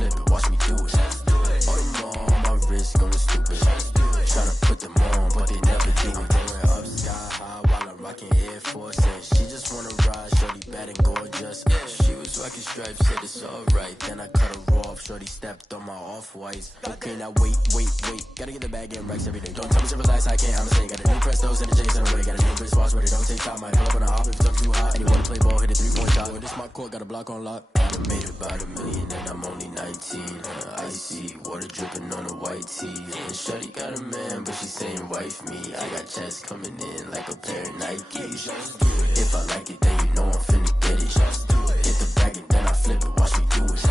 flip it, watch me do it. All them on my wrist going stupid. Tryna put them on, but they never do it. Going up sky high while I'm rocking Air Force. And she just wanna ride, shorty bad and gorgeous. She was rocking stripes, said it's alright. Then I cut her off, shorty stepped on my off-whites. Okay, now wait. Gotta get the bag and racks every day. Don't tell me to relax, I can't, I'ma say. Got a new Prestos and the J's in the way. Got a new Chris Foss, but it don't take time. Might pull up on a hop if it's too hot. And you wanna play ball, hit a 3-point shot. Boy, this my court, got a block on lock. I done made about $1 million and I'm only 19. Icy, water dripping on a white tee. And shorty got a man, but she saying wife me. I got chest coming in like a pair of Nikes. If I like it, then you know I'm finna get it. Hit the bag and then I flip it, watch me do it.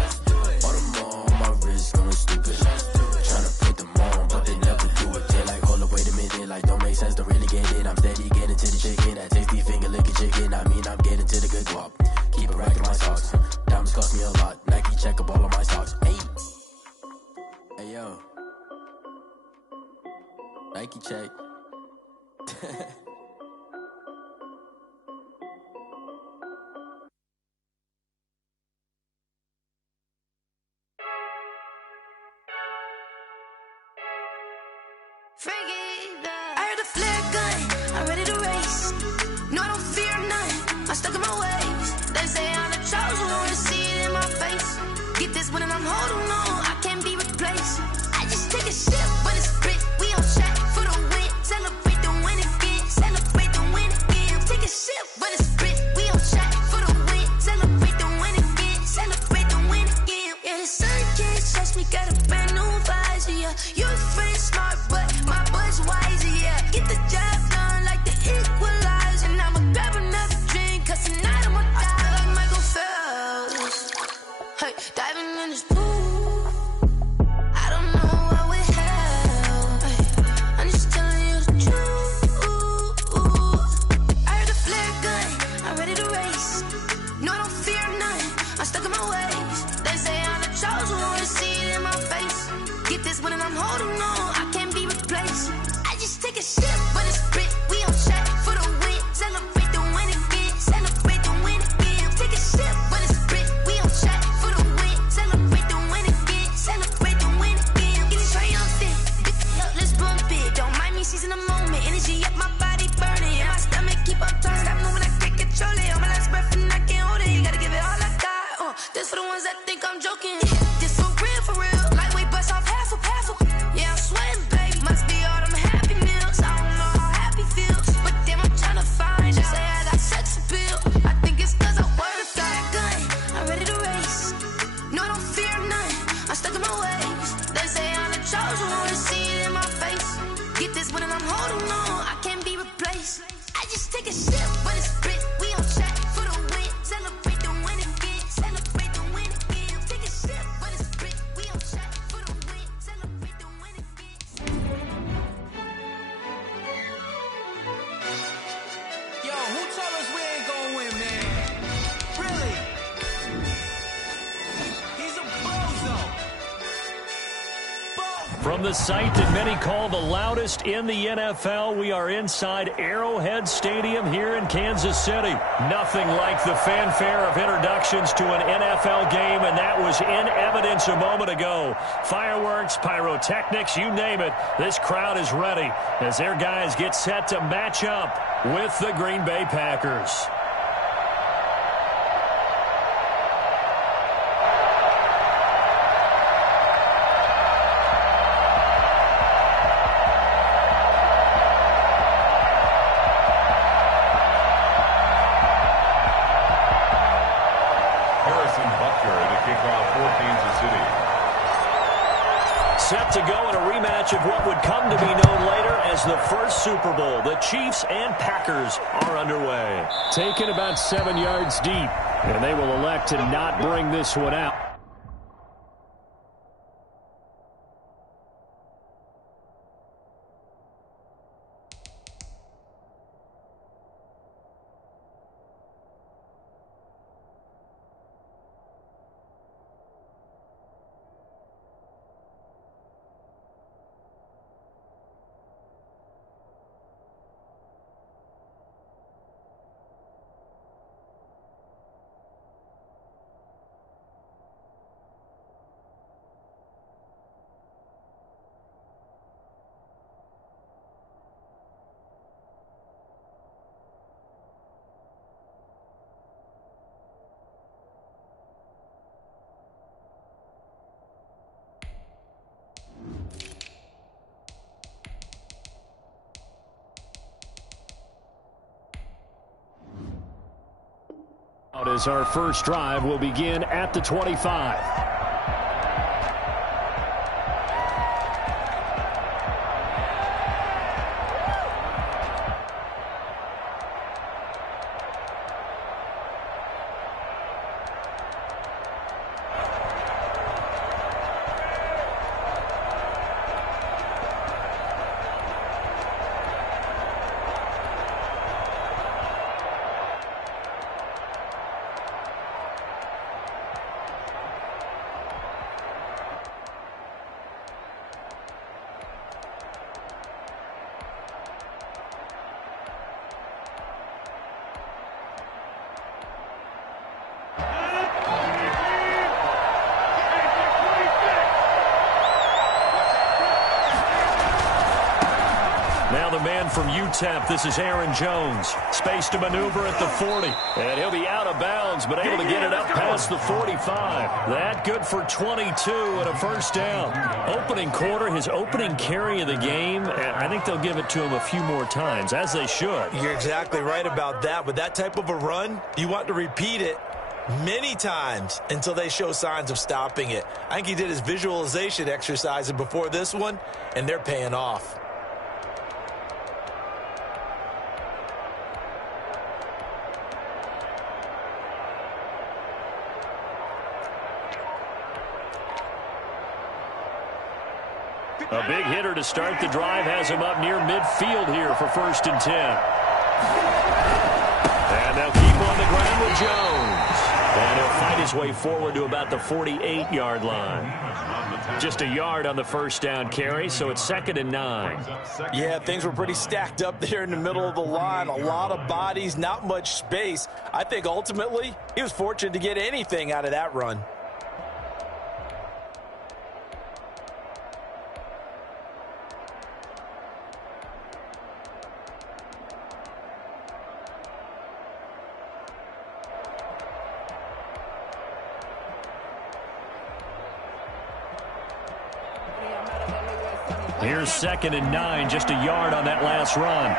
All them on my wrist going stupid. Tryna put them on, but they never do it. They like, hold up, wait a minute, like don't make sense, don't really get it. I'm steady getting to the chicken, that tasty finger licking chicken. I mean, I'm getting to the good guap. Keep a rack in my socks. Diamonds cost me a lot. Nike check up all of my socks. Hey yo, Nike check. I heard a flare gun, I'm ready to race. No, I don't fear none, I'm stuck in my ways. They say I'm the chosen one, to see it in my face. Get this one and I'm holding on, I can't be replaced. I just take a sip, but it's split. We on track for the win. Celebrate the win again, celebrate the win again. Take a sip, but it's split. We on track for the win. Celebrate the win again, celebrate the win again. Yeah, the sun can't touch me, got a brand new visor, yeah. You're friend smart, but my bud's wiser, yeah. Get the job done like the equalizer. And I'ma grab another drink, cause tonight I'ma die. I feel like Michael Phelps. Hey, diving in this pool. I don't know what we have. Hey, I'm just telling you the truth. I heard a flare gun, I'm ready to race. No, I don't fear none, I'm stuck in my ways. They say I'm the chosen one, to see it in my face. Get this one and I'm holding on, I can't be replaced. I just take a sip, but it's split. We on track for the win. Celebrate the win again, celebrate the win again. Take a sip, but it's split. We on track for the win. Celebrate the win again, celebrate the win again. Get it triumphant, up, let's bump it. Don't mind me seizing the moment. Energy up, my body burning. Yeah, my stomach keep up turning. Stop moving, I can't control it. On my last breath and I can't hold it. You gotta give it all I got. This for the ones that think I'm joking. This for real. Lightweight bust off half a. Yeah, I'm sweating, baby. Must be all them happy meals. I don't know how happy feels, but damn, I'm tryna find you. Say I got sex appeal. I think it's cause I wear a flat gun. I'm ready to race. No, I don't fear none. I'm stuck in my ways. They say I'm the chosen one, to see it in my face. Get this one and I'm holding on, I can't be replaced. I just take a sip, but it's split. We on track for the win. Celebrate the win again. Celebrate the win again. Take a sip, but it's split. We on track for the win. Celebrate the win again. Yo, who told us we ain't gonna win, man? Really? He's a bozo. From the site that many call the loudest in the NFL, we are inside Arrowhead Stadium here in Kansas City. Nothing like the fanfare of introductions to an NFL game, and that was in evidence a moment ago. Fireworks, pyrotechnics, you name it. This crowd is ready as their guys get set to match up with the Green Bay Packers. Set to go in a rematch of what would come to be known later as the first Super Bowl. The Chiefs and Packers are underway. Taken about 7 yards deep, and they will elect to not bring this one out. as our first drive will begin at the 25. Now the man from UTEP, this is Aaron Jones. Space to maneuver at the 40. And he'll be out of bounds, but able to get it up past the 45. That good for 22 and a first down. Opening quarter, his opening carry of the game, and I think they'll give it to him a few more times, as they should. You're exactly right about that. With that type of a run, you want to repeat it many times until they show signs of stopping it. I think he did his visualization exercise before this one, and they're paying off. A big hitter to start the drive has him up near midfield here for 1st and 10. And they'll keep on the ground with Jones. And he'll fight his way forward to about the 48-yard line. Just a yard on the first down carry, so it's 2nd and 9. Yeah, things were pretty stacked up there in the middle of the line. A lot of bodies, not much space. I think ultimately he was fortunate to get anything out of that run. Here's 2nd and 9, just a yard on that last run.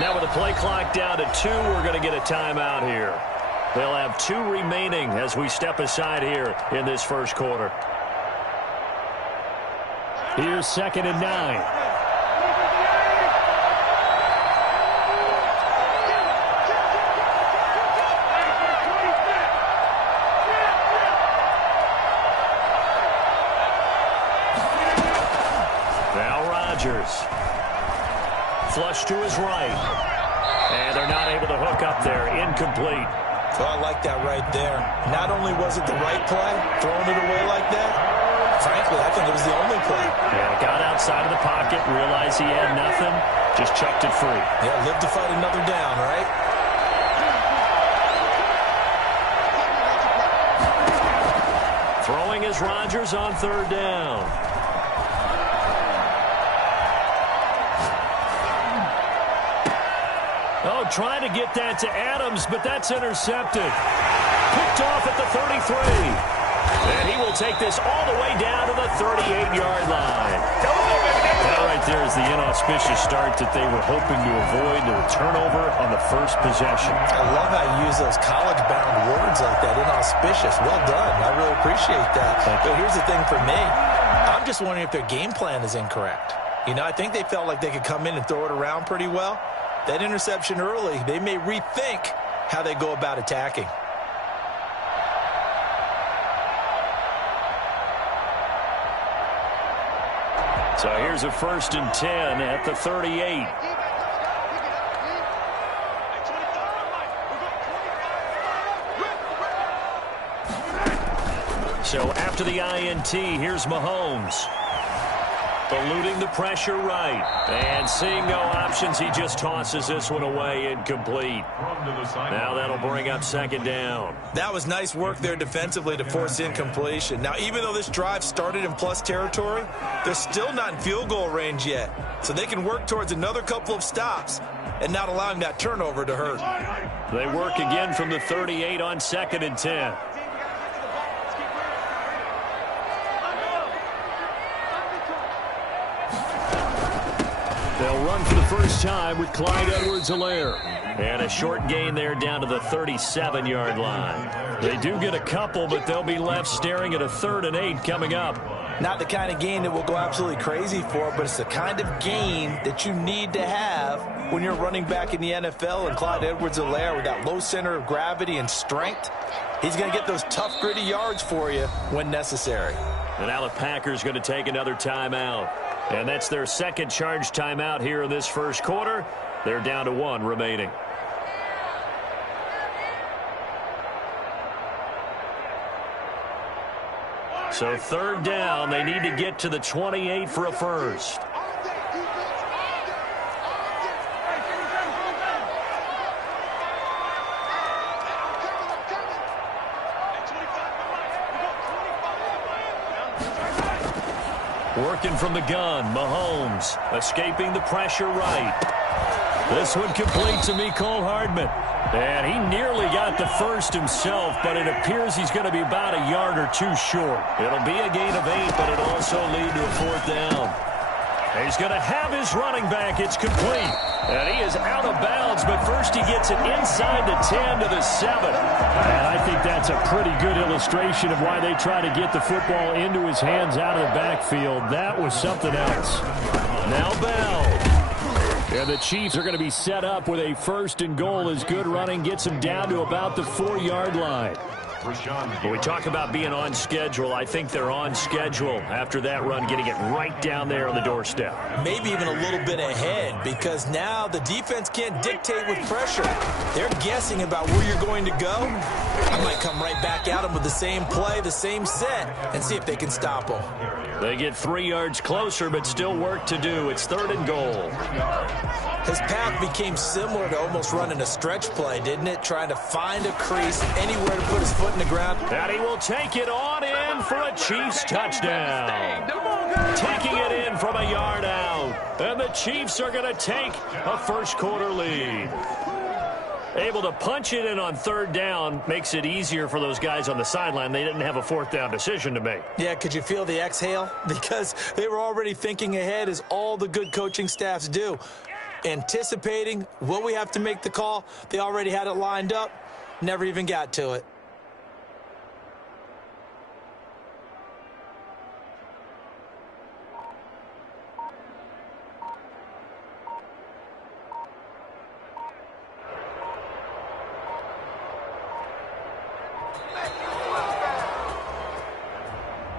Now with the play clock down to 2, we're going to get a timeout here. They'll have 2 remaining as we step aside here in this first quarter. Here's 2nd and 9. Flush to his right. And they're not able to hook up there. Incomplete. Oh, I like that right there. Not only was it the right play, throwing it away like that, frankly, I think it was the only play. Yeah, got outside of the pocket, realized he had nothing, just chucked it free. Yeah, live to fight another down, right? Throwing is Rodgers on 3rd down. Oh, trying to get that to Adams, but that's intercepted. Picked off at the 33. And he will take this all the way down to the 38-yard line. That right there is the inauspicious start that they were hoping to avoid, the turnover on the first possession. I love how you use those college-bound words like that, inauspicious. Well done. I really appreciate that. But here's the thing for me. I'm just wondering if their game plan is incorrect. You know, I think they felt like they could come in and throw it around pretty well. That interception early, they may rethink how they go about attacking. So here's a 1st and 10 at the 38. So after the INT, here's Mahomes. Eluding the pressure right. And seeing no options, he just tosses this one away, incomplete. Now that'll bring up 2nd down. That was nice work there defensively to force incompletion. Now, even though this drive started in plus territory, they're still not in field goal range yet. So they can work towards another couple of stops and not allowing that turnover to hurt. They work again from the 38 on 2nd and 10. They'll run for the first time with Clyde Edwards-Helaire. And a short gain there down to the 37-yard line. They do get a couple, but they'll be left staring at a 3rd and 8 coming up. Not the kind of gain that we'll go absolutely crazy for, but it's the kind of gain that you need to have when you're running back in the NFL. And Clyde Edwards-Helaire, with that low center of gravity and strength, he's going to get those tough, gritty yards for you when necessary. And now the Packers going to take another timeout. And that's their second charge timeout here in this first quarter. They're down to 1 remaining. So 3rd down, they need to get to the 28 for a first. Working from the gun, Mahomes escaping the pressure right. This one complete to Mecole Hardman. And he nearly got the first himself, but it appears he's going to be about a yard or 2 short. It'll be a gain of 8, but it'll also lead to a 4th down. He's going to have his running back. It's complete. And he is out of bounds, but first he gets it inside the 10 to the 7. And I think that's a pretty good illustration of why they try to get the football into his hands out of the backfield. That was something else. Now Bell. And the Chiefs are going to be set up with a 1st and goal as good running gets them down to about the 4-yard line. When we talk about being on schedule, I think they're on schedule after that run, getting it right down there on the doorstep. Maybe even a little bit ahead, because now the defense can't dictate with pressure. They're guessing about where you're going to go. I might come right back at them with the same play, the same set, and see if they can stop them. They get 3 yards closer, but still work to do. It's 3rd and goal. His path became similar to almost running a stretch play, didn't it? Trying to find a crease anywhere to put his foot in the ground. And he will take it on in for a Chiefs touchdown. Taking it in from a yard out. And the Chiefs are going to take a first quarter lead. Able to punch it in on 3rd down makes it easier for those guys on the sideline. They didn't have a 4th down decision to make. Yeah, could you feel the exhale? Because they were already thinking ahead, as all the good coaching staffs do. Anticipating, will we have to make the call? They already had it lined up, never even got to it.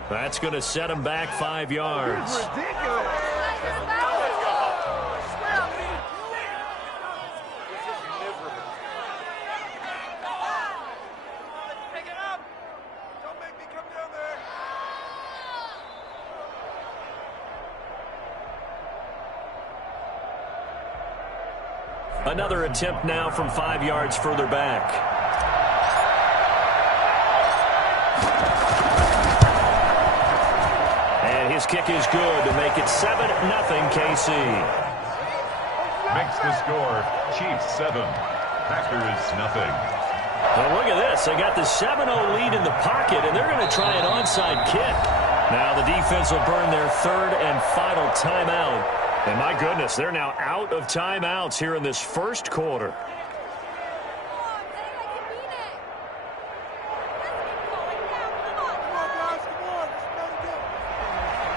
That's going to set him back 5 yards. Another attempt now from 5 yards further back. And his kick is good to make it 7-0 KC. Makes the score Chiefs 7, Packers nothing. Well, look at this. They got the 7-0 lead in the pocket, and they're going to try an onside kick. Now the defense will burn their 3rd and final timeout. And my goodness, they're now out of timeouts here in this first quarter.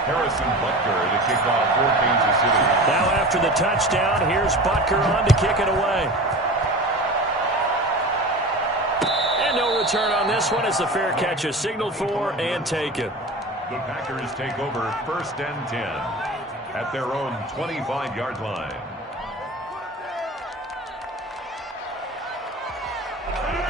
Harrison Butker to kick off for Kansas City. Now after the touchdown, here's Butker on to kick it away. And no return on this one as the fair catch is signaled for and taken. The Packers take over 1st and 10 at their own 25-yard line.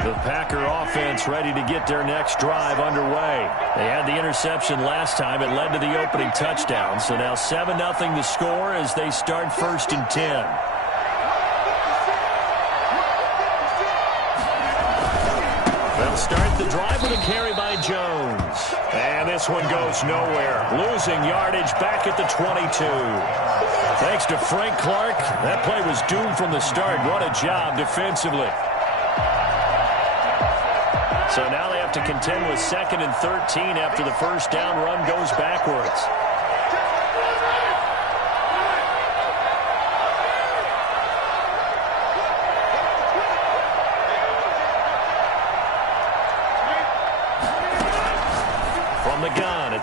The Packer offense ready to get their next drive underway. They had the interception last time. It led to the opening touchdown. So now 7-0 the score as they start 1st and 10. They'll start the drive with a carry by Jones. And this one goes nowhere. Losing yardage back at the 22. Thanks to Frank Clark, that play was doomed from the start. What a job defensively. So now they have to contend with 2nd and 13 after the first down run goes backwards.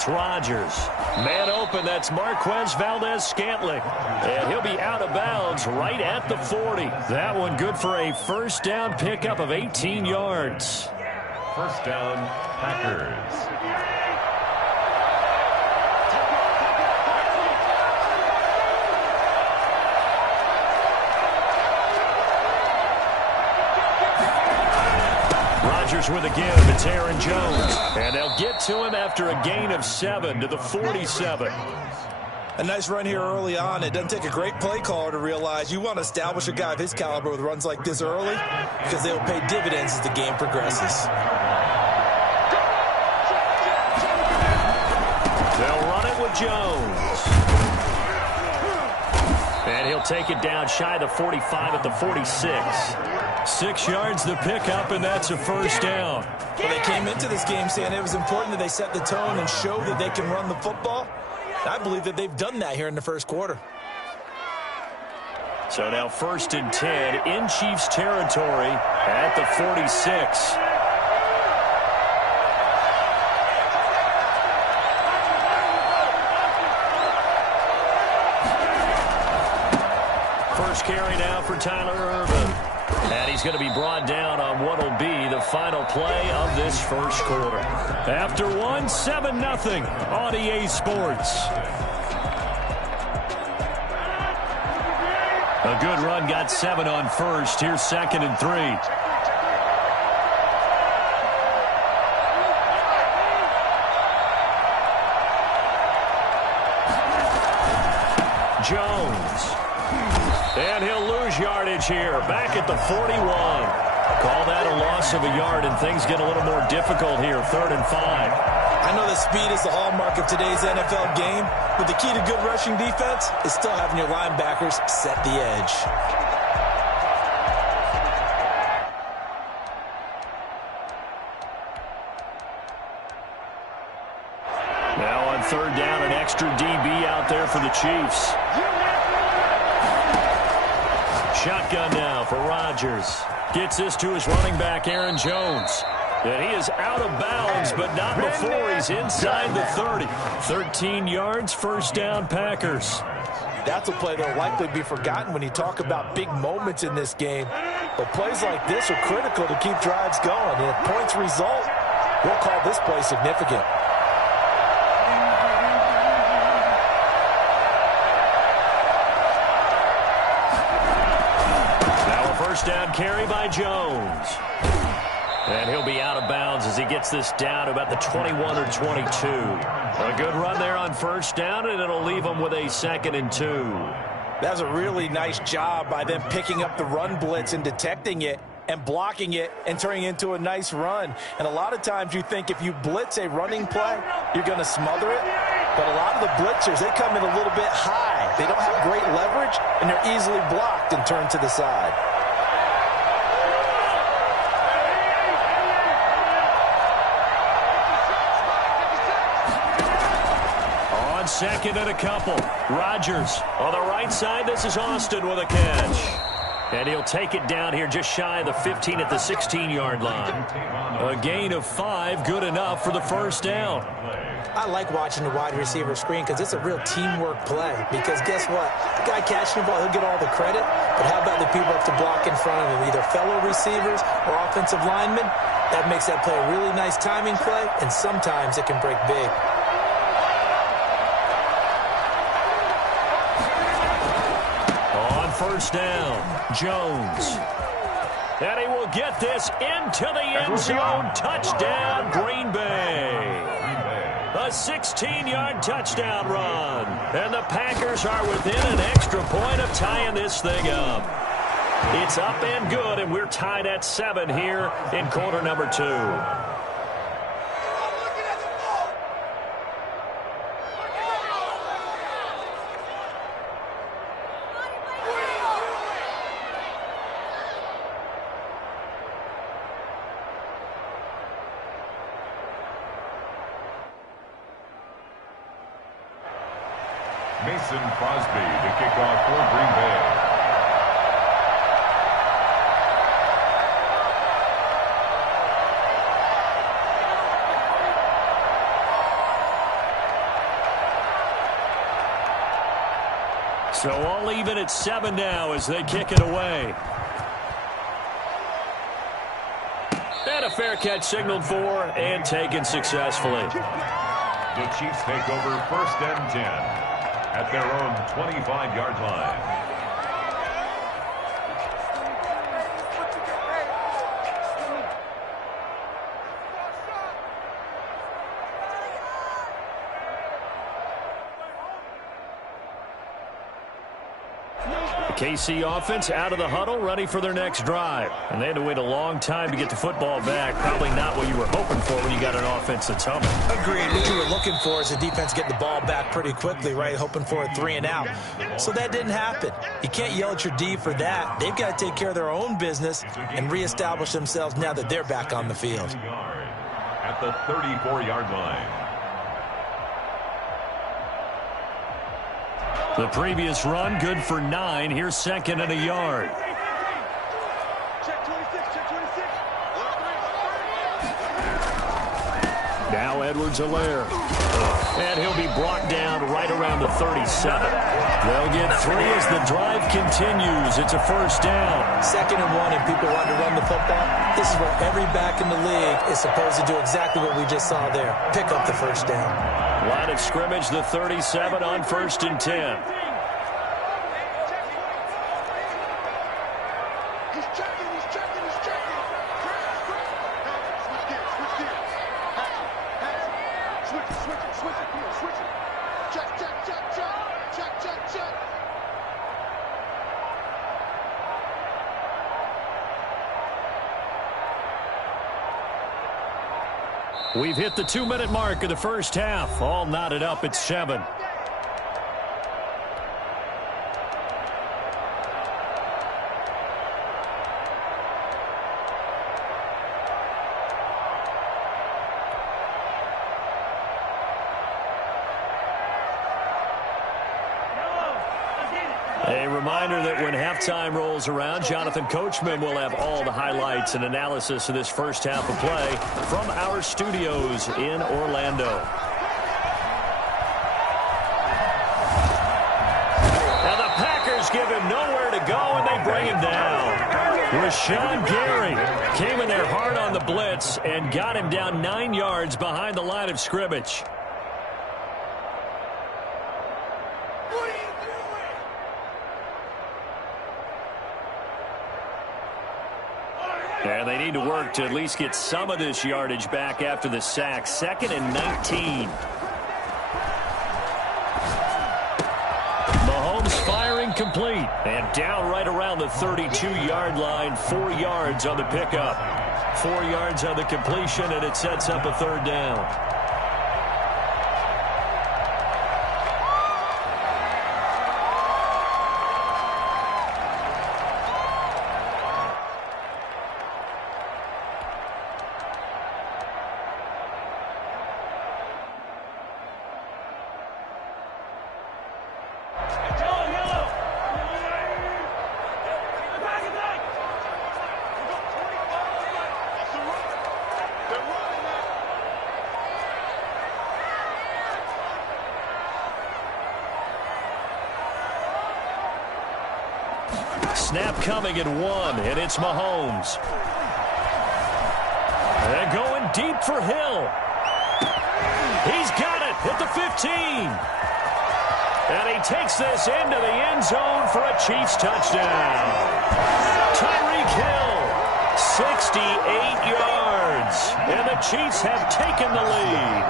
It's Rodgers. Man open, that's Marquez Valdez-Scantling. And he'll be out of bounds right at the 40. That one good for a first down pickup of 18 yards. First down, Packers. Rodgers with a give. It's Aaron Jones. And they'll get to him after a gain of 7 to the 47. A nice run here early on. It doesn't take a great play caller to realize you want to establish a guy of his caliber with runs like this early because they'll pay dividends as the game progresses. They'll run it with Jones. And he'll take it down shy of the 45 at the 46. 6 yards the pickup, and that's a first down. Well, they came into this game saying it was important that they set the tone and show that they can run the football. I believe that they've done that here in the first quarter. So now 1st and 10 in Chiefs territory at the 46. First carry now for Tyler Ervin. And he's going to be brought down on what will be the final play of this first quarter. After 1, 7-0 on EA Sports. A good run, got 7 on first. Here's 2nd and 3. Jones. And he'll lose yardage here. Back at the 41. Call that a loss of a yard, and things get a little more difficult here. 3rd and 5. I know that speed is the hallmark of today's NFL game, but the key to good rushing defense is still having your linebackers set the edge. Now on 3rd down, an extra DB out there for the Chiefs. Shotgun now for Rodgers. Gets this to his running back, Aaron Jones. And he is out of bounds, but not before he's inside the 30. 13 yards, first down, Packers. That's a play that will likely be forgotten when you talk about big moments in this game. But plays like this are critical to keep drives going. And if points result, we'll call this play significant. First down carry by Jones. And he'll be out of bounds as he gets this down to about the 21 or 22. A good run there on first down, and it'll leave him with a 2nd and 2. That was a really nice job by them picking up the run blitz and detecting it and blocking it and turning it into a nice run. And a lot of times you think if you blitz a running play, you're going to smother it. But a lot of the blitzers, they come in a little bit high. They don't have great leverage, and they're easily blocked and turned to the side. On 2nd and a couple. Rodgers on the right side. This is Austin with a catch. And he'll take it down here just shy of the 15 at the 16-yard line. A gain of 5, good enough for the first down. I like watching the wide receiver screen because it's a real teamwork play. Because guess what? The guy catching the ball, he'll get all the credit. But how about the people up to block in front of him, either fellow receivers or offensive linemen? That makes that play a really nice timing play, and sometimes it can break big. First down, Jones. And he will get this into the end zone. Touchdown, Green Bay. A 16-yard touchdown run. And the Packers are within an extra point of tying this thing up. It's up and good, and we're tied at 7 here in quarter number 2. Mason Crosby to kick off for Green Bay. So all even at 7 now as they kick it away. And a fair catch signaled for and taken successfully. The Chiefs take over 1st and 10 at their own 25-yard line. KC offense out of the huddle, ready for their next drive. And they had to wait a long time to get the football back. Probably not what you were hoping for when you got an offense that's humming. Agreed. What you were looking for is the defense getting the ball back pretty quickly, right? Hoping for a 3-and-out. So that didn't happen. You can't yell at your D for that. They've got to take care of their own business and reestablish themselves now that they're back on the field. At the 34-yard line. The previous run, good for 9. Here's 2nd and a yard. Now Edwards-Helaire. And he'll be brought down right around the 37. They'll get 3 as the drive continues. It's a 1st down. 2nd and 1 and people want to run the football. This is where every back in the league is supposed to do exactly what we just saw there. Pick up the 1st down. Line of scrimmage, the 37 on 1st and 10. We've hit the 2-minute mark of the first half. All knotted up at 7. A reminder that when halftime rolls around, Jonathan Coachman will have all the highlights and analysis of this first half of play from our studios in Orlando. Now the Packers give him nowhere to go, and they bring him down. Rashawn Gary came in there hard on the blitz and got him down 9 yards behind the line of scrimmage. And they need to work to at least get some of this yardage back after the sack. 2nd and 19. Mahomes firing complete. And down right around the 32-yard line. 4 yards on the pickup. 4 yards on the completion, and it sets up a 3rd down. Snap coming at 1, and it's Mahomes. And going deep for Hill. He's got it at the 15. And he takes this into the end zone for a Chiefs touchdown. Tyreek Hill, 68 yards. And the Chiefs have taken the lead.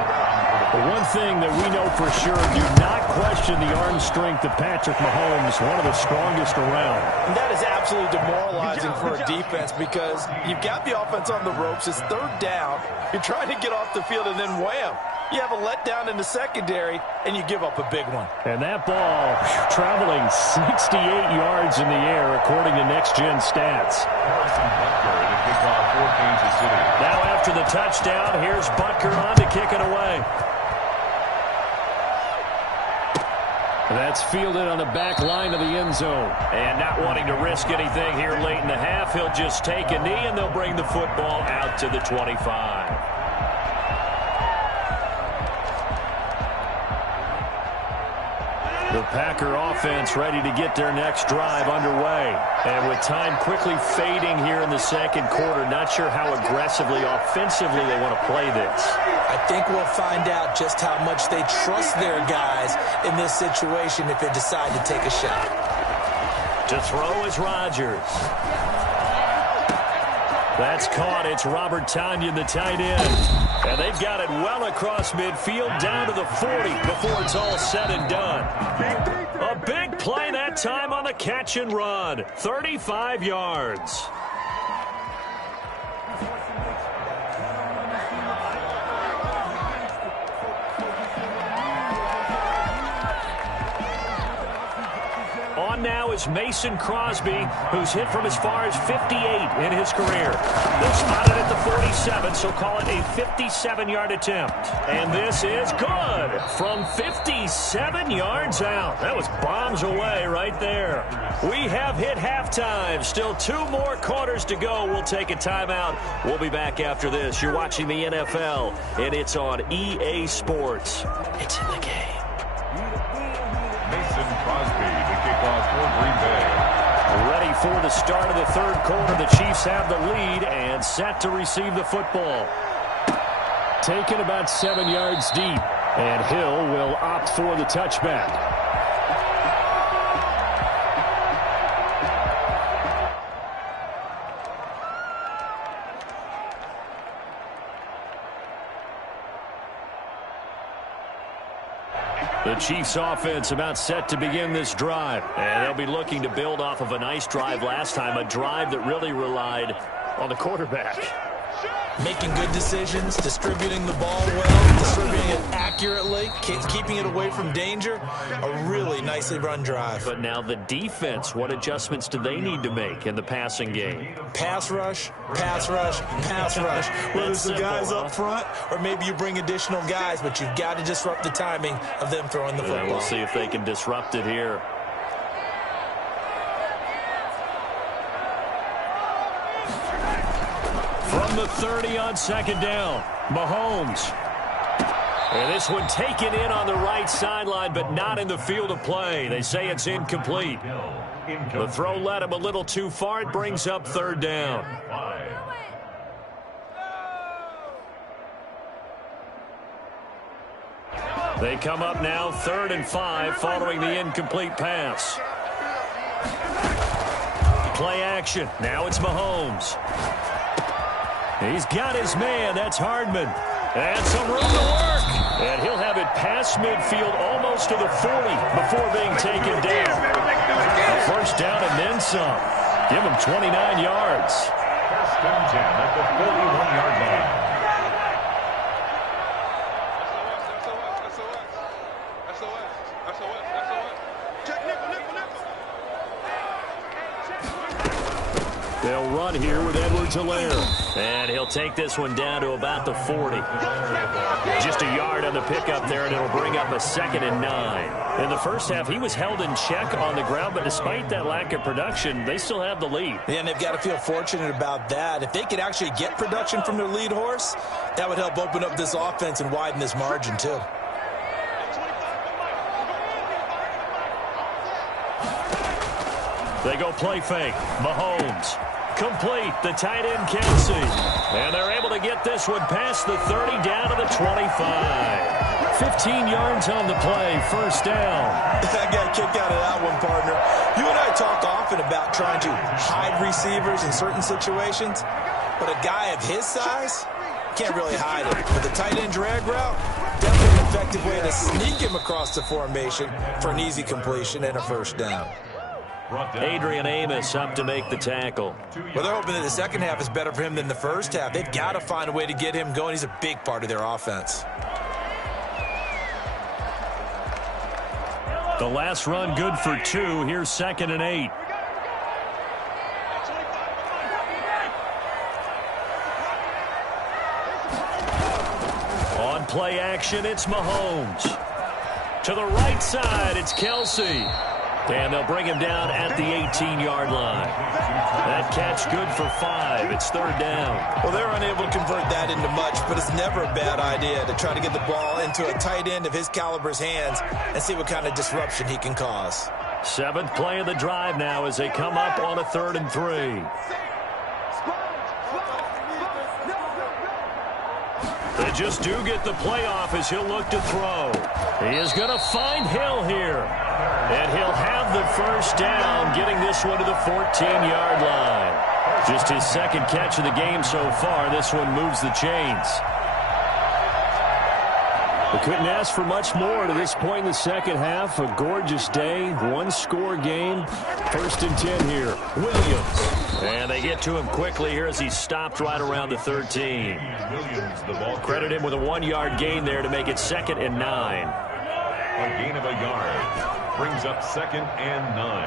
But one thing that we know for sure, do not question the arm strength of Patrick Mahomes, one of the strongest around. And that is absolutely demoralizing for a defense because you've got the offense on the ropes. It's 3rd down. You're trying to get off the field, and then wham, you have a letdown in the secondary, and you give up a big one. And that ball traveling 68 yards in the air, according to Next Gen Stats. Now after the touchdown, here's Butker on to kick it away. That's fielded on the back line of the end zone. And not wanting to risk anything here late in the half, he'll just take a knee, and they'll bring the football out to the 25. The Packer offense ready to get their next drive underway. And with time quickly fading here in the second quarter, not sure how aggressively, offensively they want to play this. I think we'll find out just how much they trust their guys in this situation if they decide to take a shot. To throw is Rodgers. That's caught. It's Robert Tonyan, the tight end. And they've got it well across midfield down to the 40 before it's all said and done. A big play that time on the catch and run. 35 yards. On now is Mason Crosby, who's hit from as far as 58 in his career. They're spotted at the 47, so call it a 57-yard attempt. And this is good from 57 yards out. That was bombs away right there. We have hit halftime. Still 2 more quarters to go. We'll take a timeout. We'll be back after this. You're watching the NFL, and it's on EA Sports. It's in the game. Mason Crosby to kick off for Green Bay. Ready for the start of the third quarter. The Chiefs have the lead and set to receive the football. Taken about 7 yards deep, and Hill will opt for the touchback. The Chiefs offense about set to begin this drive. And they'll be looking to build off of a nice drive last time, a drive that really relied on the quarterback. Making good decisions, distributing the ball well, distributing it accurately, keeping it away from danger. A really nicely run drive. But now the defense, what adjustments do they need to make in the passing game? Pass rush, pass rush, pass rush. Whether it's the guys up front or maybe you bring additional guys, but you've got to disrupt the timing of them throwing the football. We'll see if they can disrupt it here. From the 30 on second down, Mahomes. And this one taken in on the right sideline, but not in the field of play. They say it's incomplete. The throw led him a little too far. It brings up third down. They come up now 3rd and 5 following the incomplete pass. Play action. Now it's Mahomes. He's got his man. That's Hardman. And some room to work. And he'll have it past midfield almost to the 40 before being taken down. A first down and then some. Give him 29 yards. First and 10 at the 41-yard line. They'll run here with Edwards-Helaire. And he'll take this one down to about the 40. Just a yard on the pickup there, and it'll bring up a 2nd and 9. In the first half, he was held in check on the ground, but despite that lack of production, they still have the lead. Yeah, and they've got to feel fortunate about that. If they could actually get production from their lead horse, that would help open up this offense and widen this margin, too. They go play fake. Mahomes. Complete. The tight end, Kelsey. And they're able to get this one past the 30 down to the 25. 15 yards on the play. First down. I got kicked out of that one, partner. You and I talk often about trying to hide receivers in certain situations, but a guy of his size can't really hide him. But the tight end drag route, definitely an effective way to sneak him across the formation for an easy completion and a first down. Adrian Amos up to make the tackle. Well, they're hoping that the second half is better for him than the first half. They've got to find a way to get him going. He's a big part of their offense. The last run good for 2. Here's 2nd and 8. On play action, it's Mahomes. To the right side, it's Kelsey. And they'll bring him down at the 18-yard line. That catch good for 5. It's third down. Well, they're unable to convert that into much, but it's never a bad idea to try to get the ball into a tight end of his caliber's hands and see what kind of disruption he can cause. 7th play of the drive now as they come up on a 3rd and 3. They just do get the playoff as he'll look to throw. He is going to find Hill here. And he'll have the first down, getting this one to the 14-yard line. Just his 2nd catch of the game so far. This one moves the chains. We couldn't ask for much more to this point in the second half. A gorgeous day, 1-score game. 1st and 10 here. Williams. And they get to him quickly here as he stopped right around the 13. Credit him with a 1-yard gain there to make it 2nd and 9. A gain of a yard brings up 2nd and 9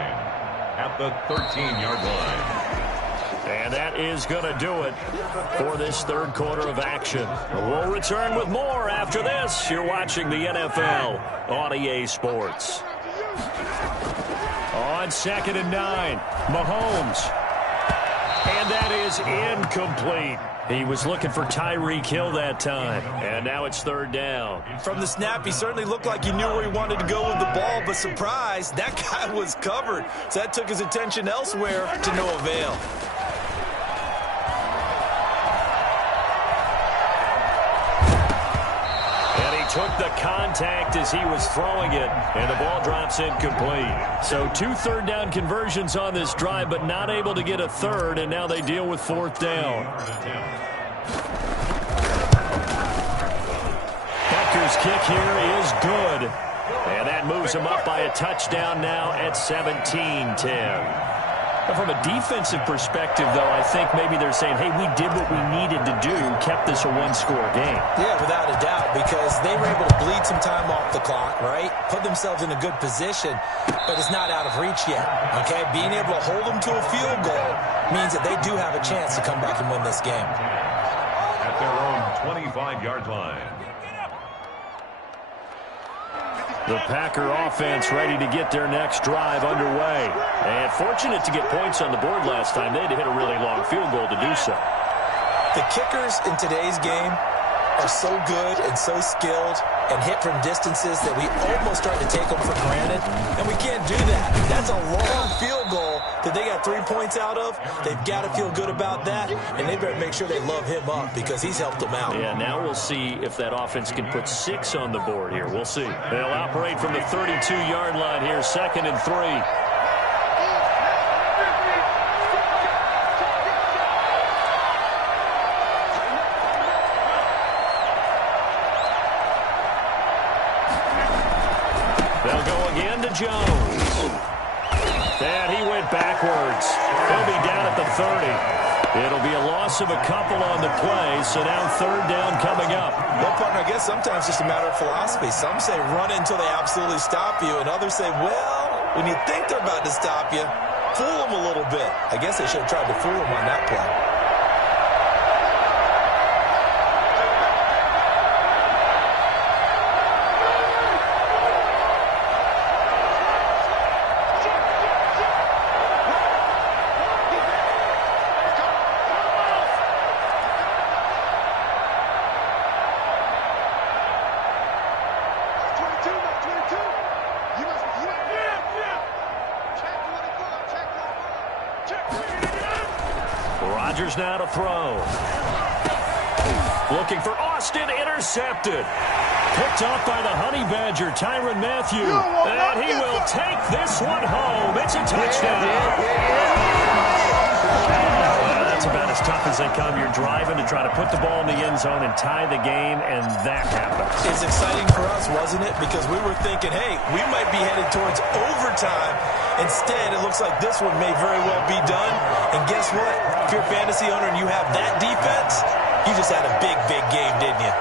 at the 13-yard line. And that is going to do it for this 3rd quarter of action. We'll return with more after this. You're watching the NFL on EA Sports. On 2nd and 9, Mahomes. And that is incomplete. He was looking for Tyreek Hill that time. And now it's 3rd down. From the snap, he certainly looked like he knew where he wanted to go with the ball, but surprise, that guy was covered. So that took his attention elsewhere to no avail. Took the contact as he was throwing it, and the ball drops incomplete. So 2 third-down conversions on this drive, but not able to get a 3rd, and now they deal with 4th down. Becker's kick here is good, and that moves him up by a touchdown now at 17-10. From a defensive perspective, though, I think maybe they're saying, hey, we did what we needed to do, kept this a 1-score game. Yeah, without a doubt, because they were able to bleed some time off the clock, right? Put themselves in a good position, but it's not out of reach yet, okay? Being able to hold them to a field goal means that they do have a chance to come back and win this game. At their own 25-yard line. The Packer offense ready to get their next drive underway. And fortunate to get points on the board last time. They had to hit a really long field goal to do so. The kickers in today's game are so good and so skilled and hit from distances that we almost start to take them for granted. And we can't do that. That's a long field goal that they got 3 points out of. They've got to feel good about that. And they better make sure they love him up because he's helped them out. Yeah, now we'll see if that offense can put 6 on the board here. We'll see. They'll operate from the 32-yard line here, 2nd and 3. They'll go again to Jones. And he went backwards. He'll be down at the 30. It'll be a loss of a couple on the play, so now 3rd down coming up. Well, partner, I guess sometimes it's just a matter of philosophy. Some say run it until they absolutely stop you, and others say, well, when you think they're about to stop you, fool them a little bit. I guess they should have tried to fool them on that play. Rodgers now to throw. Looking for Austin, intercepted. Picked off by the Honey Badger, Tyrann Mathieu. And he will take this one home. It's a touchdown. That's about as tough as they come. You're driving to try to put the ball in the end zone and tie the game, and that happens. It's exciting for us, wasn't it? Because we were thinking, hey, we might be headed towards overtime. Instead, it looks like this one may very well be done. And guess what? If you're a fantasy owner and you have that defense, you just had a big, big game, didn't you?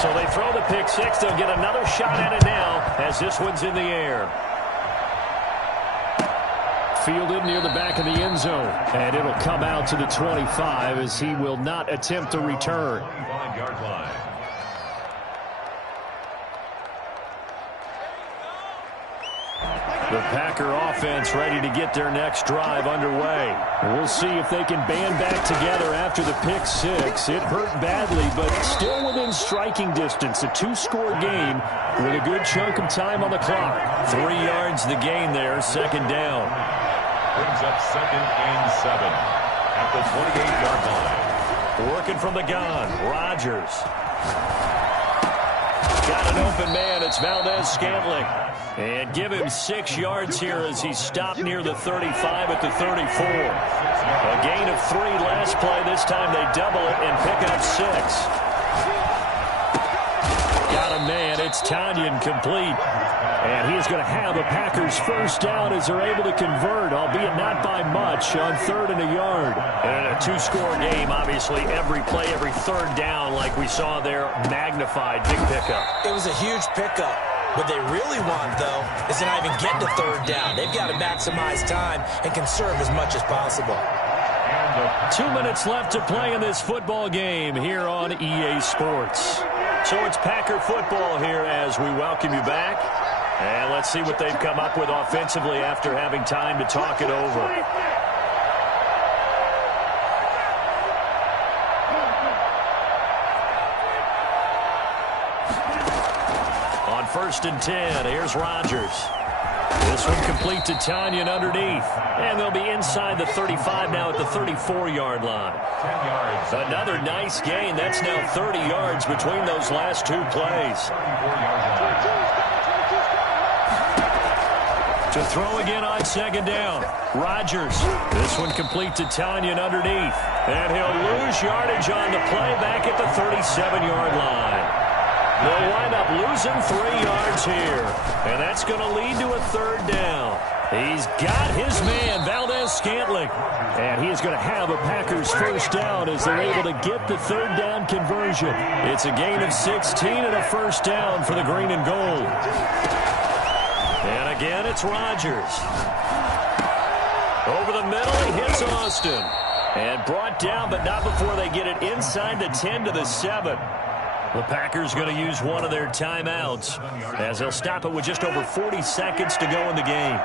So they throw the pick six. They'll get another shot at it now as this one's in the air. fielded near the back of the end zone. And it'll come out to the 25 as he will not attempt to return. 25-yard line. The Packer offense ready to get their next drive underway. We'll see if they can band back together after the pick six. It hurt badly, but still within striking distance. A 2-score game with a good chunk of time on the clock. 3 yards the gain there, second down. Brings up 2nd and 7 at the 28-yard line. Working from the gun, Rodgers. Got an open man, it's Valdez-Scantling. And give him 6 yards here as he stopped near the 35 at the 34. A gain of 3 last play. This time they double it and pick up 6. Got a man. It's Tanyan complete. And he's going to have a Packers first down as they're able to convert, albeit not by much, on 3rd and a yard. And a 2-score game, obviously, every play, every third down, like we saw there, magnified. Big pickup. It was a huge pickup. What they really want, though, is to not even get to 3rd down. They've got to maximize time and conserve as much as possible. 2 minutes left to play in this football game here on EA Sports. So it's Packer football here as we welcome you back. And let's see what they've come up with offensively after having time to talk it over. On 1st and 10, here's Rodgers. This one complete to Tanyan underneath. And they'll be inside the 35 now at the 34-yard line. 10 yards. Another nice gain. That's now 30 yards between those last 2 plays. 34-yard line. To throw again on 2nd down. Rodgers. This one complete to Tanyan underneath. And he'll lose yardage on the play back at the 37-yard line. They'll wind up losing 3 yards here. And that's going to lead to a 3rd down. He's got his man, Valdez-Scantling. And he is going to have a Packers first down as they're able to get the 3rd down conversion. It's a gain of 16 and a first down for the green and gold. And again, it's Rodgers. Over the middle, he hits Austin. And brought down, but not before they get it inside the 10 to the 7. The Packers going to use one of their timeouts as they'll stop it with just over 40 seconds to go in the game.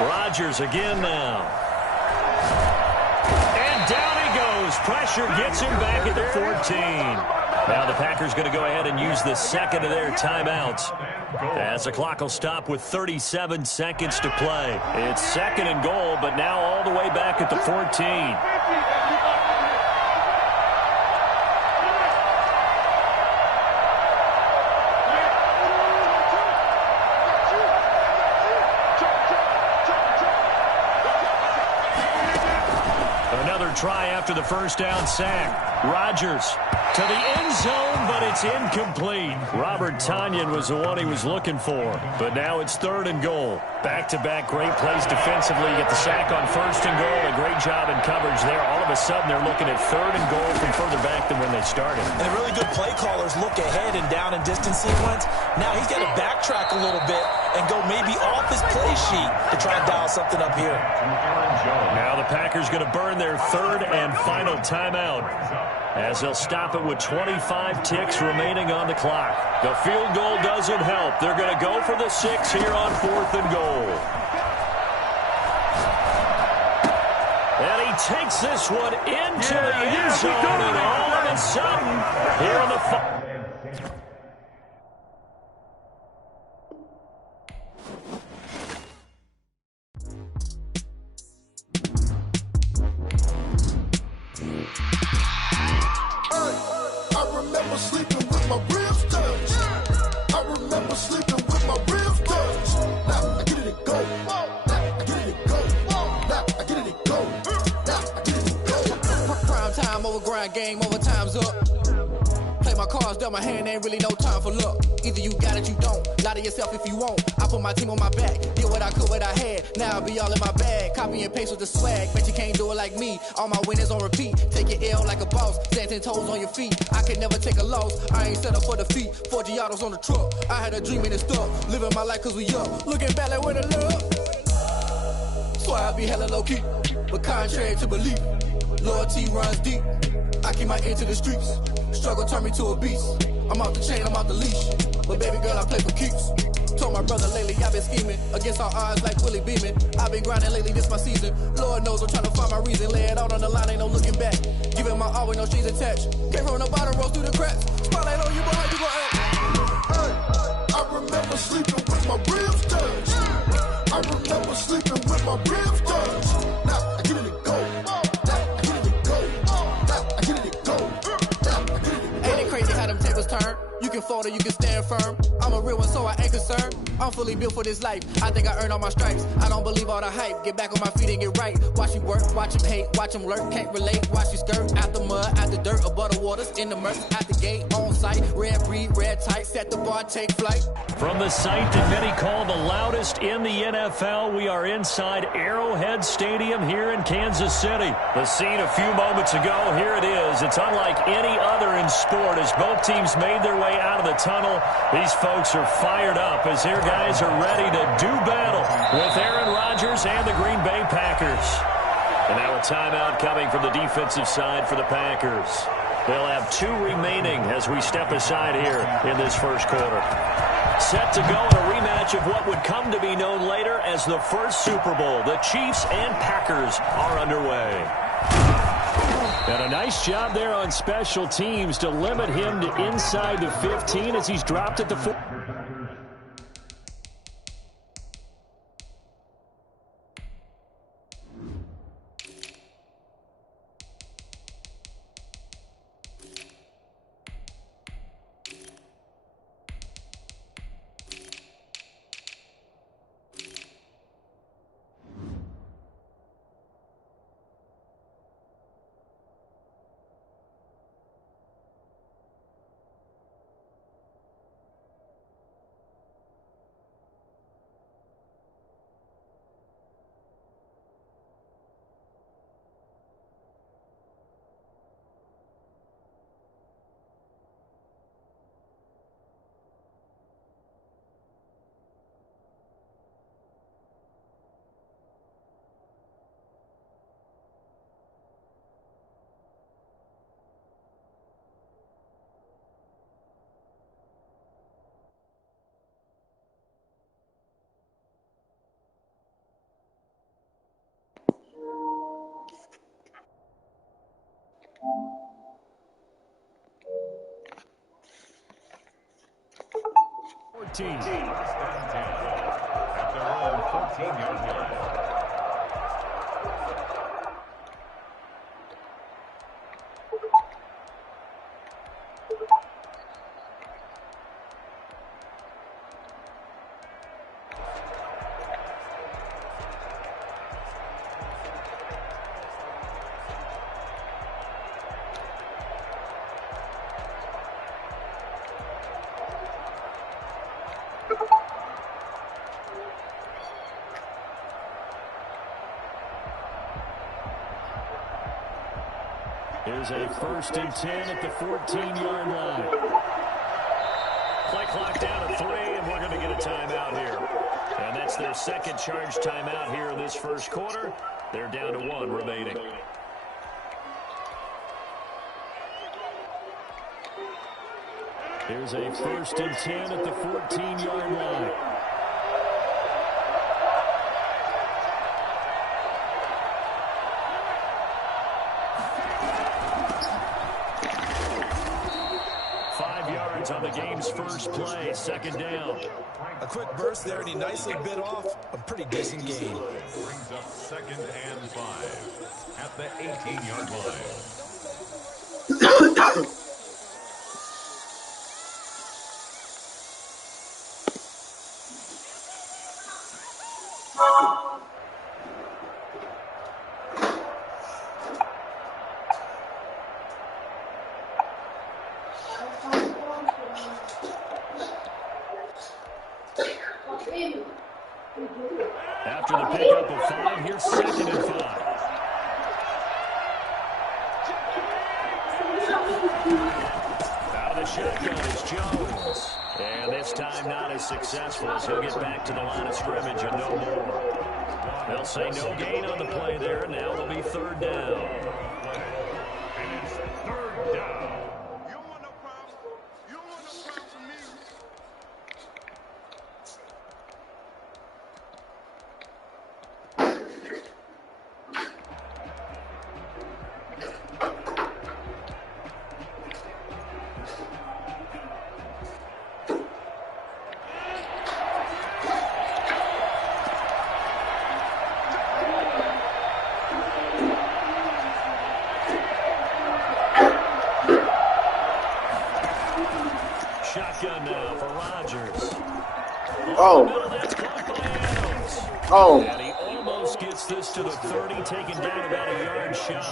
Rodgers again now. And down he goes. Pressure gets him back at the 14. Now the Packers going to go ahead and use the second of their timeouts as the clock will stop with 37 seconds to play. It's 2nd and goal, but now all the way back at the 14. Another try after the first down sack. Rodgers to the end zone, but it's incomplete. Robert Tanyan was the one he was looking for, but now it's 3rd and goal. Back-to-back great plays defensively. You get the sack on 1st and goal. A great job in coverage there. All of a sudden, they're looking at 3rd and goal from further back than when they started. And the really good play callers look ahead and down and distance sequence. Now he's got to backtrack a little bit and go maybe off his play sheet to try and dial something up here. Now the Packers going to burn their 3rd and final timeout as they'll stop it with 25 ticks remaining on the clock. The field goal doesn't help. They're going to go for the 6 here on 4th and goal. And he takes this one into the end zone, and all of a sudden, here in the Game over, time's up. Play my my cards dealt my hand, ain't really no time for luck. Either you got it, you don't. Lie to yourself if you won't. I put my team on my back, did what I could, what I had. Now I be all in my bag, copy and paste with the swag. Bet you can't do it like me. All my winners on repeat. Take your L like a boss, stand 10 toes on your feet. I can never take a loss. I ain't set up for defeat. 4 Giottos on the truck. I had a dream and it stuck. Living my life cause we up. Looking back like where the love. So I be hella low key, but contrary to belief, loyalty runs deep. I keep my ear to the streets. Struggle turned me to a beast. I'm off the chain, I'm off the leash. But baby girl, I play for keeps. Told my brother lately, I've been scheming against all odds like Willie Beeman. I've been grinding lately, this my season. Lord knows I'm trying to find my reason. Lay it out on the line, ain't no looking back. Giving my all with no strings attached. Came from the bottom, rose through the cracks. Spotlight on you, but how you gon' act? Hey, I remember sleeping with my ribs touched. I remember sleeping with my ribs touched. Now I get it to go. Now I get it to go. Now I get it to go. Now I get it to go. Ain't it crazy how them tables turn? You can fold or you can stand firm. I'm a real one, so I ain't concerned. I'm fully built for this life. I think I earned all my stripes. I don't believe all the hype. Get back on my feet and get right. Watch you work, watch him hate, watch him lurk. Can't relate, watch you skirt. Out the mud, out the dirt, above the waters, in the murk. Out the gate, on site. Red breed, red tight. Set the bar, take flight. From the site that many call the loudest in the NFL, we are inside Arrowhead Stadium here in Kansas City. The scene a few moments ago, here it is. It's unlike any other in sport as both teams made their way out of the tunnel. These folks are fired up as their guys are ready to do battle with Aaron Rodgers and the Green Bay Packers. And now a timeout coming from the defensive side for the Packers. They'll have 2 remaining as we step aside here in this first quarter. Set to go in a rematch of what would come to be known later as the first Super Bowl. The Chiefs and Packers are underway. And a nice job there on special teams to limit him to inside the 15 as he's dropped at the 4. First and 10 at their own 14-yard line. Here's a first and 10 at the 14-yard line. Play clock down to 3, and we're going to get a timeout here. And that's their second charge timeout here in this first quarter. They're down to 1 remaining. Here's a first and 10 at the 14-yard line. On the game's first play, second down. A quick burst there, and he nicely bit off a pretty decent gain. Brings up 2nd and 5 at the 18-yard line. 5 successful as he'll get back to the line of scrimmage and no more. They'll say no gain on the play there. Now it'll be third down. And it's third down. You don't want no problem. You don't want no problem from me. Shotgun now for Rodgers. Oh. And he almost gets this to the 30, taken down about a yard shy.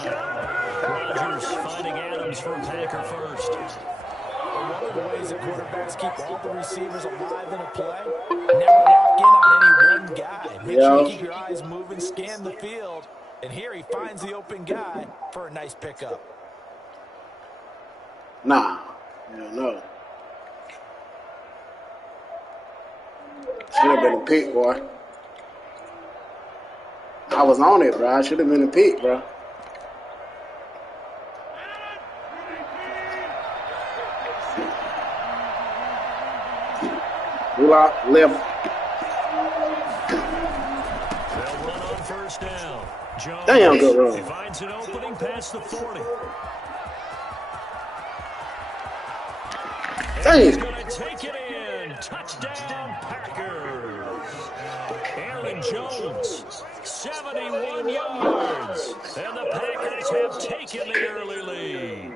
Rodgers finding Adams for Packer first. One of the ways that quarterbacks keep all the receivers alive in a play, never lock in on any one guy. Make sure you keep your eyes moving, scan the field. And here he finds the open guy for a nice pickup. Nah. Yeah, no. Should have been a pick, boy. I was on it, bro. I should have been a pick, bro. Left. They'll run on first down. Jones, Damn, good run. He finds an opening past the 40. And he's going to take it in. Touchdown, Packers. Aaron Jones, 71 yards. And the Packers have taken the early lead.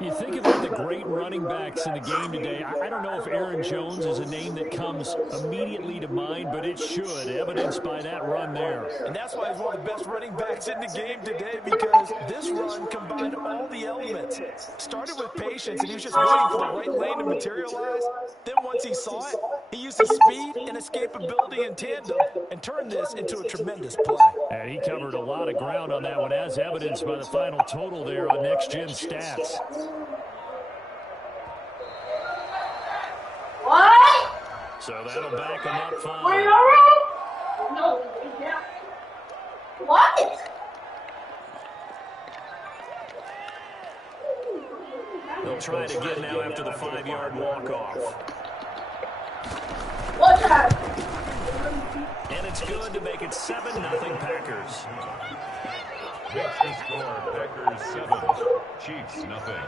You think about the great running backs in the game today. I don't know if Aaron Jones is a name that comes immediately to mind, but it should, evidenced by that run there. And that's why he's one of the best running backs in the game today, because this run combined all the elements. Started with patience, and he was just waiting for the right lane to materialize. Then once he saw it, he used his speed and escapability in tandem and turned this into a tremendous play. And he covered a lot of ground on that one, as evidenced by the final total there on Next Gen Stats. What? So that'll back him up 5. Were you alright? No. What? They'll try it again now after the 5-yard walk-off. What time? And it's good to make it 7-0 Packers. Makes the score Packers 7, Chiefs nothing.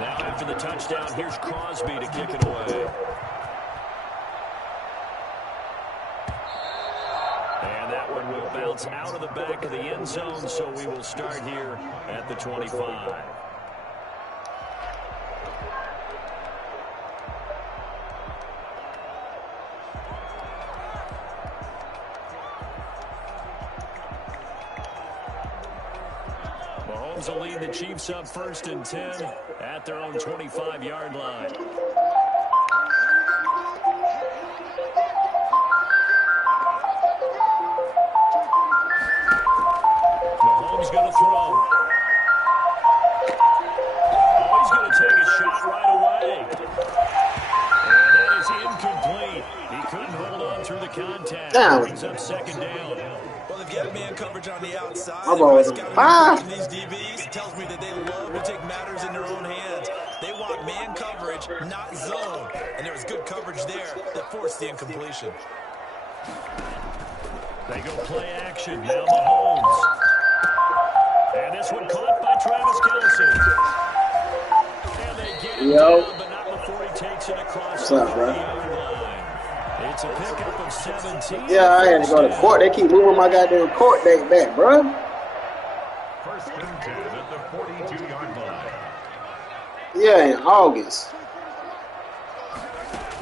Now after the touchdown, here's Crosby to kick it away. And that one will bounce out of the back of the end zone, so we will start here at the 25. Mahomes will lead the Chiefs up 1st and 10 at their own 25-yard line. Mahomes going to throw. Oh, he's going to take a shot right away. And that is incomplete. He couldn't hold on through the contact. Brings up 2nd down. Well, if you have man coverage on the outside, these DBs tells me that they love to take matters in their own hands. They want man coverage, not zone. And there was good coverage there that forced the incompletion. They go play action. Now Mahomes. And this one caught by Travis Kelce. And they get him down, but not before he takes it across the 40-yard line. It's a pickup of 17. Yeah, I had to go to court. They keep moving my goddamn court date back, bro. 1st and 10 at the 42-yard line. Yeah, in August.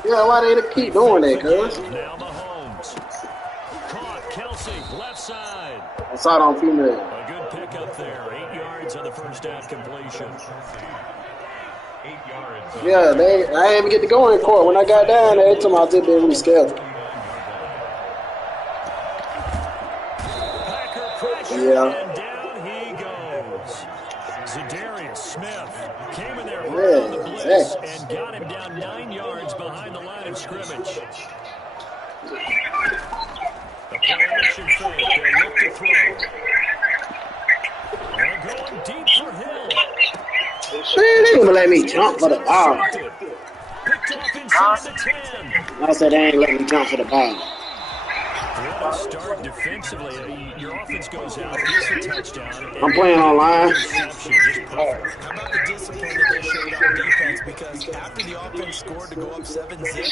Yeah, why they keep doing that, cuz? Now Mahomes. Caught Kelce, left side. I saw it on female. A good pickup there. 8 yards on the the first down completion. 8 yards. Yeah, I didn't even get to go in court. When I got down there, they told me I did being rescheduled. Packer pressure, Yeah. and down he goes. Zadarius Smith came in there Yeah, on the blitz exactly. and got him down 9 yards behind the line of scrimmage. The play action fake. They look to throw. They're going deep for Hill. Man, they ain't gonna let me jump for the ball. Picked off inside the 10. I said they ain't letting me jump for the ball. What a start defensively. Your offense goes out, gets a touchdown. I'm playing online. Just perfect. How about the discipline that they showed on defense? Because after the offense scored to go up 7-zip,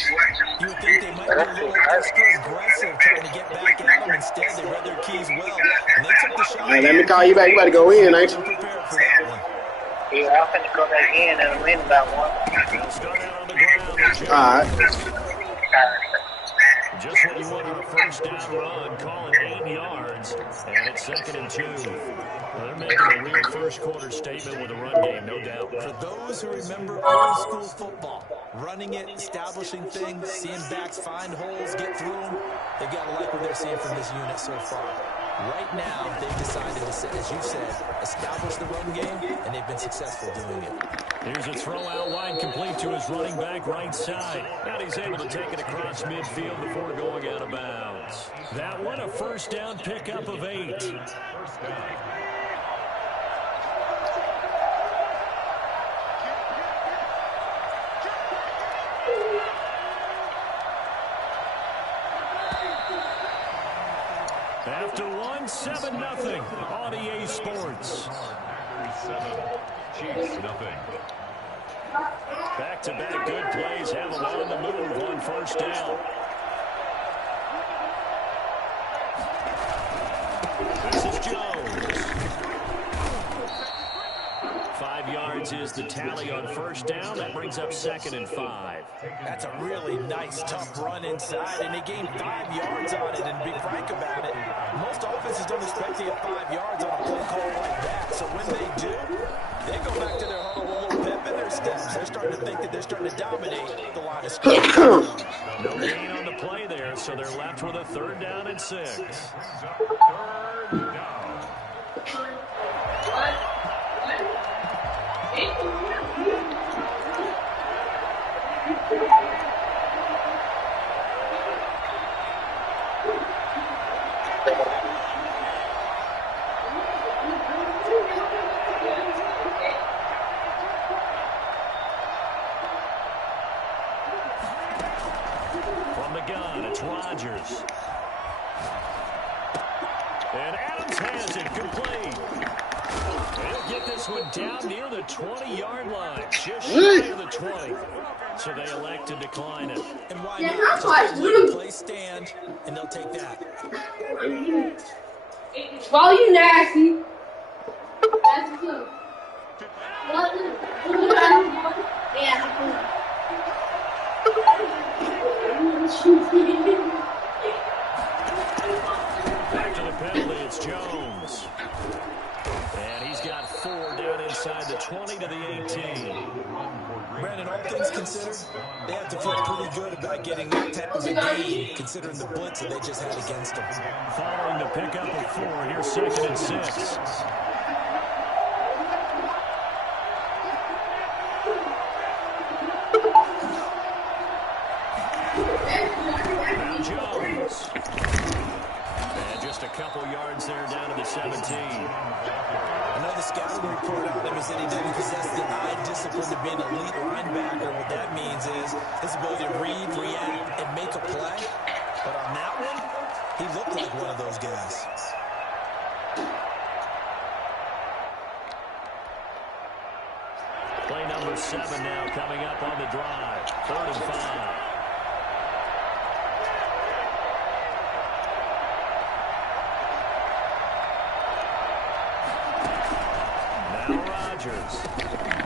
you would think they might be a little extra aggressive trying to get back at them. Instead, they read their keys well, and they took the shot. Hey, let me call you back. You better go in, ain't you? Prepared for that one. Yeah, I'm finna go back in and win about one. They'll start out on the ground. All right. Just what you want on a first down run, calling 8 yards, and it's 2nd and 2. They're making a real first quarter statement with a run game, no doubt. For those who remember old school football, running it, establishing things, seeing backs find holes, get through them, they've got to like what they're seeing from this unit so far. Right now, they've decided to, as you said, establish the run game, and they've been successful doing it. Here's a throw out wide, complete to his running back right side. And he's able to take it across midfield before going out of bounds. That one, a first down pickup of 8. First down. After 1-7-0 on EA Sports. 7, Chiefs nothing. Back-to-back good plays have them on the move on first down. This is Jones. 5 yards is the tally on first down. That brings up 2nd and 5. That's a really nice, tough run inside, and they gained 5 yards on it. And to be frank about it, most offenses don't expect to get 5 yards on a play call like that. So when they do, they go back to their huddle with a little pep in their steps. They're starting to think that they're starting to dominate the line of scrimmage. No gain on the play there, so they're left with a 3rd down and 6. Third down. From the gun, it's Rodgers. And Adams has it complete. They'll get this one down near the 20-yard line, just shy of the 20. So they elect to decline it. And why not? Just let the play stand, and they'll take that. Bro, you nasty. That's good. Yeah. Back to the penalty, it's Jones. And he's got 4 down inside the 20 to the 18. Brandon, all things considered, they have to feel pretty good about getting 8 tackles a game, considering the blitz that they just had against them. Following the pickup of 4, here's 2nd and 6. Now Jones. And just a couple yards there down to the 17. I know the scouting report on him is that he doesn't possess the eye discipline to be an elite linebacker. What that means is his ability to read, react, and make a play. But on that one, he looked like one of those guys. Play number 7 now coming up on the drive. 3rd and 5. Rodgers.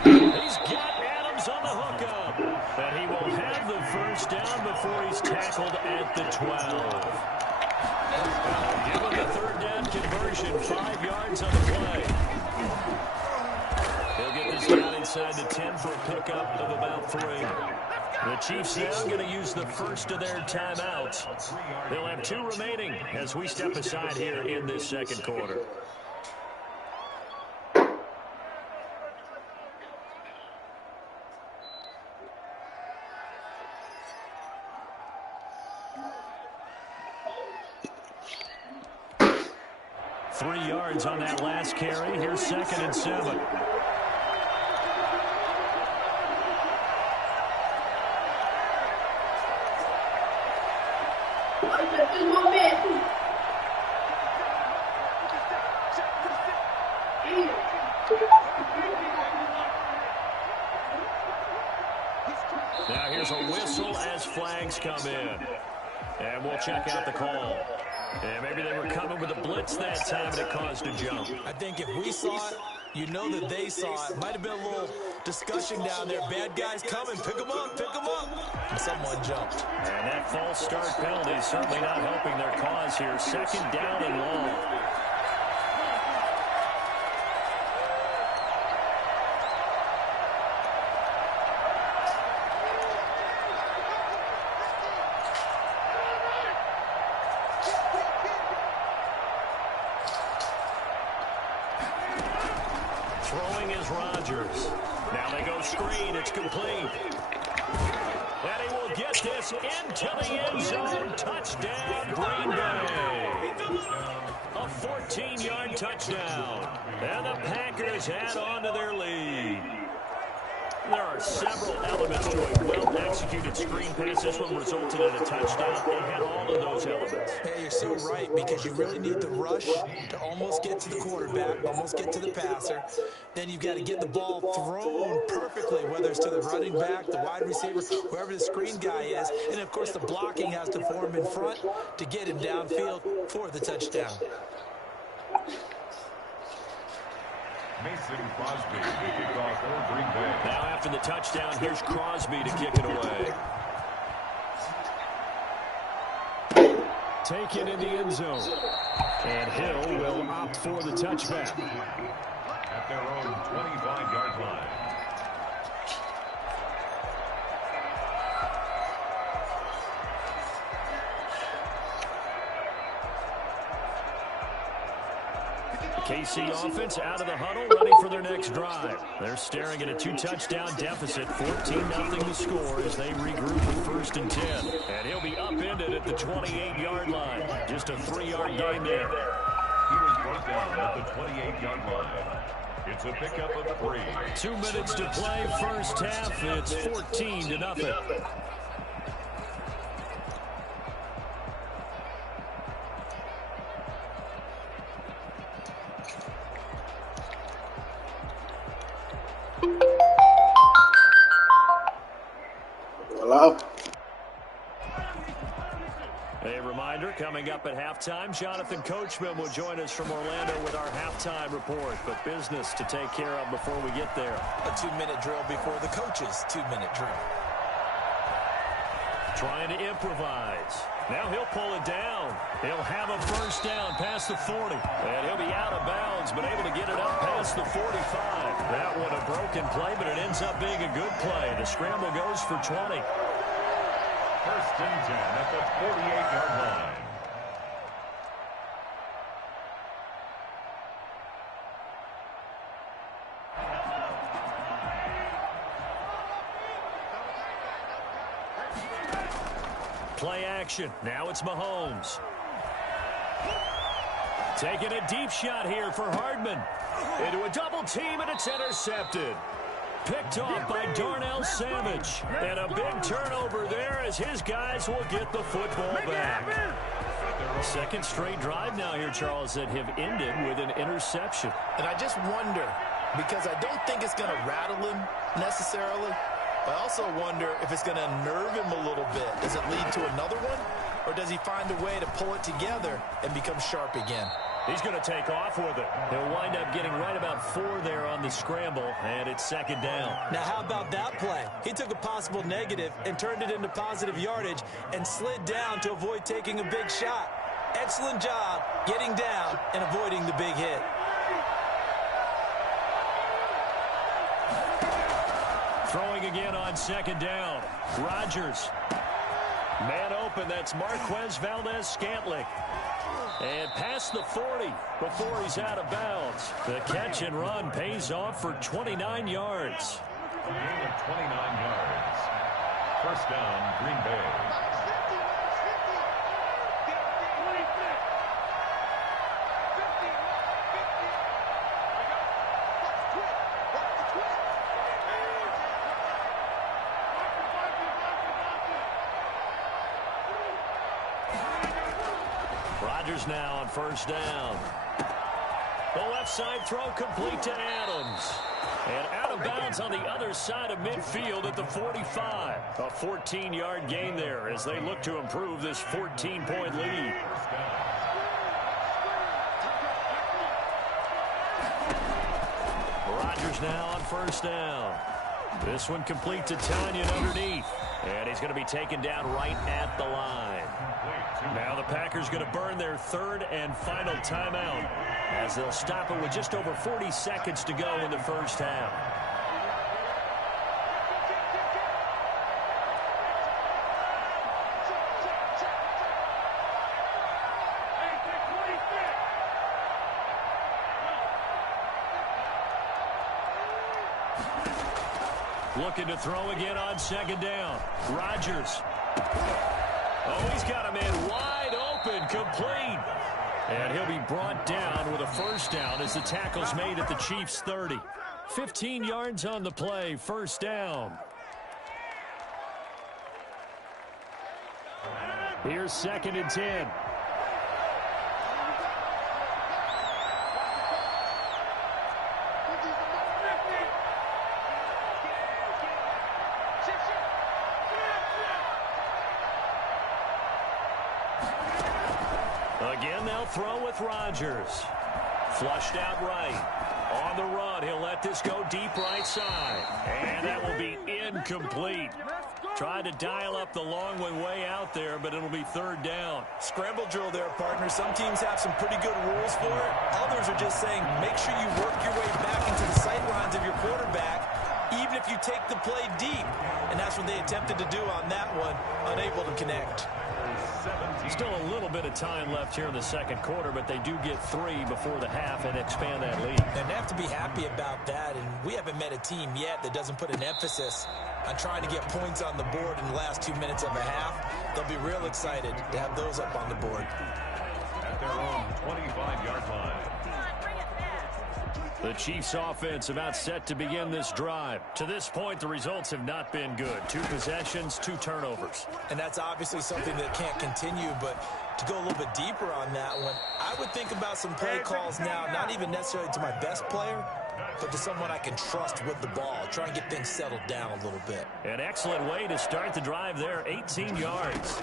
He's got Adams on the hookup. And he will have the first down before he's tackled at the 12. Give him the 3rd down conversion. 5 yards on the play. He'll get this down inside the 10 for a pickup of about 3. The Chiefs now going to use the first of their timeouts. They'll have 2 remaining as we step aside here in this second quarter. Three yards on that last carry. Here's 2nd and 7. Now here's a whistle as flags come in. And we'll check out the call. And maybe they were coming with a blitz that time and it caused a jump. I think if we saw it, you know that they saw it. Might have been a little discussion down there. Bad guys coming. Pick them up. Pick them up. And someone jumped. And that false start penalty is certainly not helping their cause here. 2nd down and long. Throwing is Rodgers. Now they go screen. It's complete. And he will get this into the end zone. Touchdown, Green Bay. A 14-yard touchdown. And the Packers add on to their lead. There are several elements to a well-executed screen pass. This one resulted in a touchdown. They had all of those elements. Hey, you're so right, because you really need the rush to almost get to the quarterback, almost get to the passer. Then you've got to get the ball thrown perfectly, whether it's to the running back, the wide receiver, whoever the screen guy is. And, of course, the blocking has to form in front to get him downfield for the touchdown. Mason Crosby to kick off for Green Bay. Now after the touchdown, here's Crosby to kick it away. Taken in the end zone. And Hill will opt for the touchback. At their own 25-yard line. KC offense out of the huddle, ready for their next drive. They're staring at a 2-touchdown deficit, 14-0 the score as they regroup with 1st and 10. And he'll be upended at the 28-yard line. Just a 3-yard gain there. He was brought down at the 28-yard line. It's a pickup of 3. 2 minutes to play, first half. It's 14-0. Hello? A reminder, coming up at halftime, Jonathan Coachman will join us from Orlando with our halftime report. But business to take care of before we get there. A 2-minute drill before the coach's 2-minute drill. Trying to improvise. Now he'll pull it down. He'll have a first down past the 40. And he'll be out of bounds, but able to get it up past the 45. That one a broken play, but it ends up being a good play. The scramble goes for 20. 1st and 10 at the 48-yard line. Play action. Now it's Mahomes. Taking a deep shot here for Hardman. Into a double team, and it's intercepted. Picked off by Darnell Savage. And a big turnover there as his guys will get the football back. 2nd straight drive now here, Charles, that have ended with an interception. And I just wonder, because I don't think it's going to rattle him necessarily, I also wonder if it's going to nerve him a little bit. Does it lead to another one? Or does he find a way to pull it together and become sharp again? He's going to take off with it. He'll wind up getting right about 4 there on the scramble, and it's 2nd down. Now, how about that play? He took a possible negative and turned it into positive yardage and slid down to avoid taking a big shot. Excellent job getting down and avoiding the big hit. Throwing again on second down. Rodgers. Man open, that's Marquez Valdez-Scantling. And past the 40 before he's out of bounds. The catch and run pays off for 29 yards. Gain of 29 yards. First down, Green Bay. Rodgers now on first down. The left side throw complete to Adams. And out of bounds on the other side of midfield at the 45. A 14-yard gain there as they look to improve this 14-point lead. Rodgers now on first down. This one complete to Tanyan underneath. And he's going to be taken down right at the line. Now the Packers going to burn their third and final timeout as they'll stop it with just over 40 seconds to go in the first half. Looking to throw again on second down. Rodgers. Oh, he's got a man wide open, complete. And he'll be brought down with a first down as the tackle's made at the Chiefs' 30. 15 yards on the play, first down. Here's 2nd and 10. Again, they'll throw with Rodgers. Flushed out right. On the run, he'll let this go deep right side. And that will be incomplete. Tried to dial up the long way out there, but it'll be third down. Scramble drill there, partner. Some teams have some pretty good rules for it. Others are just saying, make sure you work your way back into the sight lines of your quarterback, even if you take the play deep. And that's what they attempted to do on that one, unable to connect. Still a little bit of time left here in the second quarter, but they do get 3 before the half and expand that lead. And they have to be happy about that, and we haven't met a team yet that doesn't put an emphasis on trying to get points on the board in the last 2 minutes of a half. They'll be real excited to have those up on the board. At their own 25-yard line. The Chiefs offense about set to begin this drive. To this point, the results have not been good. 2 possessions, 2 turnovers. And that's obviously something that can't continue, but to go a little bit deeper on that one, I would think about some play calls now, not even necessarily to my best player, but to someone I can trust with the ball. Try and get things settled down a little bit. An excellent way to start the drive there, 18 yards.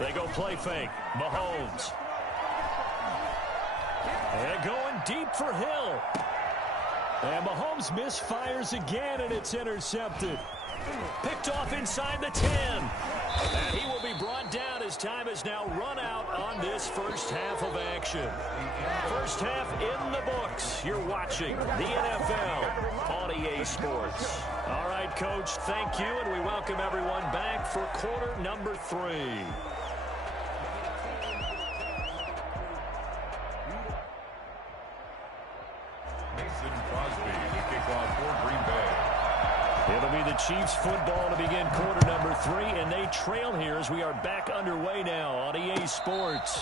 They go play fake. Mahomes. And going deep for Hill. And Mahomes misfires again, and it's intercepted. Picked off inside the 10. And he will be brought down as time has now run out on this first half of action. First half in the books. You're watching the NFL on EA Sports. All right, Coach, thank you, and we welcome everyone back for quarter number 3. It'll be the Chiefs football to begin quarter number 3, and they trail here as we are back underway now on EA Sports.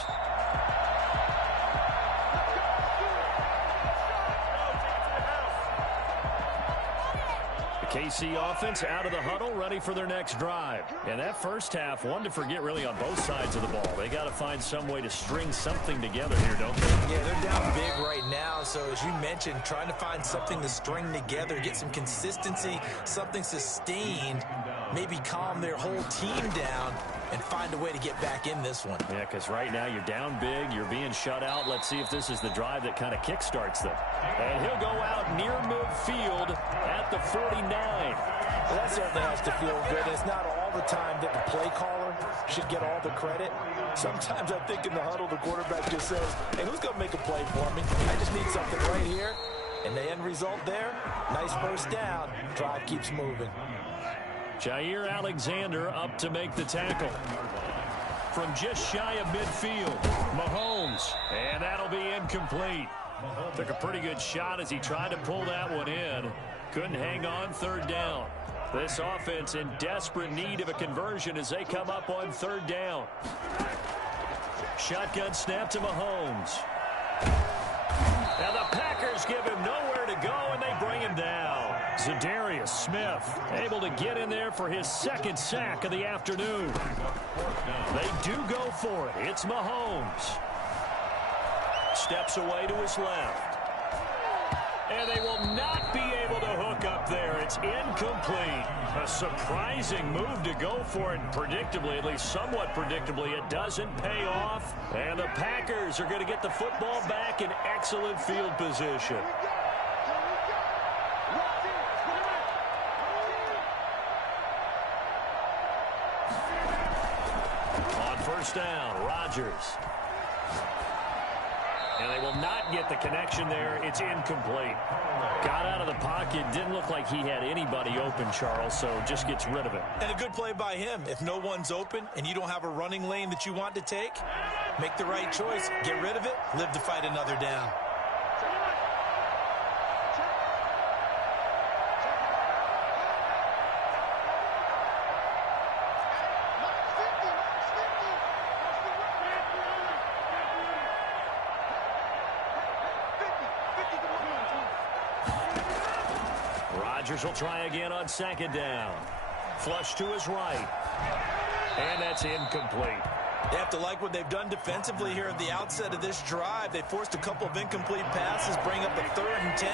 The KC offense out of the huddle, ready for their next drive. And that first half, one to forget really on both sides of the ball. They got to find some way to string something together here, don't they? Yeah, they're down big right now. So as you mentioned, trying to find something to string together, get some consistency, something sustained, maybe calm their whole team down and find a way to get back in this one. Yeah, because right now you're down big, you're being shut out. Let's see if this is the drive that kind of kickstarts them. And he'll go out near midfield at the 49. Well, that certainly has to feel good. It's not all the time that the play caller should get all the credit. Sometimes I think in the huddle, the quarterback just says, hey, who's going to make a play for me? I just need something right here. And the end result there, nice first down. Drive keeps moving. Jair Alexander up to make the tackle. From just shy of midfield, Mahomes. And that'll be incomplete. Took a pretty good shot as he tried to pull that one in. Couldn't hang on third down. This offense in desperate need of a conversion as they come up on third down. Shotgun snap to Mahomes. Now the Packers give him nowhere to go, and they bring him down. Zadarius Smith able to get in there for his second sack of the afternoon. They do go for it. It's Mahomes. Steps away to his left. And they will not be able to hook up there. It's incomplete. A surprising move to go for it. Predictably, at least somewhat predictably, it doesn't pay off. And the Packers are going to get the football back in excellent field position. On first down, Rodgers. And they will not get the connection there. It's incomplete. Got out of the pocket. Didn't look like he had anybody open, Charles, so just gets rid of it. And a good play by him. If no one's open and you don't have a running lane that you want to take, make the right choice. Get rid of it. Live to fight another down. Rodgers will try again on second down. Flush to his right. And that's incomplete. They have to like what they've done defensively here at the outset of this drive. They forced a couple of incomplete passes, bring up a 3rd and 10.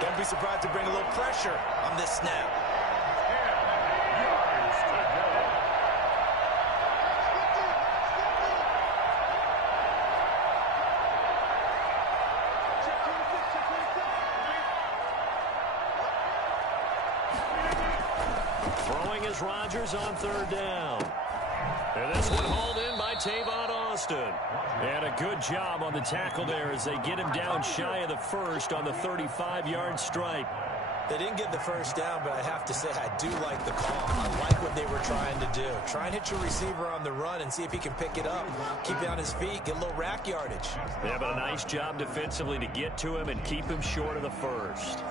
Don't be surprised to bring a little pressure on this snap. Rodgers on third down. And this one hauled in by Tavon Austin. And a good job on the tackle there as they get him down shy of the first on the 35-yard stripe. They didn't get the first down, but I have to say I do like the call. I like what they were trying to do. Try and hit your receiver on the run and see if he can pick it up. Keep it on his feet, get a little rack yardage. Yeah, but a nice job defensively to get to him and keep him short of the first.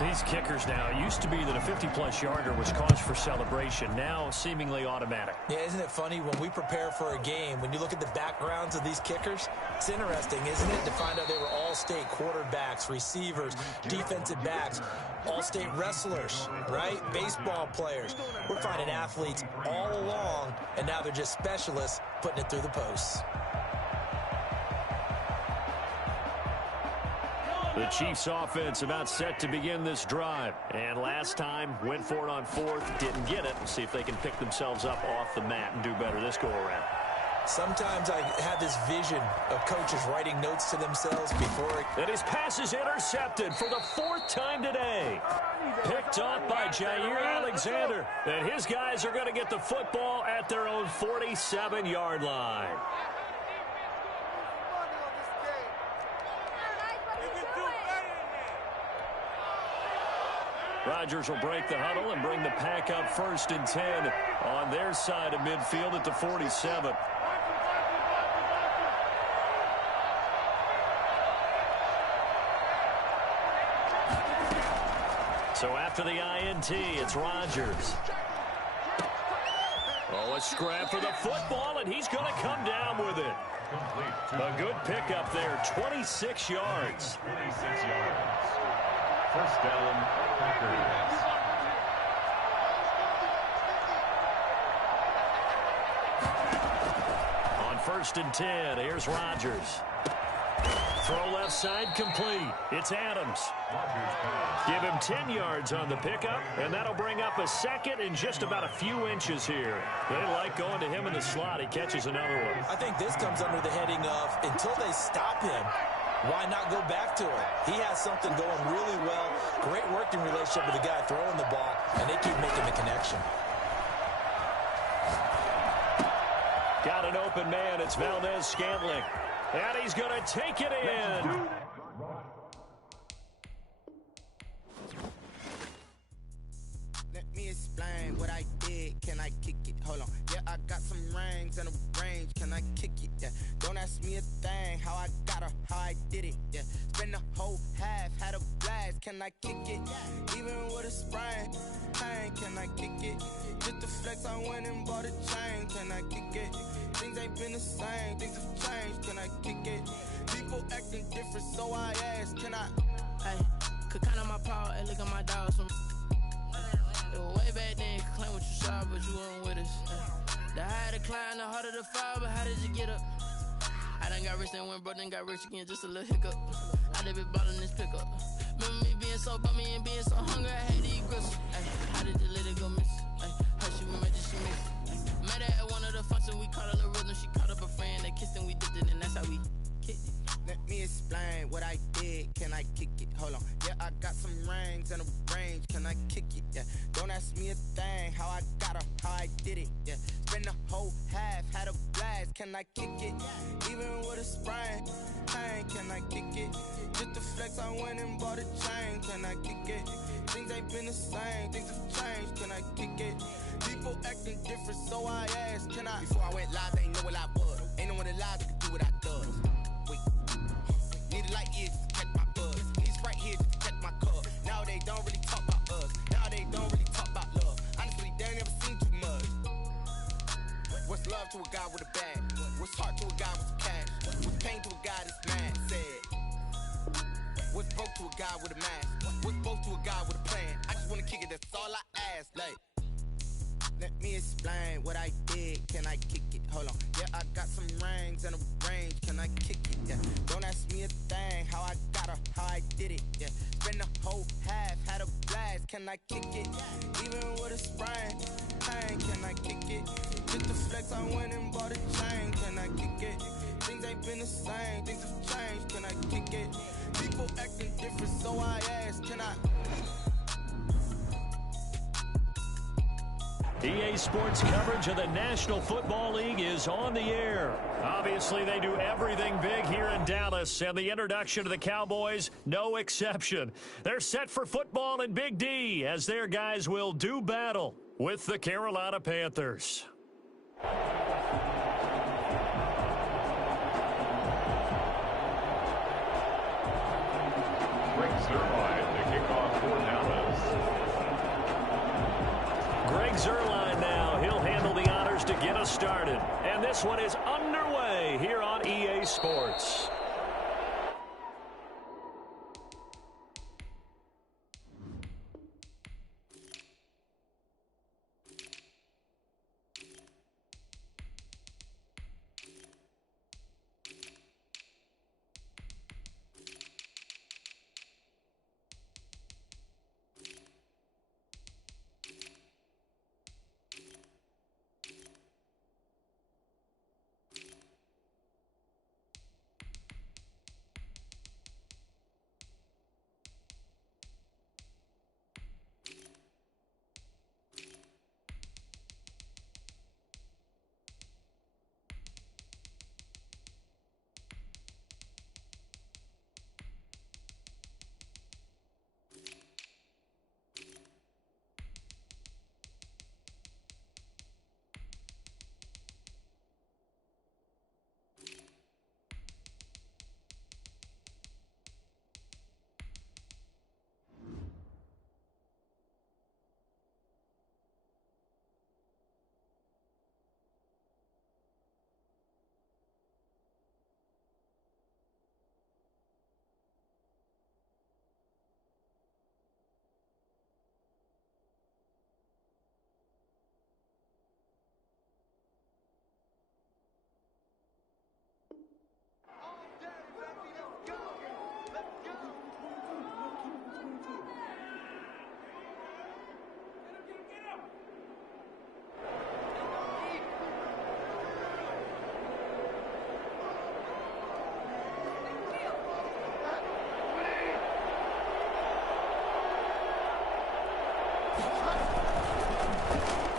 These kickers now, it used to be that a 50-plus yarder was cause for celebration. Now, seemingly automatic. Yeah, isn't it funny when we prepare for a game, when you look at the backgrounds of these kickers, it's interesting, isn't it, to find out they were all-state quarterbacks, receivers, defensive backs, all-state wrestlers, right? Baseball players. We're finding athletes all along, and now they're just specialists putting it through the posts. The Chiefs offense about set to begin this drive. And last time, went for it on fourth, didn't get it. We'll see if they can pick themselves up off the mat and do better this go-around. Sometimes I have this vision of coaches writing notes to themselves before it. And his pass is intercepted for the 4th time today. Picked off by Jair Alexander. And his guys are going to get the football at their own 47-yard line. Rodgers will break the huddle and bring the pack up 1st and 10 on their side of midfield at the 47. So after the INT, it's Rodgers. Oh, a scrap for the football, and he's going to come down with it. A good pickup there, 26 yards. 26 yards. First down, Packers. On 1st and 10, here's Rodgers. Throw left side complete. It's Adams. Give him 10 yards on the pickup, and that'll bring up a 2nd and just about a few inches here. They like going to him in the slot. He catches another one. I think this comes under the heading of until they stop him, why not go back to it? He has something going really well. Great working relationship with the guy throwing the ball, and they keep making the connection. Got an open man. It's Valdez Scantling. And he's going to take it in. can I kick it? Yeah. Don't ask me a thing, how I got her, how I did it. Yeah. Spend the whole half, had a blast, can I kick it? Even with a sprain, pain, can I kick it? Just the flex, I went and bought a chain, can I kick it? Things ain't been the same, things have changed, can I kick it? People acting different, so I ask, can I? Hey, could count on my power, and look at my dogs from. It was way back then, could claim what you saw, but you weren't with us. The higher the climb, the harder the fall, but how did you get up? I done got rich and went broke, then got rich again, just a little hiccup. I done been ballin' this pickup. Remember me being so bummy and being so hungry, I had to eat grits. How did you let it go miss? How she we made it, she missed. Met her at one of the functions, we caught a little rhythm. She caught up a friend, they kissed and we dipped it, and that's how we kicked it. Let me explain what I did, can I kick it? Hold on, yeah, I got some rings and a range, can I kick it? Yeah, don't ask me a thing, how I got her, how I did it. Yeah, spend the whole half, had a blast, can I kick it? Even with a sprain, pain, can I kick it? Just the flex, I went and bought a chain, can I kick it? Things ain't been the same, things have changed, can I kick it? People acting different, so I asked, can I? Before I went live, they ain't know what I was. Ain't no one alive that could do what I does. Wait, need a light here just to catch my buzz. Need right here just to catch my cup. Now they don't really talk about us. Now they don't really talk about love. Honestly, they ain't never seen too much. What's love to a guy with a bag? What's heart to a guy with some cash? What's pain to a guy that's mad? Said. What's broke to a guy with a mask? What's both to a guy with a plan? I just wanna kick it, that's all I ask. Like, let me explain what I did, can I kick it? Hold on, yeah, I got some rings and a range, can I kick it? Yeah, don't ask me a thing, how I got her, how I did it. Yeah, spend the whole half, had a blast, can I kick it? Even with a sprain, pain, can I kick it? Just the flex, I went and bought a chain, can I kick it? Things ain't been the same, things have changed, can I kick it? People acting different, so I ask, can I? EA Sports coverage of the National Football League is on the air. Obviously, they do everything big here in Dallas, and the introduction to the Cowboys, no exception. They're set for football in Big D as their guys will do battle with the Carolina Panthers. Greg Zerline to kick off for Dallas. Greg Zerline now. He'll handle the honors to get us started. And this one is underway here on EA Sports.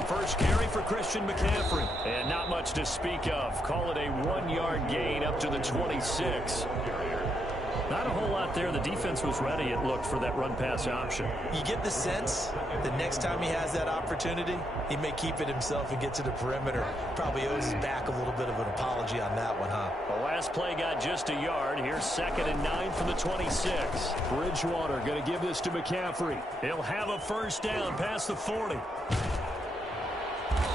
First carry for Christian McCaffrey. And not much to speak of. Call it a 1-yard gain up to the 26. Not a whole lot there. The defense was ready, it looked, for that run-pass option. You get the sense the next time he has that opportunity, he may keep it himself and get to the perimeter. Probably owes his back a little bit of an apology on that one, huh? The last play got just a yard. Here's 2nd and 9 from the 26. Bridgewater going to give this to McCaffrey. He'll have a first down past the 40.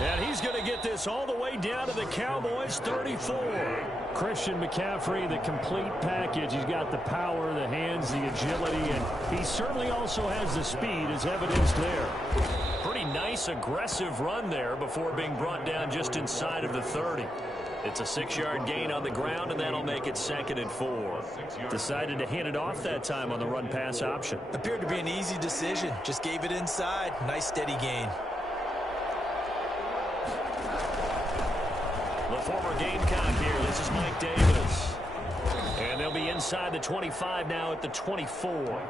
And he's going to get this all the way down to the Cowboys' 34. Christian McCaffrey, the complete package. He's got the power, the hands, the agility, and he certainly also has the speed as evidenced there. Pretty nice, aggressive run there before being brought down just inside of the 30. It's a 6-yard gain on the ground, and that'll make it 2nd and 4. Decided to hand it off that time on the run-pass option. Appeared to be an easy decision. Just gave it inside. Nice, steady gain. The former Gamecock here. This is Mike Davis. And they'll be inside the 25 now at the 24.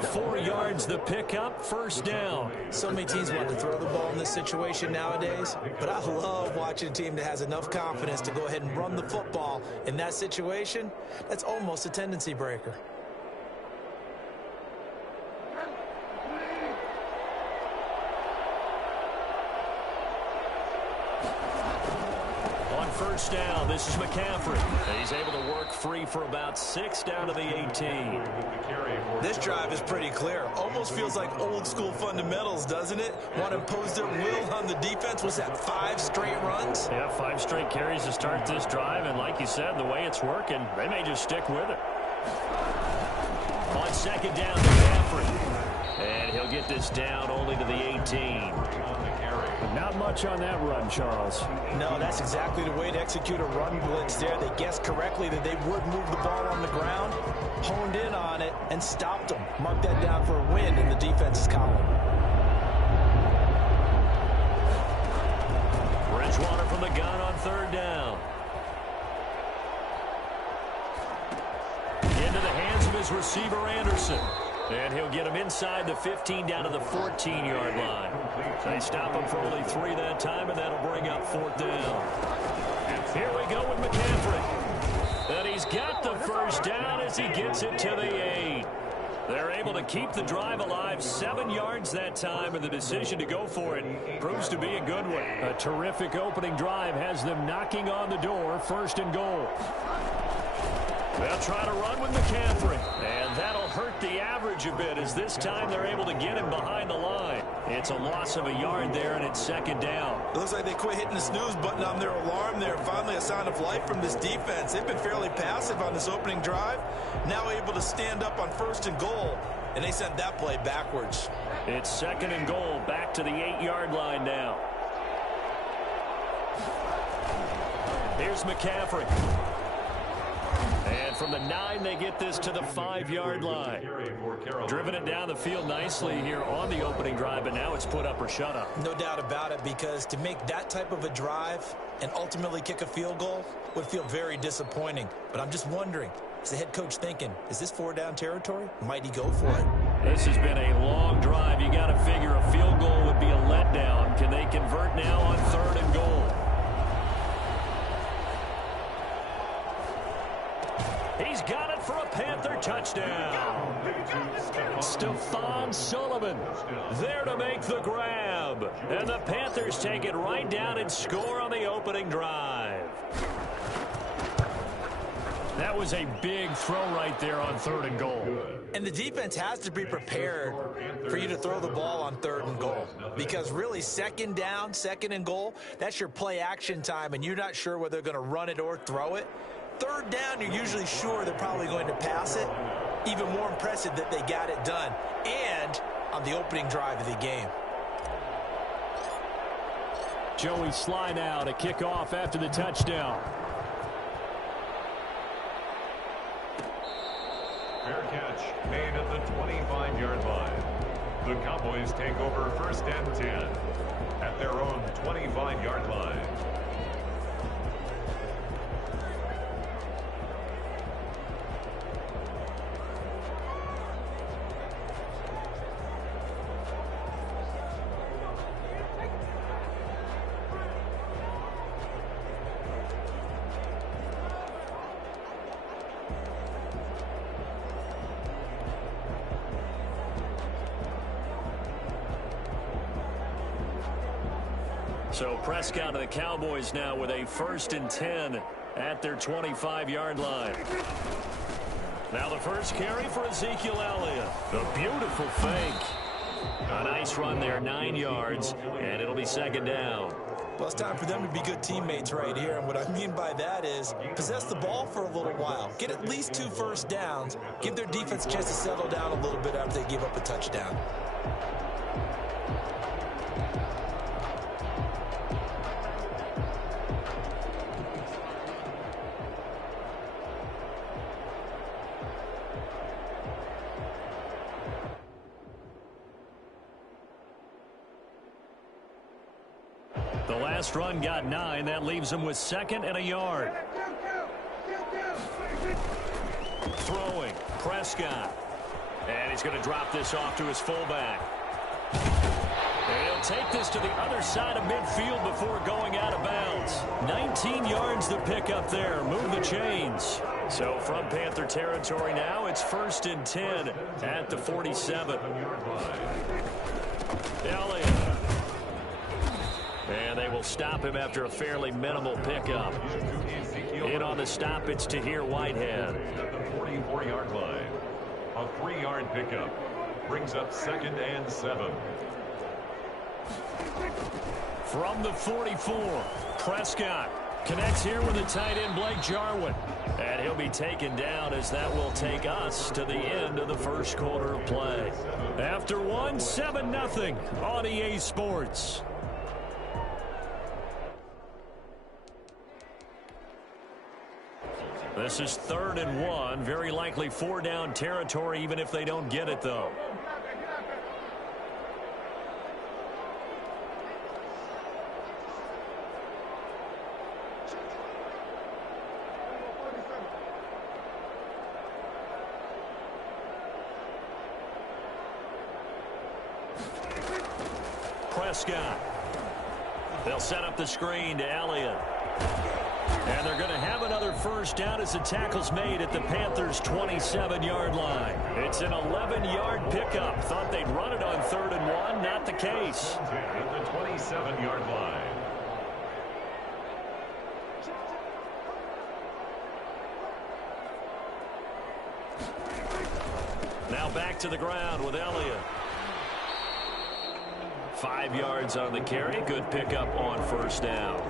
4 yards the pickup, first down. So many teams want to throw the ball in this situation nowadays, but I love watching a team that has enough confidence to go ahead and run the football in that situation. That's almost a tendency breaker. First down, this is McCaffrey. He's able to work free for about 6 down to the 18. This drive is pretty clear. Almost feels like old school fundamentals, doesn't it? Want to impose their will on the defense. Was that 5 straight runs? Yeah, 5 straight carries to start this drive, and like you said, the way it's working, they may just stick with it. On 2nd down, McCaffrey. And he'll get this down only to the 18. Not much on that run, Charles. No, that's exactly the way to execute a run blitz there. They guessed correctly that they would move the ball on the ground, honed in on it, and stopped them. Mark that down for a win in the defense's column. Bridgewater from the gun on 3rd down. Into the hands of his receiver, Anderson. And he'll get him inside the 15 down to the 14-yard line. They stop him for only 3 that time, and that'll bring up 4th down. Here we go with McCaffrey. And he's got the first down as he gets it to the 8. They're able to keep the drive alive, 7 yards that time, and the decision to go for it proves to be a good one. A terrific opening drive has them knocking on the door, 1st and goal. They'll try to run with McCaffrey, and that'll hurt the average a bit as this time they're able to get him behind the line. It's a loss of a yard there, and it's 2nd down. It looks like they quit hitting the snooze button on their alarm there. Finally a sign of life from this defense. They've been fairly passive on this opening drive. Now able to stand up on 1st and goal, and they sent that play backwards. It's 2nd and goal, back to the 8-yard line now. Here's McCaffrey. And from the 9, they get this to the 5-yard line. Driven it down the field nicely here on the opening drive, but now it's put up or shut up. No doubt about it, because to make that type of a drive and ultimately kick a field goal would feel very disappointing. But I'm just wondering, is the head coach thinking, is this 4-down territory? Might he go for it? This has been a long drive. You got to figure a field goal would be a letdown. Can they convert now on 3rd and goal? He's got it for a Panther touchdown. Stephon Sullivan there to make the grab. And the Panthers take it right down and score on the opening drive. That was a big throw right there on 3rd and goal. And the defense has to be prepared for you to throw the ball on 3rd and goal. Because really, 2nd down, 2nd and goal, that's your play action time, and you're not sure whether they're going to run it or throw it. 3rd down, you're usually sure they're probably going to pass it. Even more impressive that they got it done. And on the opening drive of the game. Joey Sly now to kick off after the touchdown. Fair catch made at the 25-yard line. The Cowboys take over 1st and 10 at their own 25-yard line. So Prescott and the Cowboys now with a 1st and 10 at their 25-yard line. Now the first carry for Ezekiel Elliott. A beautiful fake. A nice run there, 9 yards, and it'll be 2nd down. Well, it's time for them to be good teammates right here, and what I mean by that is possess the ball for a little while. Get at least 2 first downs. Give their defense a chance to settle down a little bit after they give up a touchdown. The last run got 9. That leaves him with 2nd and a yard. Throwing, Prescott. And he's going to drop this off to his fullback. And he'll take this to the other side of midfield before going out of bounds. 19 yards to pick up there. Move the chains. So from Panther territory now, it's 1st and 10 at the 47. Elliott. And they will stop him after a fairly minimal pickup. In on the stop, it's Tahir Whitehead. At the 44-yard line, a 3-yard pickup brings up 2nd and 7. From the 44, Prescott connects here with the tight end Blake Jarwin. And he'll be taken down as that will take us to the end of the first quarter of play. After 7-0 on EA Sports. This is 3rd and 1. Very likely 4-down territory, even if they don't get it, though. Prescott. They'll set up the screen to Elliott. And they're going to have another first down as the tackle's made at the Panthers' 27-yard line. It's an 11-yard pickup. Thought they'd run it on 3rd and 1. Not the case. At the 27-yard line. Now back to the ground with Elliott. 5 yards on the carry. Good pickup on 1st down.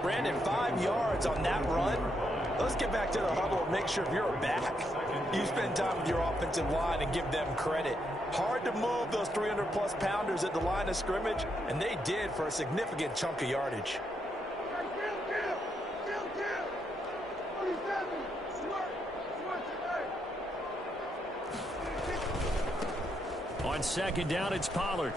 Brandon, 5 yards on that run. Let's get back to the huddle and make sure if you're a back, you spend time with your offensive line and give them credit. Hard to move those 300-plus pounders at the line of scrimmage, and they did for a significant chunk of yardage. On 2nd down, it's Pollard.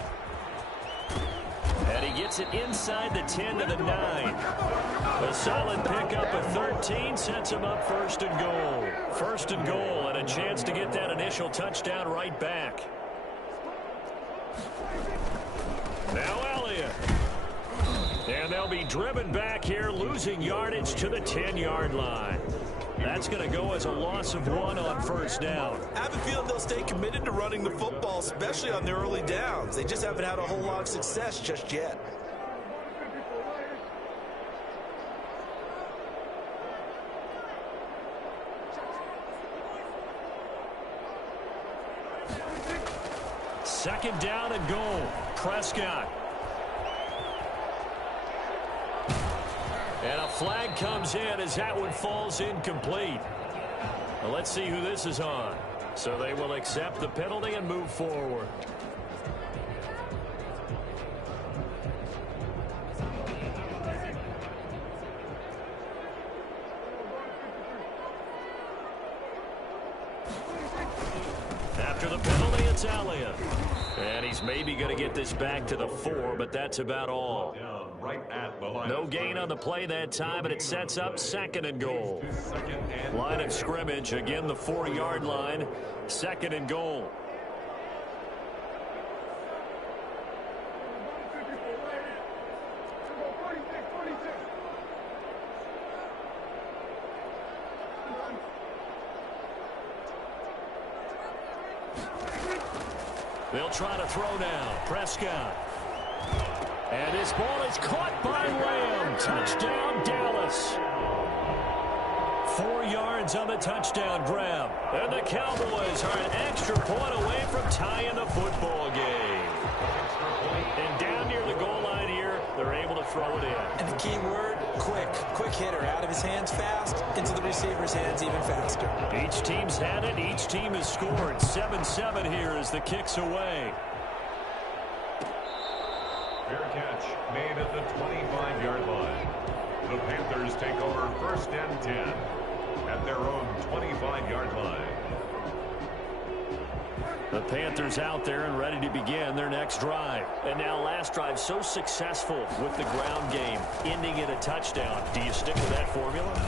And he gets it inside the 10 to the 9. A solid pickup of 13 sets him up 1st and goal. 1st and goal and a chance to get that initial touchdown right back. Now Elliott. And they'll be driven back here, losing yardage to the 10-yard line. That's going to go as a loss of 1 on 1st down. I have a feeling they'll stay committed to running the football, especially on their early downs. They just haven't had a whole lot of success just yet. Second down and goal. Prescott. And a flag comes in as that one falls incomplete. Well, let's see who this is on. So they will accept the penalty and move forward. After the penalty, it's Elliott. And he's maybe going to get this back to the 4, but that's about all. No gain on the play that time, and it sets up 2nd and goal. Line of scrimmage, again the 4-yard line. 2nd and goal. They'll try to throw now. Prescott. And this ball is caught by Lamb. Touchdown, Dallas. 4 yards on the touchdown grab. And the Cowboys are an extra point away from tying the football game. And down near the goal line here, they're able to throw it in. And the key word, quick. Quick hitter. Out of his hands fast, into the receiver's hands even faster. Each team's had it. Each team has scored. 7-7 here as the kick's away. Fair catch made at the 25-yard line. The Panthers take over 1st and 10 at their own 25-yard line. The Panthers out there and ready to begin their next drive. And now last drive so successful with the ground game, ending in a touchdown. Do you stick with that formula?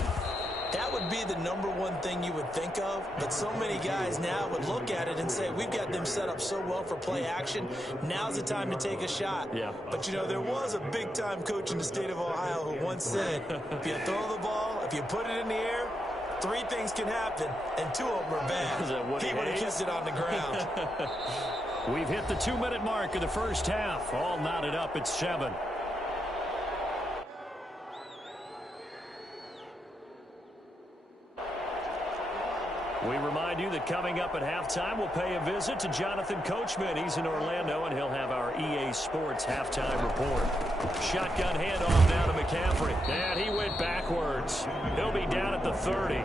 That would be the #1 thing you would think of, but so many guys now would look at it and say, we've got them set up so well for play action, now's the time to take a shot. Yeah. But, you know, there was a big-time coach in the state of Ohio who once said, if you throw the ball, if you put it in the air, 3 things can happen, and 2 of them are bad. He would have kept it on the ground. We've hit the 2-minute mark of the first half. All knotted up at 7. We remind you that coming up at halftime, we'll pay a visit to Jonathan Coachman. He's in Orlando, and he'll have our EA Sports halftime report. Shotgun handoff down to McCaffrey. And he went backwards. He'll be down at the 30.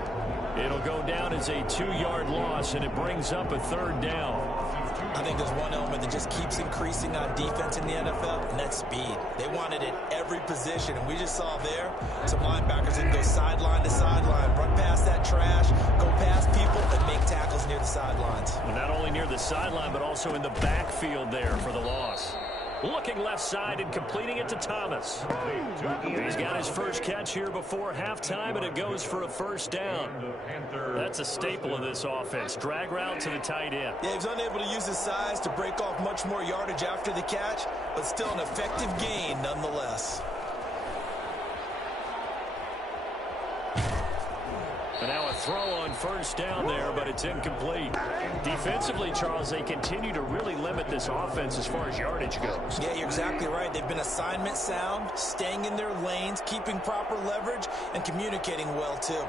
It'll go down as a 2-yard loss, and it brings up a 3rd down. I think there's one element that just keeps increasing on defense in the NFL, and that's speed. They want it at every position, and we just saw there some linebackers that go sideline to sideline, run past that trash, go past people, and make tackles near the sidelines. And not only near the sideline, but also in the backfield there for the loss. Looking left side and completing it to Thomas. He's got his first catch here before halftime, and it goes for a 1st down. That's a staple of this offense. Drag route to the tight end. Yeah, he was unable to use his size to break off much more yardage after the catch, but still an effective gain nonetheless. And now a throw on 1st down there, but it's incomplete. Defensively, Charles, they continue to really limit this offense as far as yardage goes. Yeah, you're exactly right. They've been assignment sound, staying in their lanes, keeping proper leverage, and communicating well, too.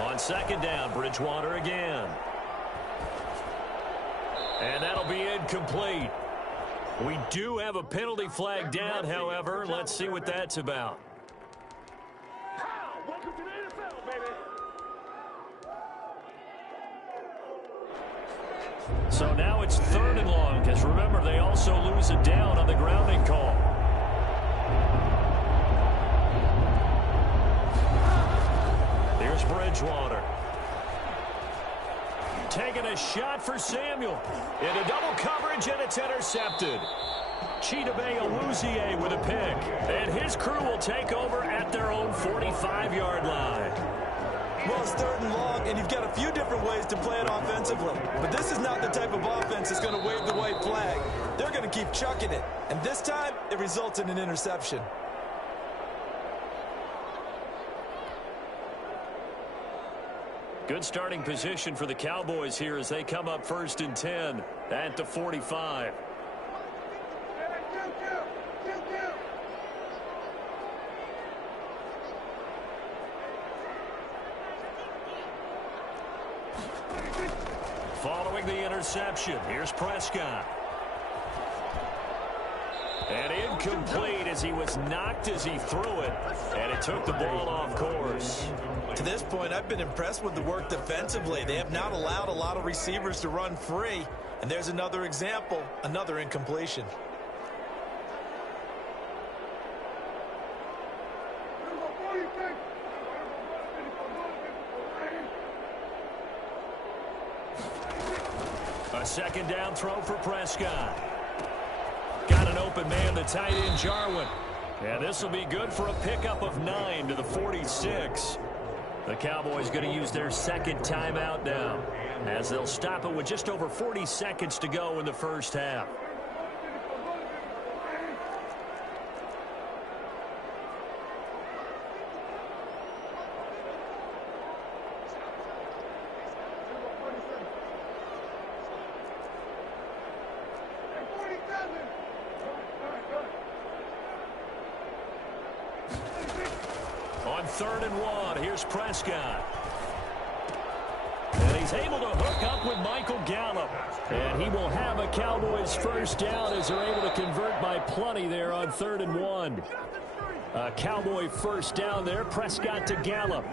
On 2nd down, Bridgewater again. And that'll be incomplete. We do have a penalty flag down, however. Let's see what that's about. So now it's 3rd and long, because remember, they also lose a down on the grounding call. Here's Bridgewater. Taking a shot for Samuel. Into double coverage, and it's intercepted. Chidobe Awuzie with a pick. And his crew will take over at their own 45-yard line. Well, it's 3rd and long, and you've got a few different ways to play it offensively. But this is not the type of offense that's going to wave the white flag. They're going to keep chucking it. And this time, it results in an interception. Good starting position for the Cowboys here as they come up 1st and 10 at the 45. Following the interception, here's Prescott. And incomplete as he was knocked as he threw it, and it took the ball off course. To this point, I've been impressed with the work defensively. They have not allowed a lot of receivers to run free. And there's another example, another incompletion. A 2nd down throw for Prescott. Got an open man, the tight end, Jarwin. And this will be good for a pickup of 9 to the 46. The Cowboys going to use their 2nd timeout now, as they'll stop it with just over 40 seconds to go in the first half. On 3rd and 1, here's Prescott. And he's able to hook up with Michael Gallup. And he will have a Cowboys first down as they're able to convert by plenty there on 3rd and 1. A Cowboy first down there. Prescott to Gallup.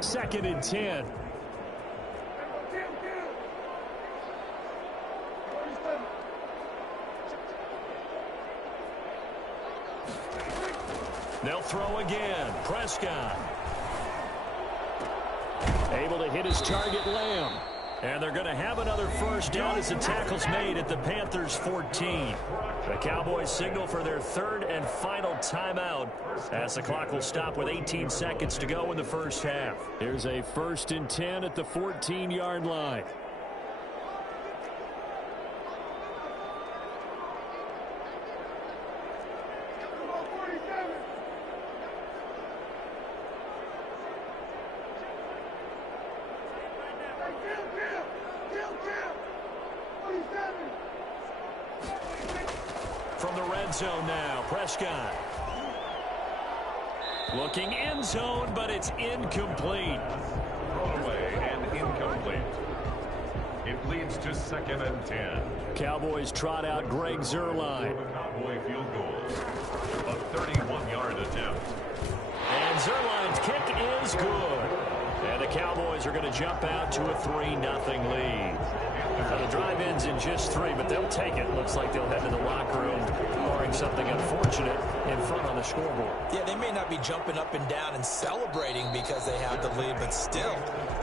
2nd and 10. They'll throw again. Prescott. Able to hit his target, Lamb. And they're going to have another first down as the tackle's made at the Panthers' 14. The Cowboys signal for their 3rd and final timeout as the clock will stop with 18 seconds to go in the first half. Here's a 1st and 10 at the 14-yard line. From the red zone now, Prescott. Looking end zone, but it's incomplete. Thrown away and incomplete. It leads to 2nd and 10. Cowboys trot out Greg Zuerlein. Cowboy field goal. A 31-yard attempt. And Zerline's kick is good. And the Cowboys are going to jump out to a 3-0 lead. Now the drive ends in just 3, but they'll take it. Looks like they'll head to the locker room, barring something unfortunate in front on the scoreboard. Yeah, they may not be jumping up and down and celebrating because they have the lead, but still,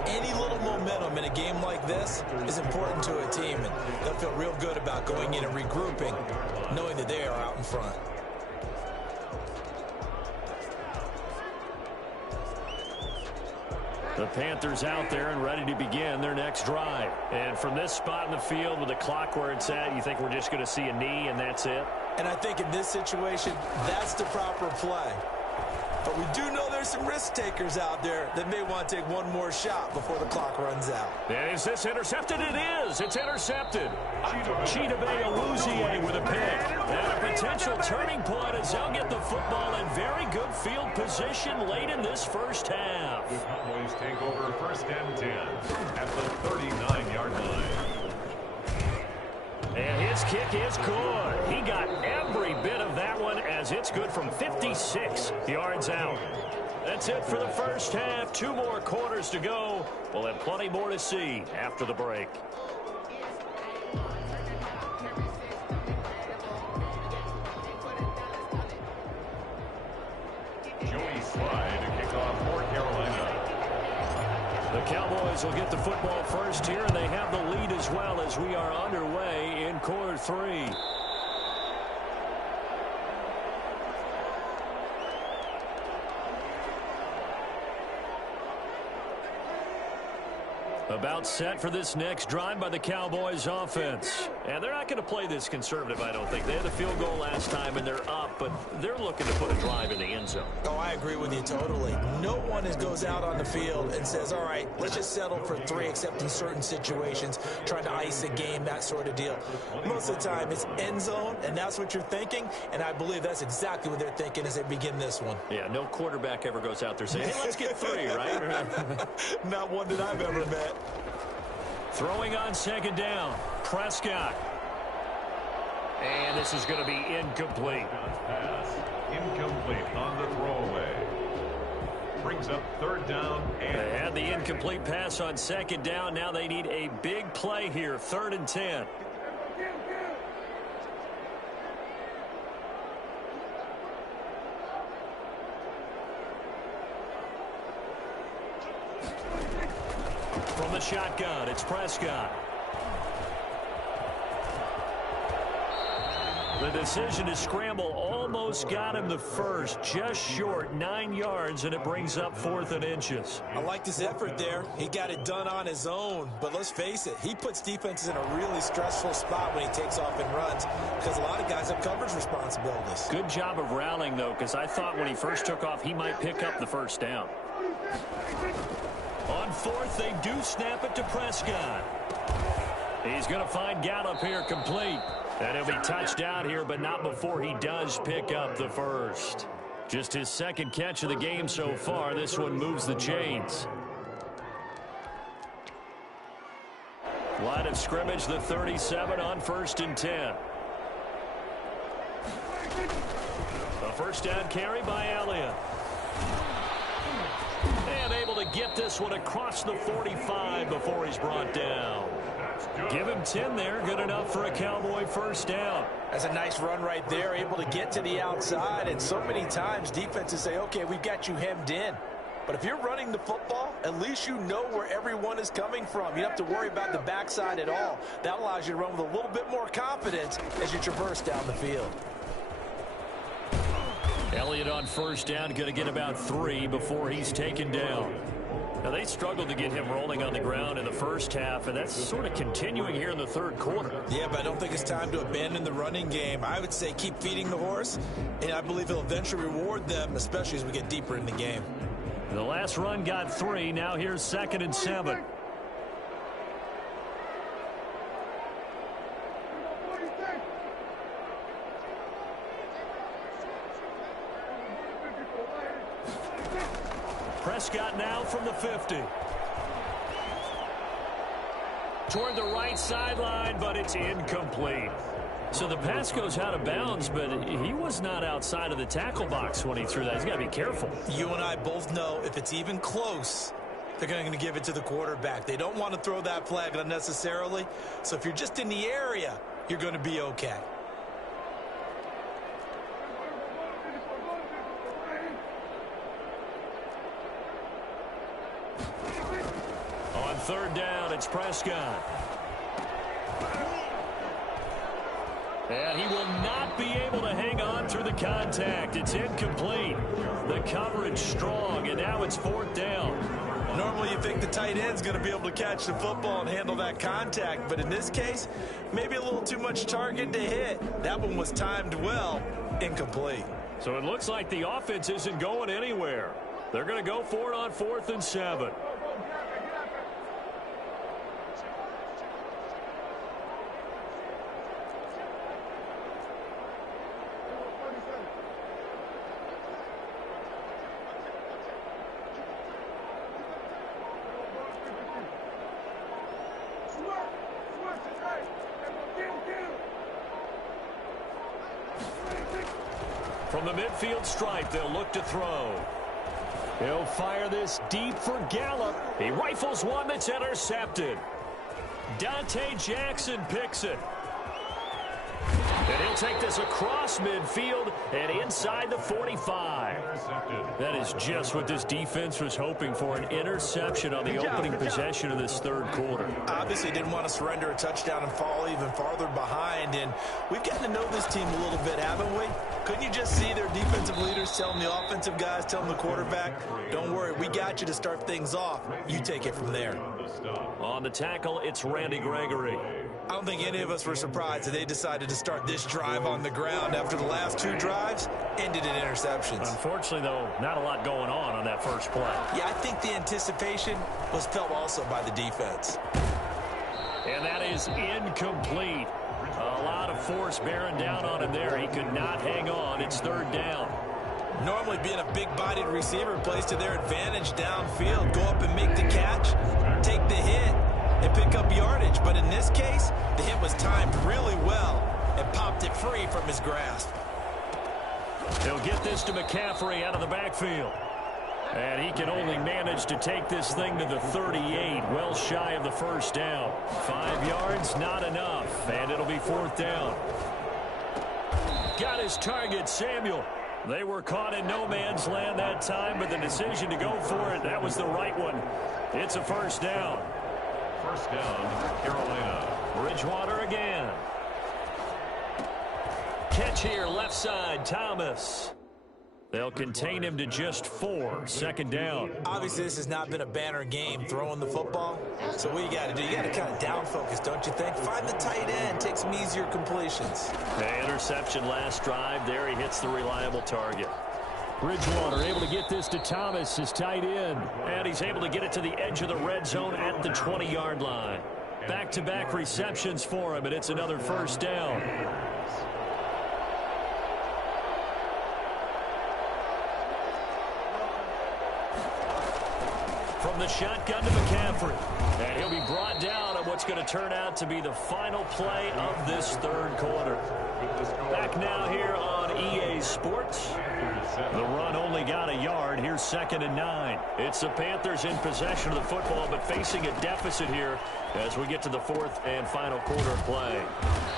any little momentum in a game like this is important to a team, and they'll feel real good about going in and regrouping, knowing that they are out in front. The Panthers out there and ready to begin their next drive. And from this spot in the field with the clock where it's at, you think we're just going to see a knee and that's it? And I think in this situation, that's the proper play. But we do know there's some risk takers out there that may want to take one more shot before the clock runs out. And is this intercepted? It is. It's intercepted. Chidobe Awuzie with a pick. And a potential turning point as they'll get the football in very good field position late in this first half. The Cowboys take over 1st and 10 at the 39-yard line. And his kick is good. He got every bit of that one as it's good from 56 yards out. That's it for the first half. 2 more quarters to go. We'll have plenty more to see after the break. Joey Slye to kick off for Carolina. The Cowboys will get the football first here, and they have the lead as well as we are underway in quarter 3. About set for this next drive by the Cowboys offense. And they're not going to play this conservative, I don't think. They had the field goal last time, and they're up, but they're looking to put a drive in the end zone. Oh, I agree with you totally. No one goes out on the field and says, all right, let's just settle for 3, except in certain situations, trying to ice a game, that sort of deal. Most of the time, it's end zone, and that's what you're thinking, and I believe that's exactly what they're thinking as they begin this one. Yeah, no quarterback ever goes out there saying, hey, let's get 3, right? Not one that I've ever met. Throwing on 2nd down, Prescott. And this is going to be incomplete. Pass incomplete on the throwaway. Brings up 3rd down. And they had the incomplete pass on 2nd down. Now they need a big play here, 3rd and 10. From the shotgun, it's Prescott. The decision to scramble almost got him the first, just short, 9 yards, and it brings up 4th and inches. I liked his effort there. He got it done on his own, but let's face it, he puts defenses in a really stressful spot when he takes off and runs because a lot of guys have coverage responsibilities. Good job of rallying, though, because I thought when he first took off, he might pick up the first down. On 4th, they do snap it to Prescott. He's going to find Gallup here complete. And he'll be touched out here, but not before he does pick up the first. Just his second catch of the game so far. This one moves the chains. Line of scrimmage, the 37 on 1st and 10. A first down carry by Elliott. And able to get this one across the 45 before he's brought down. Give him 10 there. Good enough for a Cowboy first down. That's a nice run right there. Able to get to the outside. And so many times defenses say, okay, we've got you hemmed in. But if you're running the football, at least you know where everyone is coming from. You don't have to worry about the backside at all. That allows you to run with a little bit more confidence as you traverse down the field. Elliott on first down, going to get about 3 before he's taken down. Now, they struggled to get him rolling on the ground in the first half, and that's sort of continuing here in the third quarter. Yeah, but I don't think it's time to abandon the running game. I would say keep feeding the horse, and I believe he'll eventually reward them, especially as we get deeper in the game. The last run got 3. Now here's 2nd and 7. Prescott now from the 50. Toward the right sideline, but it's incomplete. So the pass goes out of bounds, but he was not outside of the tackle box when he threw that. He's got to be careful. You and I both know if it's even close, they're going to give it to the quarterback. They don't want to throw that flag unnecessarily. So if you're just in the area, you're going to be okay. On 3rd down, it's Prescott. And he will not be able to hang on through the contact. It's incomplete. The coverage strong, and now it's 4th down. Normally you think the tight end's going to be able to catch the football and handle that contact, but in this case, maybe a little too much target to hit. That one was timed well, incomplete. So it looks like the offense isn't going anywhere. They're going to go for it on 4th and 7. From the midfield stripe, they'll look to throw. He'll fire this deep for Gallup. He rifles one that's intercepted. Dante Jackson picks it. And he'll take this across midfield and inside the 45. That is just what this defense was hoping for, an interception on the opening possession of this third quarter. Obviously didn't want to surrender a touchdown and fall even farther behind, and we've gotten to know this team a little bit, haven't we? Couldn't you just see their defensive leaders telling the offensive guys, telling the quarterback, don't worry, we got you to start things off. You take it from there. On the tackle, it's Randy Gregory. I don't think any of us were surprised that they decided to start this drive on the ground after the last 2 drives ended in interceptions. Unfortunately, though, not a lot going on that first play. Yeah, I think the anticipation was felt also by the defense. And that is incomplete. A lot of force bearing down on him there. He could not hang on. It's 3rd down. Normally being a big-bodied receiver plays to their advantage downfield. Go up and make the catch, take the hit, and pick up yardage. But in this case, the hit was timed really well and popped it free from his grasp. He'll get this to McCaffrey out of the backfield. And he can only manage to take this thing to the 38, well shy of the first down. 5 yards, not enough, and it'll be 4th down. Got his target, Samuel. They were caught in no man's land that time, but the decision to go for it, that was the right one. It's a first down. First down, Carolina. Bridgewater again. Catch here, left side, Thomas. They'll contain him to just 4. 2nd down. Obviously, this has not been a banner game throwing the football. So what you got to do, you got to kind of down focus, don't you think? Find the tight end, take some easier completions. The interception last drive. There he hits the reliable target. Bridgewater able to get this to Thomas, his tight end. And he's able to get it to the edge of the red zone at the 20-yard line. Back-to-back receptions for him, and it's another first down. From the shotgun to McCaffrey. And he'll be brought down on what's going to turn out to be the final play of this third quarter. Back now here on EA Sports. The run only got a yard. Here's 2nd and 9. It's the Panthers in possession of the football, but facing a deficit here as we get to the 4th and final quarter play.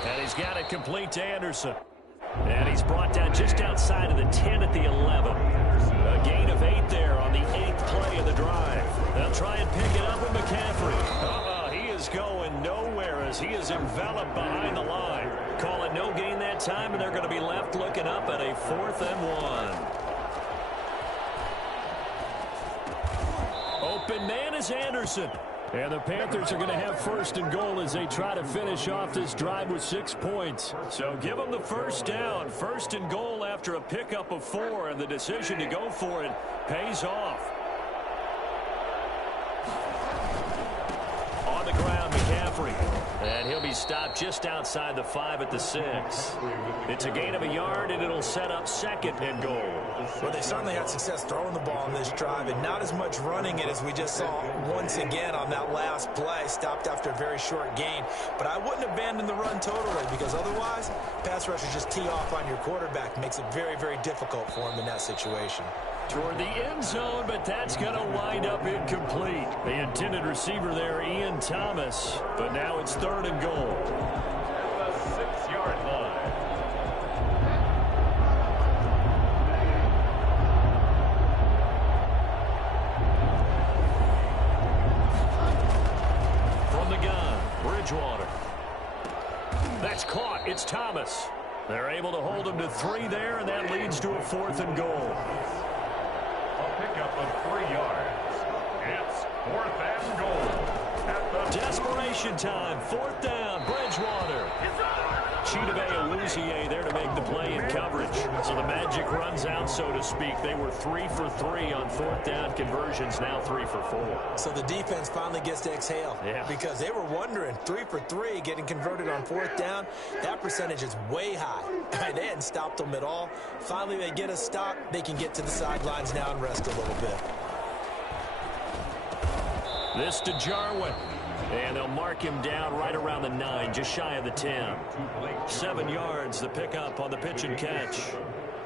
And he's got it complete to Anderson. And he's brought down just outside of the 10 at the 11. A gain of 8 there on the 8th play of the drive. They'll try and pick it up with McCaffrey. He is going nowhere as he is enveloped behind the line. Call it no gain that time, and they're going to be left looking up at a 4th and 1. Open man is Anderson. And the Panthers are going to have 1st and goal as they try to finish off this drive with 6 points. So give them the 1st down. 1st and goal after a pickup of 4, and the decision to go for it pays off. On the ground, McCaffrey. And he'll be stopped just outside the 5 at the 6. It's a gain of a yard, and it'll set up 2nd and goal. Well, they certainly had success throwing the ball on this drive, and not as much running it as we just saw once again on that last play. Stopped after a very short gain. But I wouldn't abandon the run totally, because otherwise, pass rushers just tee off on your quarterback. Makes it very, very difficult for him in that situation. Toward the end zone, but that's going to wind up incomplete. The intended receiver there, Ian Thomas. But now it's 3rd and goal. At the 6-yard line. From the gun, Bridgewater. That's caught. It's Thomas. They're able to hold him to 3 there, and that leads to a 4th and goal. Pickup of 3 yards. It's 4th and goal. Desperation time. 4th down. Bridgewater. Chidobe Awuzie there to make the play in coverage. So the magic runs out, so to speak. They were 3 for 3 on 4th down conversions, now 3 for 4. So the defense finally gets to exhale. Yeah. Because they were wondering, 3 for 3 getting converted on 4th down. That percentage is way high. They hadn't stopped them at all. Finally, they get a stop. They can get to the sidelines now and rest a little bit. This to Jarwin. And they'll mark him down right around the 9, just shy of the 10. 7 yards, the pickup on the pitch and catch.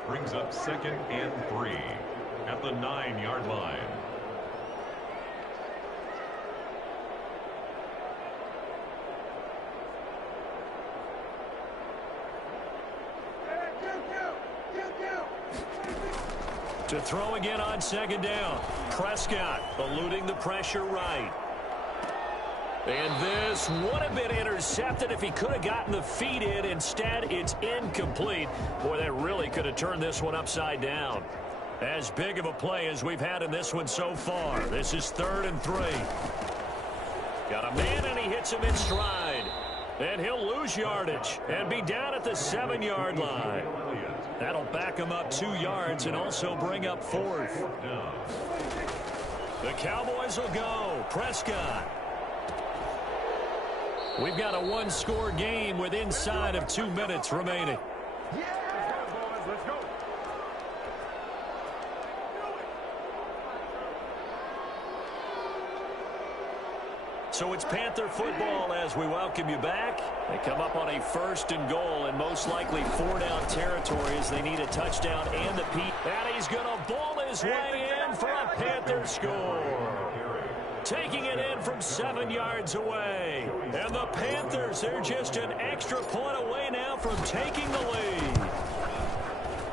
Brings up 2nd and 3 at the 9-yard line. To throw again on 2nd down. Prescott eluding the pressure right. And this would have been intercepted if he could have gotten the feet in. Instead, it's incomplete. Boy, that really could have turned this one upside down. As big of a play as we've had in this one so far. This is 3rd and 3. Got a man, and he hits him in stride. And he'll lose yardage and be down at the 7-yard line. That'll back him up 2 yards and also bring up 4th. The Cowboys will go. Prescott. We've got a 1-score game with inside of 2 minutes remaining. Let's go. So it's Panther football as we welcome you back. They come up on a 1st and goal and most likely 4-down territory as they need a touchdown and the Pete. And he's going to ball his way in for a Panther score. Taking it in from 7 yards away. And the Panthers, they're just an extra point away now from taking the lead.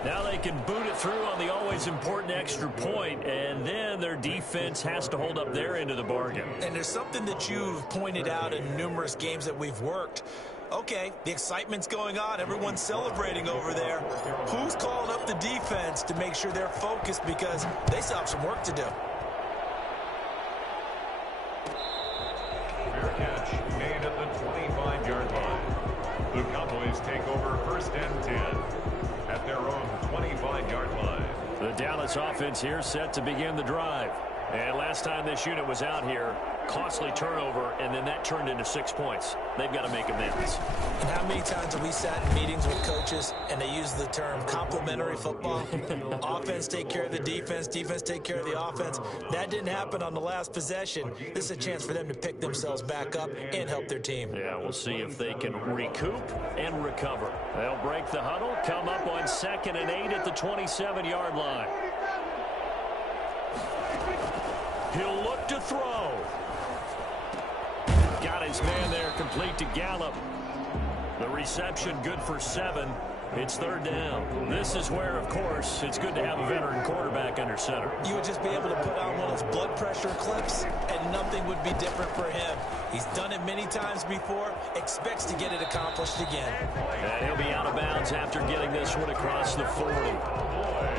Now they can boot it through on the always important extra point, and then their defense has to hold up their end of the bargain. And there's something that you've pointed out in numerous games that we've worked. Okay, the excitement's going on. Everyone's celebrating over there. Who's calling up the defense to make sure they're focused because they still have some work to do? Fair catch made at the 25-yard line. The Cowboys take over 1st and 10 at their own 25-yard line. The Dallas offense here set to begin the drive. And last time this unit was out here, costly turnover, and then that turned into 6 points. They've got to make amends. And how many times have we sat in meetings with coaches and they use the term complementary football? Offense take care of the defense, defense take care of the offense. That didn't happen on the last possession. This is a chance for them to pick themselves back up and help their team. Yeah, we'll see if they can recoup and recover. They'll break the huddle, come up on 2nd and 8 at the 27-yard line. He'll look to throw. Got his man there, complete to Gallup. The reception good for 7. It's 3rd down. This is where, of course, it's good to have a veteran quarterback under center. You would just be able to put on one of those blood pressure clips, and nothing would be different for him. He's done it many times before, expects to get it accomplished again. And he'll be out of bounds after getting this one across the 40.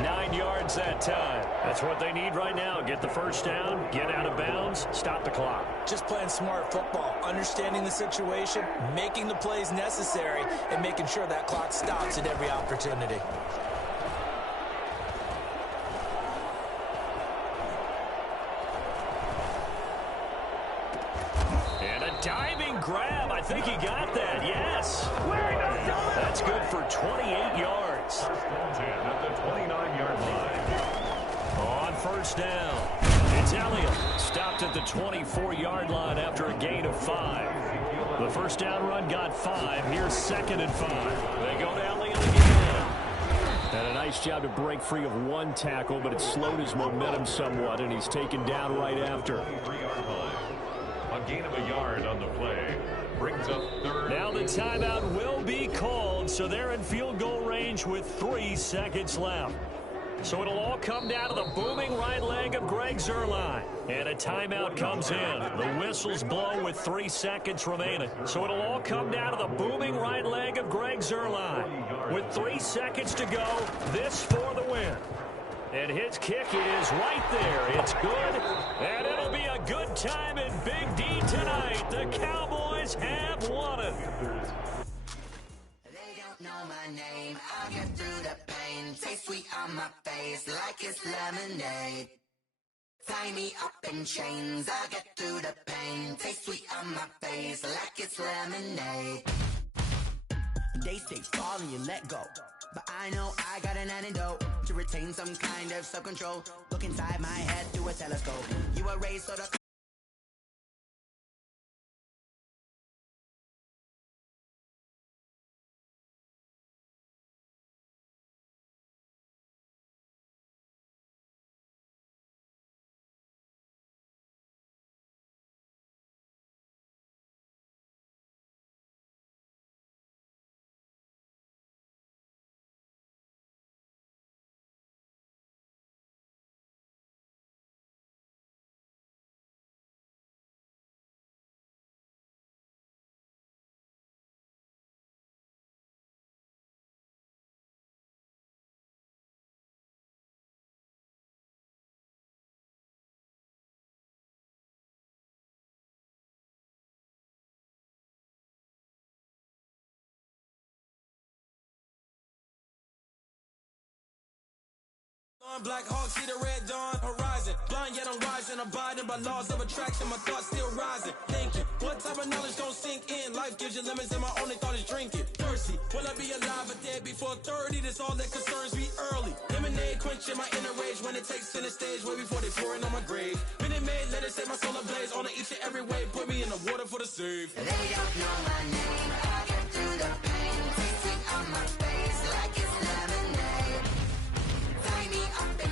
9 yards that time. That's what they need right now. Get the first down, get out of bounds, stop the clock. Just playing smart football, understanding the situation, making the plays necessary, and making sure that clock stops at every opportunity. And a diving grab. I think he got that, yes. That's good for 28 yards. 10 at the 29-yard line. On first down, it's Elliott. Stopped at the 24-yard line after a gain of 5. The first down run got 5. Here's 2nd and 5. They go to Elliott again. And a nice job to break free of one tackle, but it slowed his momentum somewhat, and he's taken down right after. A gain of a yard on the play. Brings up 3rd. Now the timeout will be called, so they're in field goal range with 3 seconds left. So it'll all come down to the booming right leg of Greg Zuerlein. And a timeout comes in. The whistles blow with 3 seconds remaining. So it'll all come down to the booming right leg of Greg Zuerlein. With 3 seconds to go, this for the win. And his kick is right there. It's good. And it'll be a good time in Big D tonight. The Cowboys have won it. They don't know my name. I'll get through the pain. Taste sweet on my face like it's lemonade. Tie me up in chains. I'll get through the pain. Taste sweet on my face like it's lemonade. They say fall and you let go, but I know I got an antidote to retain some kind of self-control. Look inside my head through a telescope. You were raised so the Black Hawk, see the red dawn horizon. Blind yet I'm rising, abiding by laws of attraction. My thoughts still rising. Thinking, what type of knowledge don't sink in? Life gives you limits, and my only thought is drinking. Thirsty, will I be alive or dead before 30? That's all that concerns me early. Lemonade quenching my inner rage when it takes center stage, way before they pour it on my grave. Minute Maid, let it set my soul ablaze. On each and every way, put me in the water for the save. They don't know my name. I get through the pain. Taste sweet on my face like it's lemonade. Tie me up in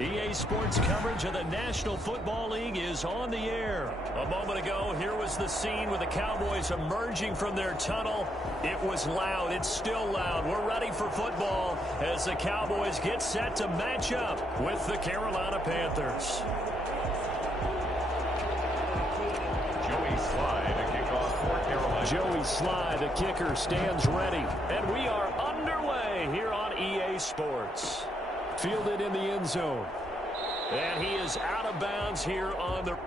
EA Sports coverage of the National Football League is on the air. A moment ago, here was the scene with the Cowboys emerging from their tunnel. It was loud. It's still loud. We're ready for football as the Cowboys get set to match up with the Carolina Panthers. Joey Sly, the kickoff for Carolina. Joey Sly, the kicker, stands ready. And we are underway here on EA Sports. Fielded in the end zone. And he is out of bounds here on the...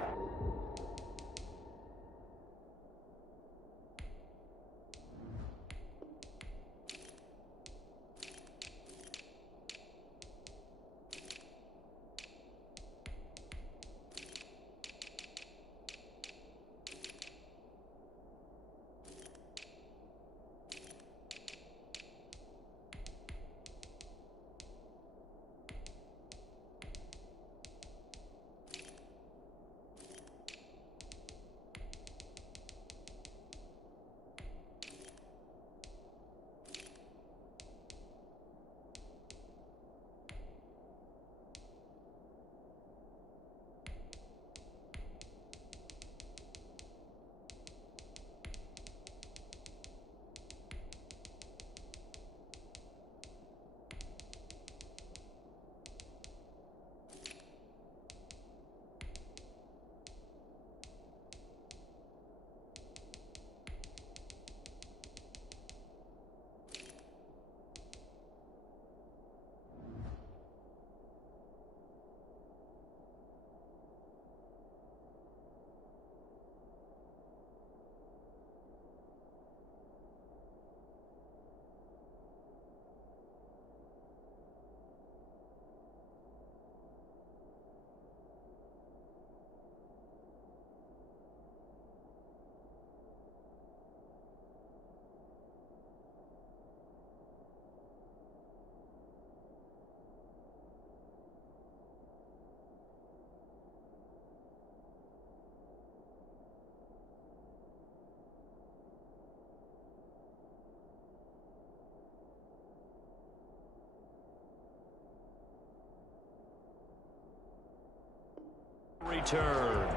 return.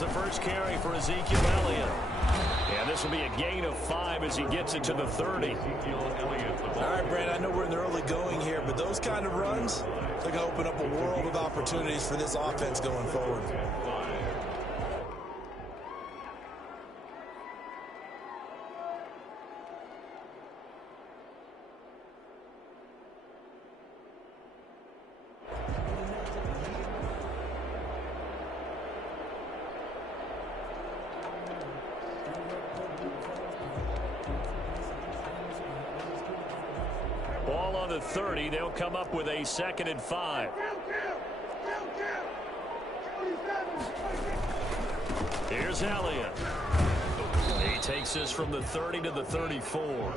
The first carry for Ezekiel Elliott. And this will be a gain of 5 as he gets it to the 30. All right, Brent, I know we're in the early going here, but those kind of runs, they're going to open up a world of opportunities for this offense going forward. Ball on the 30. They'll come up with a 2nd and 5. Here's Elliott. He takes this from the 30 to the 34.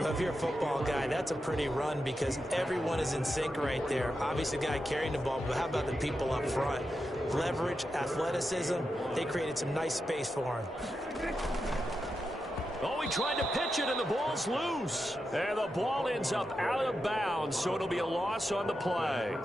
If you're a football guy, that's a pretty run because everyone is in sync right there. Obviously, the guy carrying the ball, but how about the people up front? Leverage, athleticism, they created some nice space for him. Oh, he tried to pitch it, and the ball's loose. And the ball ends up out of bounds, so it'll be a loss on the play.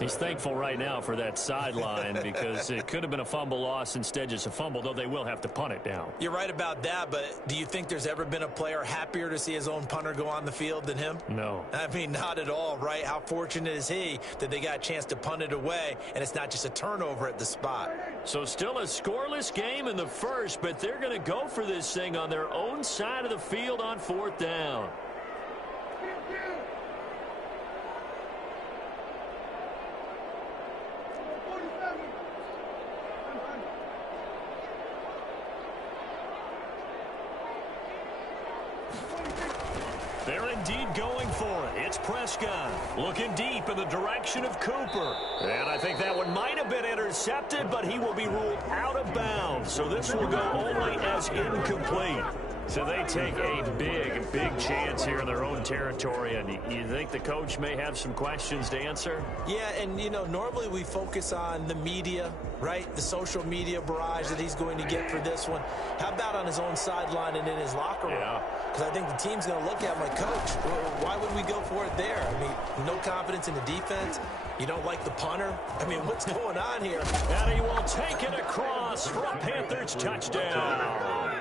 He's thankful right now for that sideline because it could have been a fumble loss, instead just a fumble, though they will have to punt it down. You're right about that, but do you think there's ever been a player happier to see his own punter go on the field than him? No. I mean, not at all, right? How fortunate is he that they got a chance to punt it away, and it's not just a turnover at the spot. So still a scoreless game in the first, but they're going to go for this thing on their own side of the field on 4th down. going for it. It's Prescott looking deep in the direction of Cooper. And I think that one might have been intercepted, but he will be ruled out of bounds. So this will go only as incomplete. So they take a big chance here in their own territory. And you think the coach may have some questions to answer? Yeah, and, you know, normally we focus on the media, right? The social media barrage that he's going to get for this one. How about on his own sideline and in his locker room? Yeah. Because I think the team's going to look at my coach. Why would we go for it there? I mean, no confidence in the defense. You don't like the punter? I mean, what's going on here? And he will take it across for a Panthers touchdown.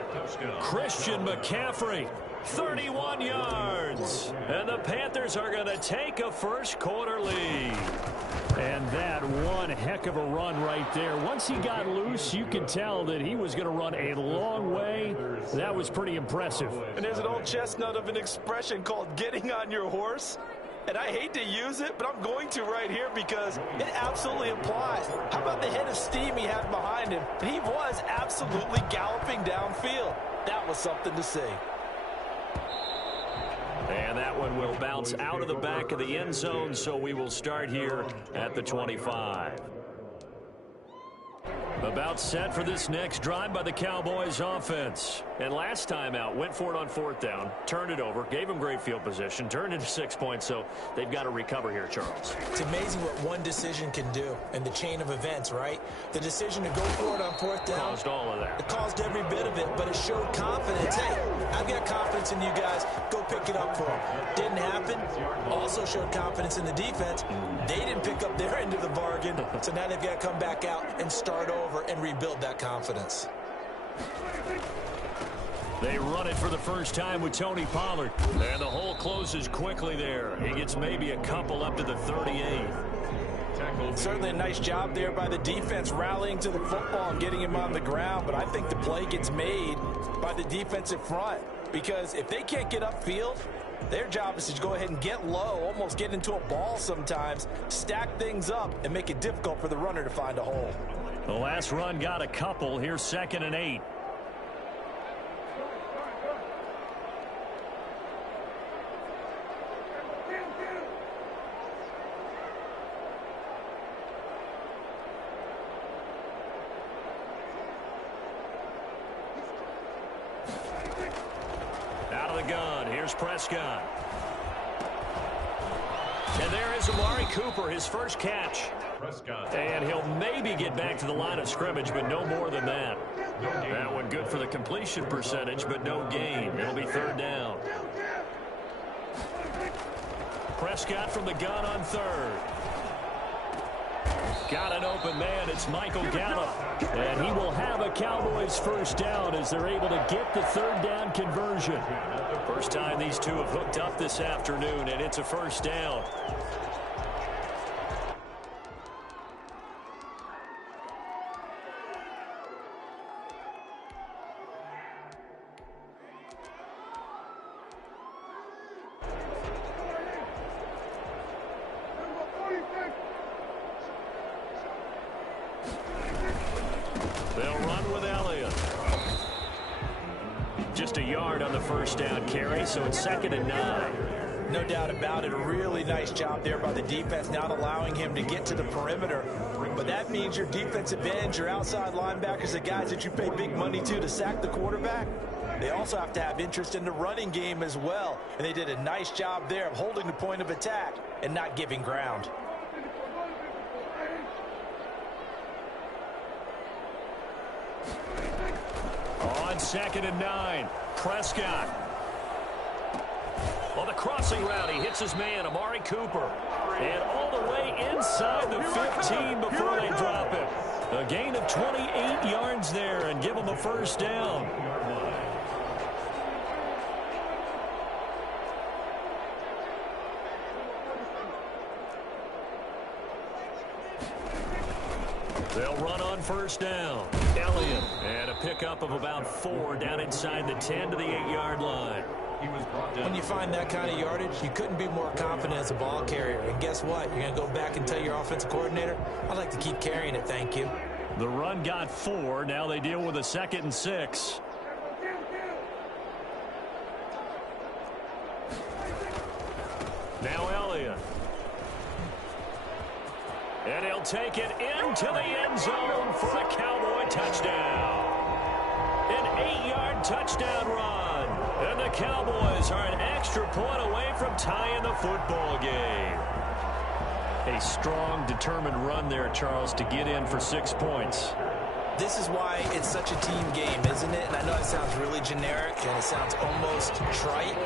Christian McCaffrey, 31 yards. And the Panthers are going to take a first quarter lead. And that one heck of a run right there. Once he got loose, you could tell that he was going to run a long way. That was pretty impressive. And there's an old chestnut of an expression called getting on your horse. And I hate to use it, but I'm going to right here because it absolutely applies. How about the head of steam he had behind him? He was absolutely galloping downfield. That was something to see. And that one will bounce out of the back of the end zone, so we will start here at the 25. About set for this next drive by the Cowboys offense. And last time out, went for it on fourth down, turned it over, gave them great field position, turned it to 6 points, so they've got to recover here, Charles. It's amazing what one decision can do in the chain of events, right? The decision to go for it on fourth down. Caused all of that. It caused every bit of it, but it showed confidence. Hey, I've got confidence in you guys. Go pick it up for them. Didn't happen. Also showed confidence in the defense. They didn't pick up their end of the bargain, so now they've got to come back out and start over and rebuild that confidence. They run it for the first time with Tony Pollard. And the hole closes quickly there. He gets maybe a couple up to the 38. Certainly a nice job there by the defense rallying to the football and getting him on the ground. But I think the play gets made by the defensive front. Because if they can't get upfield, their job is to go ahead and get low, almost get into a ball sometimes, stack things up, and make it difficult for the runner to find a hole. The last run got a couple. Here's 2nd and 8. Out of the gun. Here's Prescott. And there is Amari Cooper, his first catch. And he'll maybe get back to the line of scrimmage, but no more than that. That one good for the completion percentage, but no gain. It'll be 3rd down. Prescott from the gun on 3rd. Got an open man. It's Michael Gallup. And he will have a Cowboys first down as they're able to get the 3rd down conversion. First time these two have hooked up this afternoon, and it's a first down. They'll run with Elliott. Just a yard on the first down carry, so it's 2nd and 9. No doubt about it. A really nice job there by the defense, not allowing him to get to the perimeter. But that means your defensive ends, your outside linebackers, the guys that you pay big money to sack the quarterback, they also have to have interest in the running game as well. And they did a nice job there of holding the point of attack and not giving ground. On 2nd and 9, Prescott. On the crossing route, he hits his man, Amari Cooper. And all the way inside the 15 before they drop it. A gain of 28 yards there and give them a first down. They'll run on first down. Elliott. And a pickup of about 4 down inside the 10 to the 8-yard line. When you find that kind of yardage, you couldn't be more confident as a ball carrier. And guess what? You're going to go back and tell your offensive coordinator, I'd like to keep carrying it, thank you. The run got 4. Now they deal with a 2nd and 6. Now Elliott. And he'll take it into the end zone for a Cowboy touchdown. An 8-yard touchdown run. And the Cowboys are an extra point away from tying the football game. A strong, determined run there, Charles, to get in for 6 points. This is why it's such a team game, isn't it? And I know it sounds really generic and it sounds almost trite,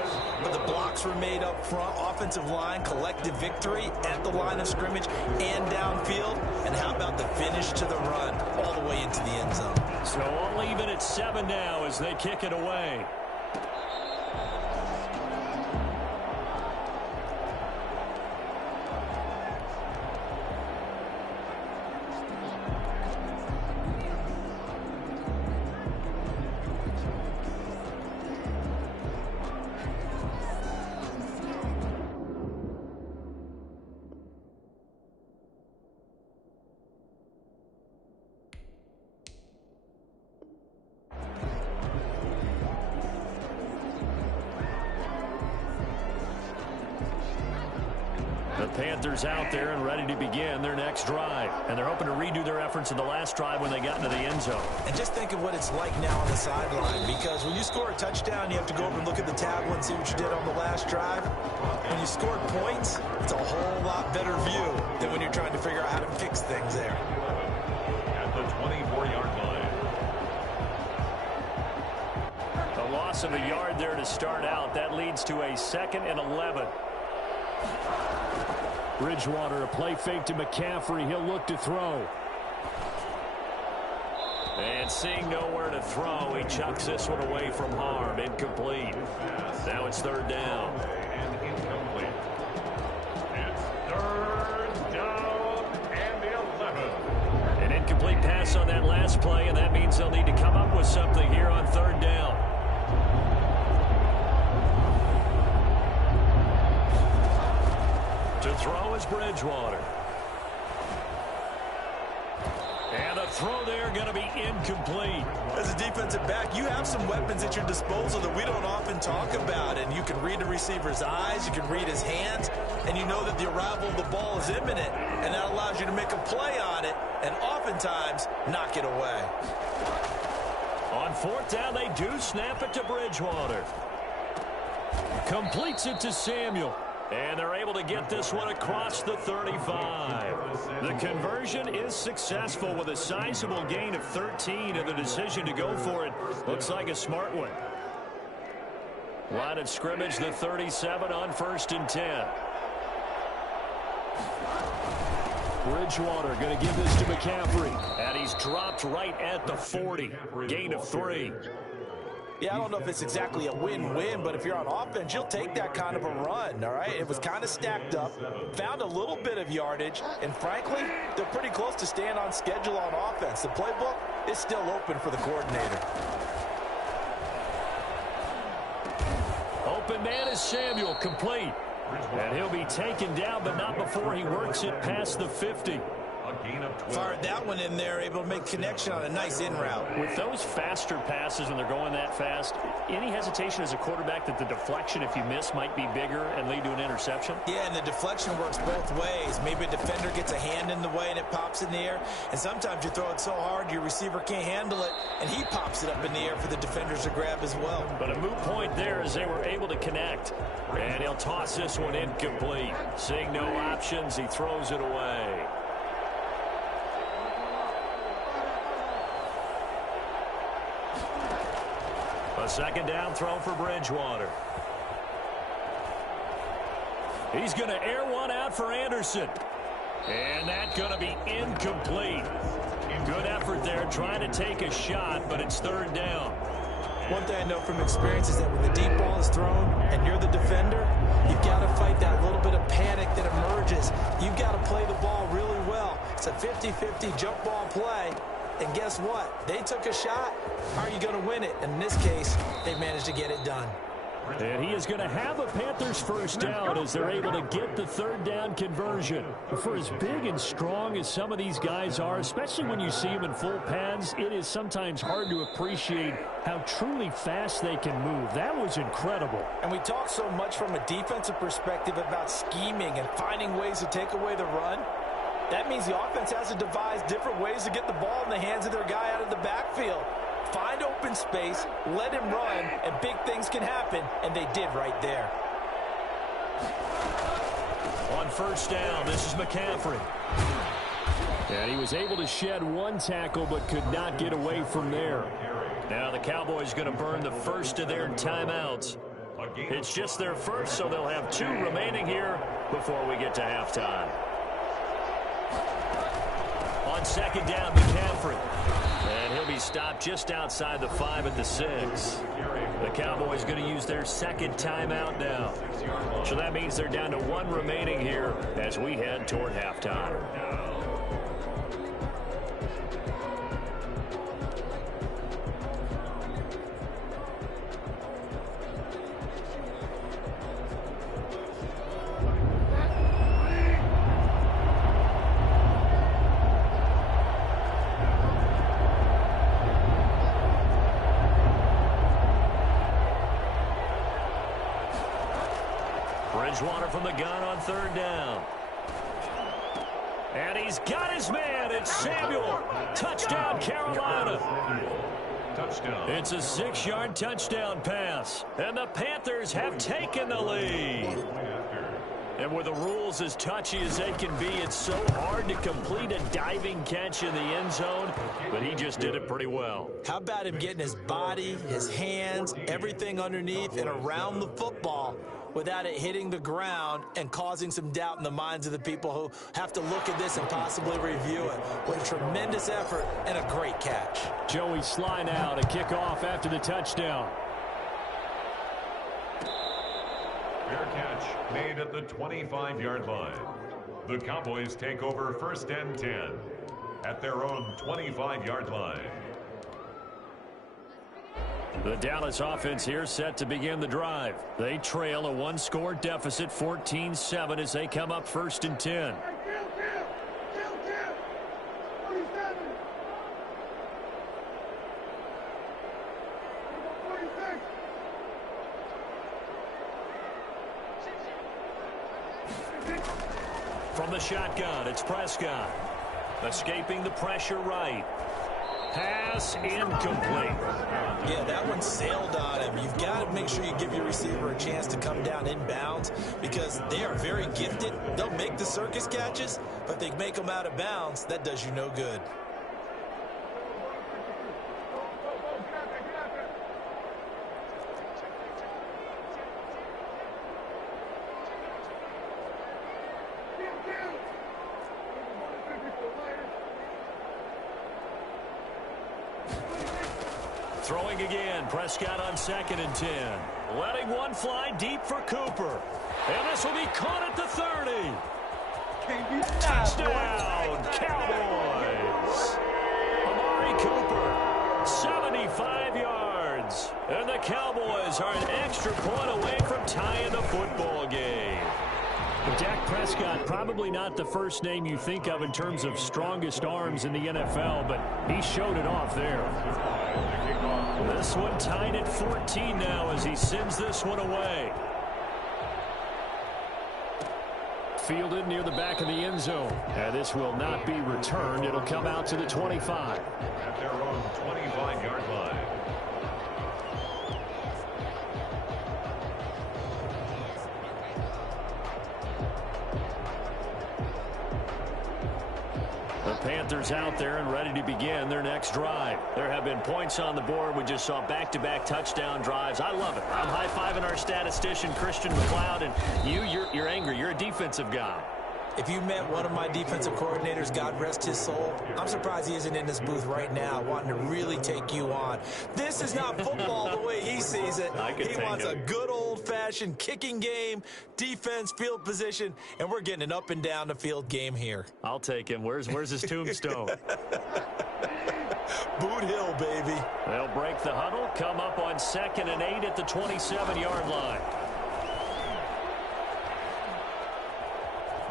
but the blocks were made up front, offensive line, collective victory at the line of scrimmage and downfield. And how about the finish to the run all the way into the end zone? So all even at 7 now as they kick it away. The Panthers out there and ready to begin their next drive. And they're hoping to redo their efforts in the last drive when they got into the end zone. And just think of what it's like now on the sideline, because when you score a touchdown, you have to go over and look at the tablet and see what you did on the last drive. When you scored points, it's a whole lot better view than when you're trying to figure out how to fix things there. At the 24-yard line. A loss of a yard there to start out. That leads to a 2nd and 11. Bridgewater, a play fake to McCaffrey. He'll look to throw. And seeing nowhere to throw, he chucks this one away from harm. Incomplete. Now it's 3rd down. And incomplete. It's 3rd down and 11. An incomplete pass on that last play, and that means they'll need to come up with something here on 3rd down. To throw is Bridgewater. And a throw there going to be incomplete. As a defensive back, you have some weapons at your disposal that we don't often talk about. And you can read the receiver's eyes, you can read his hands, and you know that the arrival of the ball is imminent. And that allows you to make a play on it and oftentimes knock it away. On 4th down, they do snap it to Bridgewater. Completes it to Samuel. And they're able to get this one across the 35. The conversion is successful with a sizable gain of 13, and the decision to go for it looks like a smart one. Line of scrimmage, the 37 on 1st and 10. Bridgewater going to give this to McCaffrey. And he's dropped right at the 40. Gain of 3. Yeah, I don't know if it's exactly a win-win, but if you're on offense, you'll take that kind of a run, all right? It was kind of stacked up, found a little bit of yardage, and frankly, they're pretty close to staying on schedule on offense. The playbook is still open for the coordinator. Open man is Samuel, complete. And he'll be taken down, but not before he works it past the 50. Fired that one in there, able to make connection on a nice in route. With those faster passes when they're going that fast, any hesitation as a quarterback that the deflection, if you miss, might be bigger and lead to an interception? Yeah, and the deflection works both ways. Maybe a defender gets a hand in the way and it pops in the air. And sometimes you throw it so hard your receiver can't handle it, and he pops it up in the air for the defenders to grab as well. But a moot point there as they were able to connect. And he'll toss this one incomplete. Seeing no options, he throws it away. A 2nd down throw for Bridgewater. He's going to air one out for Anderson. And that's going to be incomplete. Good effort there trying to take a shot, but it's 3rd down. One thing I know from experience is that when the deep ball is thrown and you're the defender, you've got to fight that little bit of panic that emerges. You've got to play the ball really well. It's a 50-50 jump ball play. And guess what? They took a shot. How are you going to win it? And in this case, they managed to get it done. And he is going to have a Panthers first down as they're able to get the third down conversion. For as big and strong as some of these guys are, especially when you see them in full pads, it is sometimes hard to appreciate how truly fast they can move. That was incredible. And we talk so much from a defensive perspective about scheming and finding ways to take away the run. That means the offense has to devise different ways to get the ball in the hands of their guy out of the backfield. Find open space, let him run, and big things can happen, and they did right there. On first down, this is McCaffrey. And he was able to shed one tackle but could not get away from there. Now the Cowboys going to burn the first of their timeouts. It's just their first, so they'll have 2 remaining here before we get to halftime. On second down, McCaffrey. And he'll be stopped just outside the 5 at the 6. The Cowboys going to use their second timeout now. So that means they're down to 1 remaining here as we head toward halftime. Bridgewater from the gun on third down. And he's got his man. It's Samuel. Touchdown, Carolina. Touchdown. It's a 6-yard touchdown pass. And the Panthers have taken the lead. And with the rules as touchy as they can be, it's so hard to complete a diving catch in the end zone, but he just did it pretty well. How about him getting his body, his hands, everything underneath and around the football without it hitting the ground and causing some doubt in the minds of the people who have to look at this and possibly review it. What a tremendous effort and a great catch. Joey Sly now to kick off after the touchdown. Fair catch made at the 25-yard line. The Cowboys take over first and 10 at their own 25-yard line. The Dallas offense here set to begin the drive. They trail a 1-score deficit, 14-7, as they come up first and 10. From the shotgun, it's Prescott. Escaping the pressure right. Pass incomplete. Yeah, that one sailed on him. You've got to make sure you give your receiver a chance to come down inbounds because they are very gifted. They'll make the circus catches, but they make them out of bounds. That does you no good. Throwing again, Prescott on second and 10. Letting one fly deep for Cooper. And this will be caught at the 30. Touchdown, Cowboys. Amari Cooper, 75 yards. And the Cowboys are an extra point away from tying the football game. Dak Prescott, probably not the first name you think of in terms of strongest arms in the NFL, but he showed it off there. This one tied at 14 now as he sends this one away. Fielded near the back of the end zone. And this will not be returned. It'll come out to the 25. At their own 25-yard line. The Panthers out there and ready to begin their next drive. There have been points on the board. We just saw back-to-back touchdown drives. I love it. I'm high-fiving our statistician, Christian McLeod, and you're angry. You're a defensive guy. If you met one of my defensive coordinators, God rest his soul, I'm surprised he isn't in this booth right now wanting to really take you on. This is not football the way he sees it. He wants a good old-fashioned kicking game, defense, field position, and we're getting an up-and-down-the-field game here. I'll take him. Where's his tombstone? Boot Hill, baby. They'll break the huddle, come up on 2nd and 8 at the 27-yard line.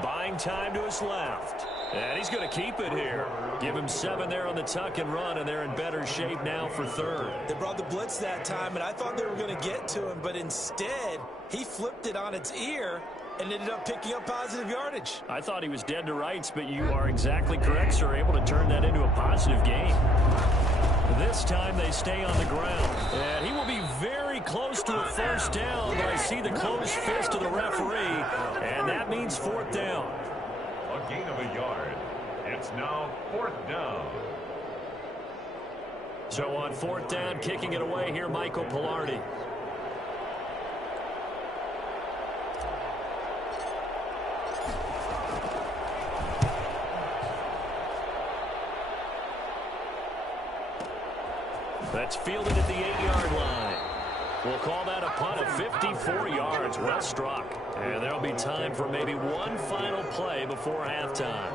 Buying time to his left. And he's going to keep it here. Give him 7 there on the tuck and run, and they're in better shape now for 3rd. They brought the blitz that time, and I thought they were going to get to him, but instead, he flipped it on its ear and ended up picking up positive yardage. I thought he was dead to rights, but you are exactly correct, sir. Able to turn that into a positive gain. This time they stay on the ground. And he will be very close to a first down, but I see the closed fist of the referee, and that means 4th down. A gain of a yard. It's now 4th down. So on 4th down, kicking it away here, Michael Pilardi. That's fielded at the 8-yard line. We'll call that a punt of 54 yards. Well struck. And there'll be time for maybe one final play before halftime.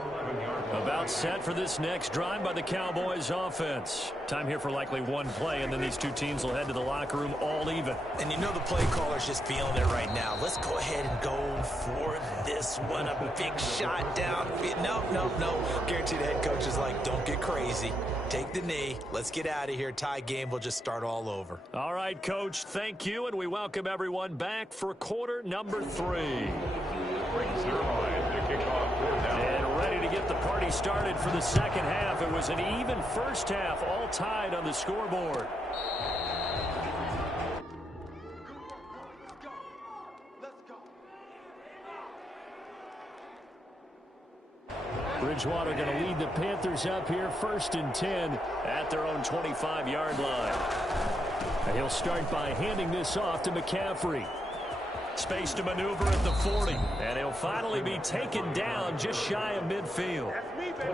About set for this next drive by the Cowboys offense. Time here for likely one play, and then these two teams will head to the locker room all even. And you know the play caller's just feeling it right now. Let's go ahead and go for this one. A big shot down. No. Guaranteed the head coach is like, don't get crazy. Take the knee. Let's get out of here. Tie game. We'll just start all over. All right, Coach. Thank you, and we welcome everyone back for quarter number 3. And ready to get the party started for the second half. It was an even first half, all tied on the scoreboard. Bridgewater going to lead the Panthers up here, 1st and 10 at their own 25-yard line. And he'll start by handing this off to McCaffrey. Space to maneuver at the 40, and he'll finally be taken down just shy of midfield.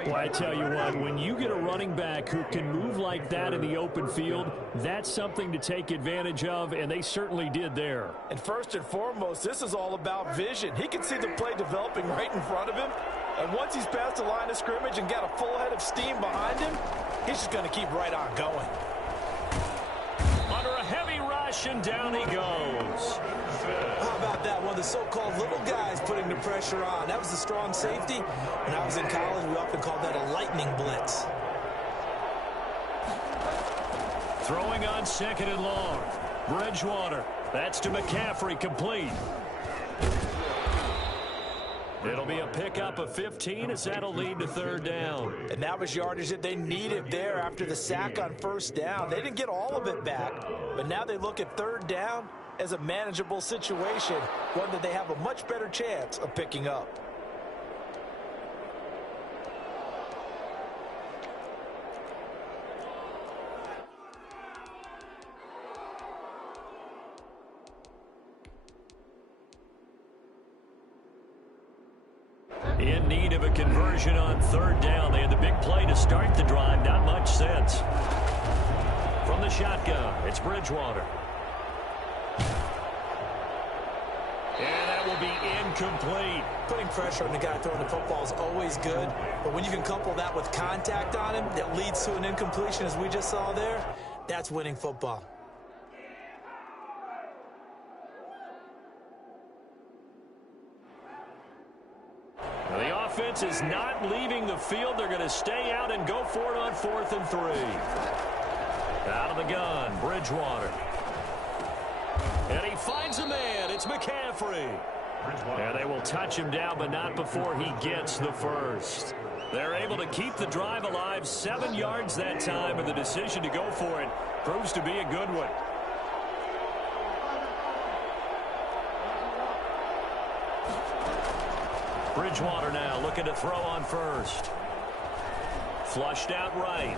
Well, I tell you what, when you get a running back who can move like that in the open field, that's something to take advantage of, and they certainly did there. And first and foremost, this is all about vision. He can see the play developing right in front of him, and once he's past the line of scrimmage and got a full head of steam behind him, he's just going to keep right on going. Under a heavy rush, and down he goes. How about that? One of the so-called little guys putting the pressure on. That was the strong safety. When I was in college, we often called that a lightning blitz. Throwing on 2nd and long. Bridgewater. That's to McCaffrey, complete. It'll be a pickup of 15 as that'll lead to 3rd down. And that was yardage that they needed there after the sack on 1st down. They didn't get all of it back, but now they look at 3rd down as a manageable situation, one that they have a much better chance of picking up. In need of a conversion on 3rd down. They had the big play to start the drive. Not much sense. From the shotgun, it's Bridgewater. And that will be incomplete. Putting pressure on the guy throwing the football is always good, but when you can couple that with contact on him that leads to an incompletion, as we just saw there, that's winning football. The offense is not leaving the field. They're going to stay out and go for it on 4th and 3. Out of the gun, Bridgewater. And he finds a man. It's McCaffrey. And they will touch him down, but not before he gets the first. They're able to keep the drive alive, 7 yards that time, and the decision to go for it proves to be a good one. Bridgewater now looking to throw on 1st. Flushed out right.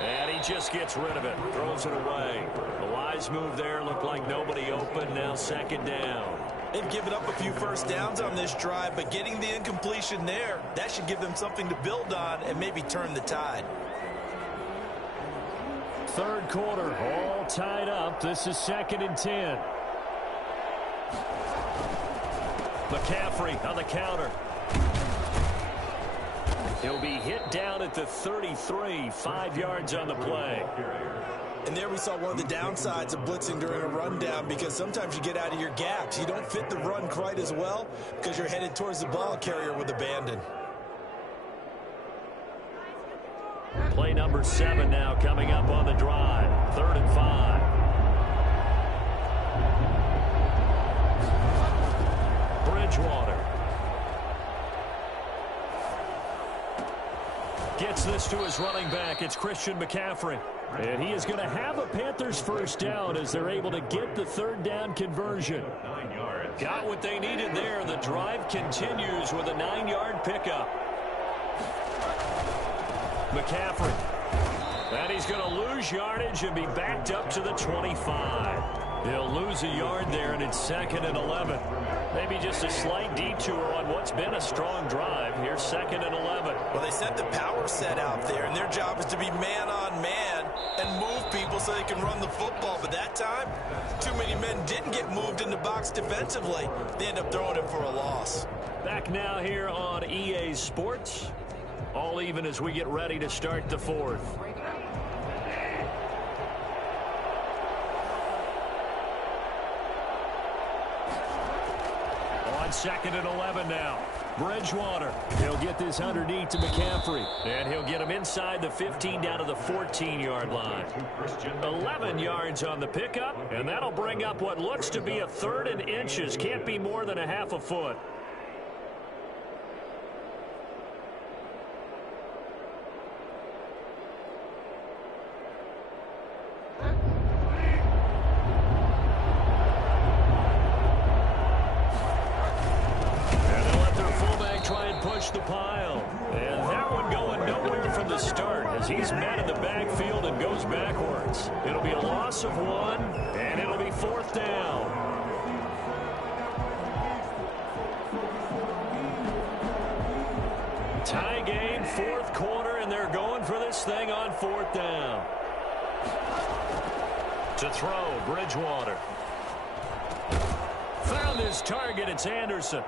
And he just gets rid of it. Throws it away. A wise move there. Looked like nobody open. Now 2nd down. They've given up a few first downs on this drive, but getting the incompletion there, that should give them something to build on and maybe turn the tide. 3rd quarter, all tied up. This is 2nd and 10. McCaffrey on the counter. He'll be hit down at the 33, 5 yards on the play. And there we saw one of the downsides of blitzing during a rundown, because sometimes you get out of your gaps. You don't fit the run quite as well because you're headed towards the ball carrier with abandon. Play number 7 now coming up on the drive. 3rd and 5. Bridgewater gets this to his running back. It's Christian McCaffrey. And he is going to have a Panthers first down as they're able to get the 3rd down conversion. Got what they needed there. The drive continues with a 9-yard pickup. McCaffrey. And he's going to lose yardage and be backed up to the 25. He'll lose a yard there, and it's 2nd and 11. Maybe just a slight detour on what's been a strong drive. Here's 2nd and 11. Well, they sent the power set out there, and their job is to be man-on-man and move people so they can run the football. But that time, too many men didn't get moved in the box defensively. They end up throwing him for a loss. Back now here on EA Sports. All even as we get ready to start the 4th. On 2nd and 11 now. Bridgewater. He'll get this underneath to McCaffrey. And he'll get him inside the 15 down to the 14-yard line. 11 yards on the pickup. And that'll bring up what looks to be a 3rd and inches. Can't be more than a half a foot. The pile. And that one going nowhere from the start as he's met in the backfield and goes backwards. It'll be a loss of 1, and it'll be 4th down. Tie game, 4th quarter, and they're going for this thing on 4th down. To throw, Bridgewater. Found his target, it's Anderson.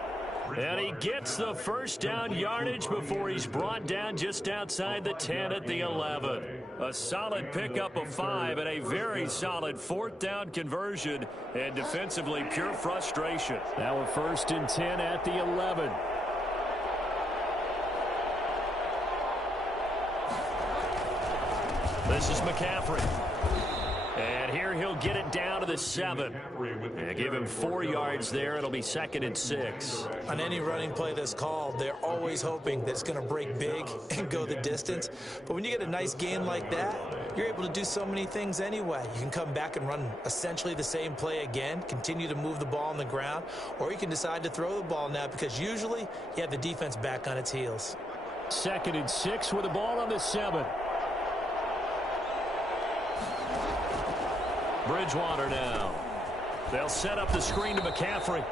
And he gets the first down yardage before he's brought down just outside the 10 at the 11. A solid pickup of 5 and a very solid 4th down conversion. And defensively, pure frustration. Now a 1st and 10 at the 11. This is McCaffrey. And here he'll get it down to the 7. And give him 4 yards there. It'll be 2nd and 6. On any running play that's called, they're always hoping that it's going to break big and go the distance. But when you get a nice gain like that, you're able to do so many things anyway. You can come back and run essentially the same play again, continue to move the ball on the ground, or you can decide to throw the ball now because usually you have the defense back on its heels. 2nd and 6 with the ball on the 7. Bridgewater now. They'll set up the screen to McCaffrey.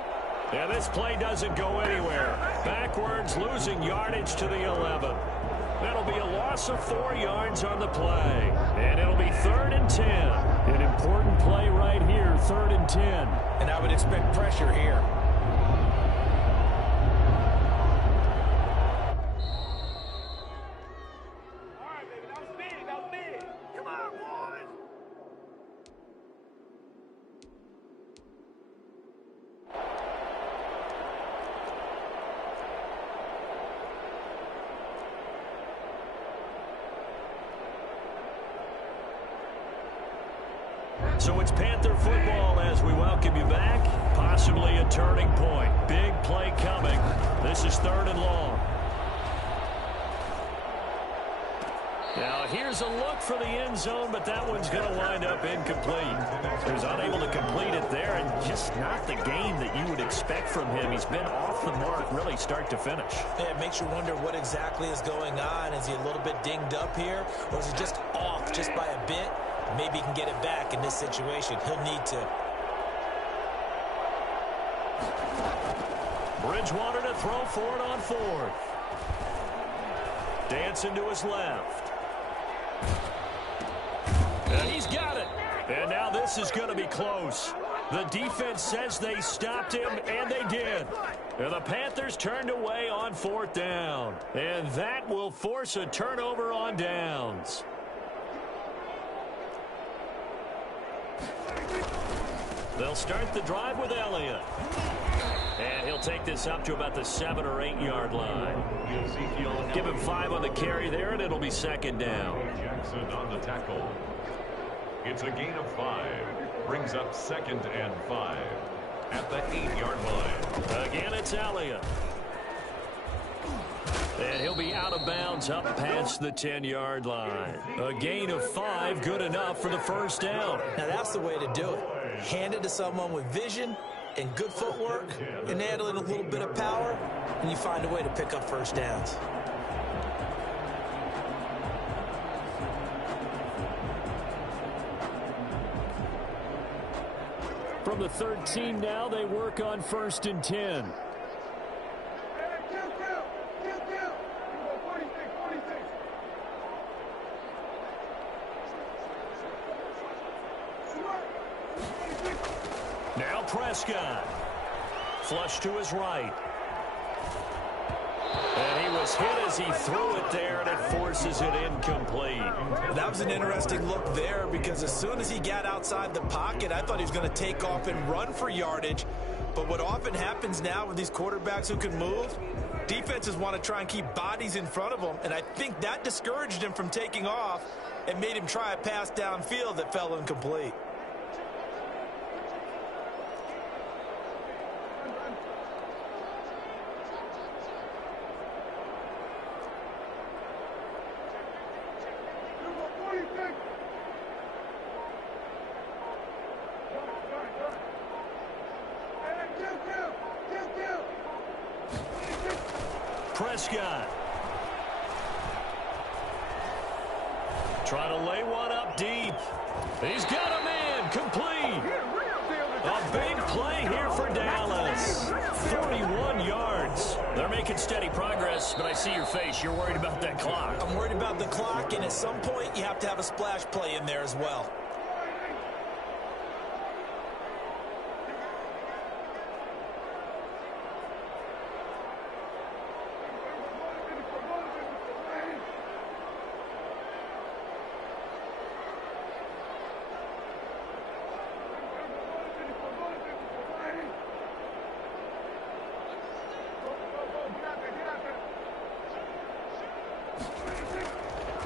And this play doesn't go anywhere. Backwards, losing yardage to the 11. That'll be a loss of 4 yards on the play. And it'll be 3rd and 10. An important play right here, 3rd and 10. And I would expect pressure here. So it's Panther football as we welcome you back. Possibly a turning point. Big play coming. This is 3rd and long. Now here's a look for the end zone, but that one's going to wind up incomplete. He was unable to complete it there, and just not the game that you would expect from him. He's been off the mark really start to finish. Yeah, it makes you wonder what exactly is going on. Is he a little bit dinged up here, or is he just off just by a bit? Maybe he can get it back in this situation. He'll need to. Bridgewater to throw for it on 4th. Dancing to his left. And he's got it. And now this is going to be close. The defense says they stopped him, and they did. And the Panthers turned away on 4th down. And that will force a turnover on downs. They'll start the drive with Elliott. And he'll take this up to about the 7 or 8 yard line. Give him 5 on the carry there, and it'll be 2nd down. Jackson on the tackle. It's a gain of 5. Brings up 2nd and 5 at the 8-yard line. Again, it's Elliott. And he'll be out of bounds up past the 10-yard line. A gain of 5, good enough for the 1st down. Now that's the way to do it. Hand it to someone with vision and good footwork, and add in a little bit of power, and you find a way to pick up 1st downs. From the 13 now, they work on 1st and 10. Now Prescott. Flush to his right. And he was hit as he threw it there, and it forces it incomplete. That was an interesting look there, because as soon as he got outside the pocket, I thought he was going to take off and run for yardage. But what often happens now with these quarterbacks who can move, defenses want to try and keep bodies in front of them, and I think that discouraged him from taking off and made him try a pass downfield that fell incomplete. Prescott. Trying to lay one up deep. He's got a man complete. A big play here for Dallas. 41 yards. They're making steady progress, but I see your face. You're worried about that clock. I'm worried about the clock, and at some point you have to have a splash play in there as well.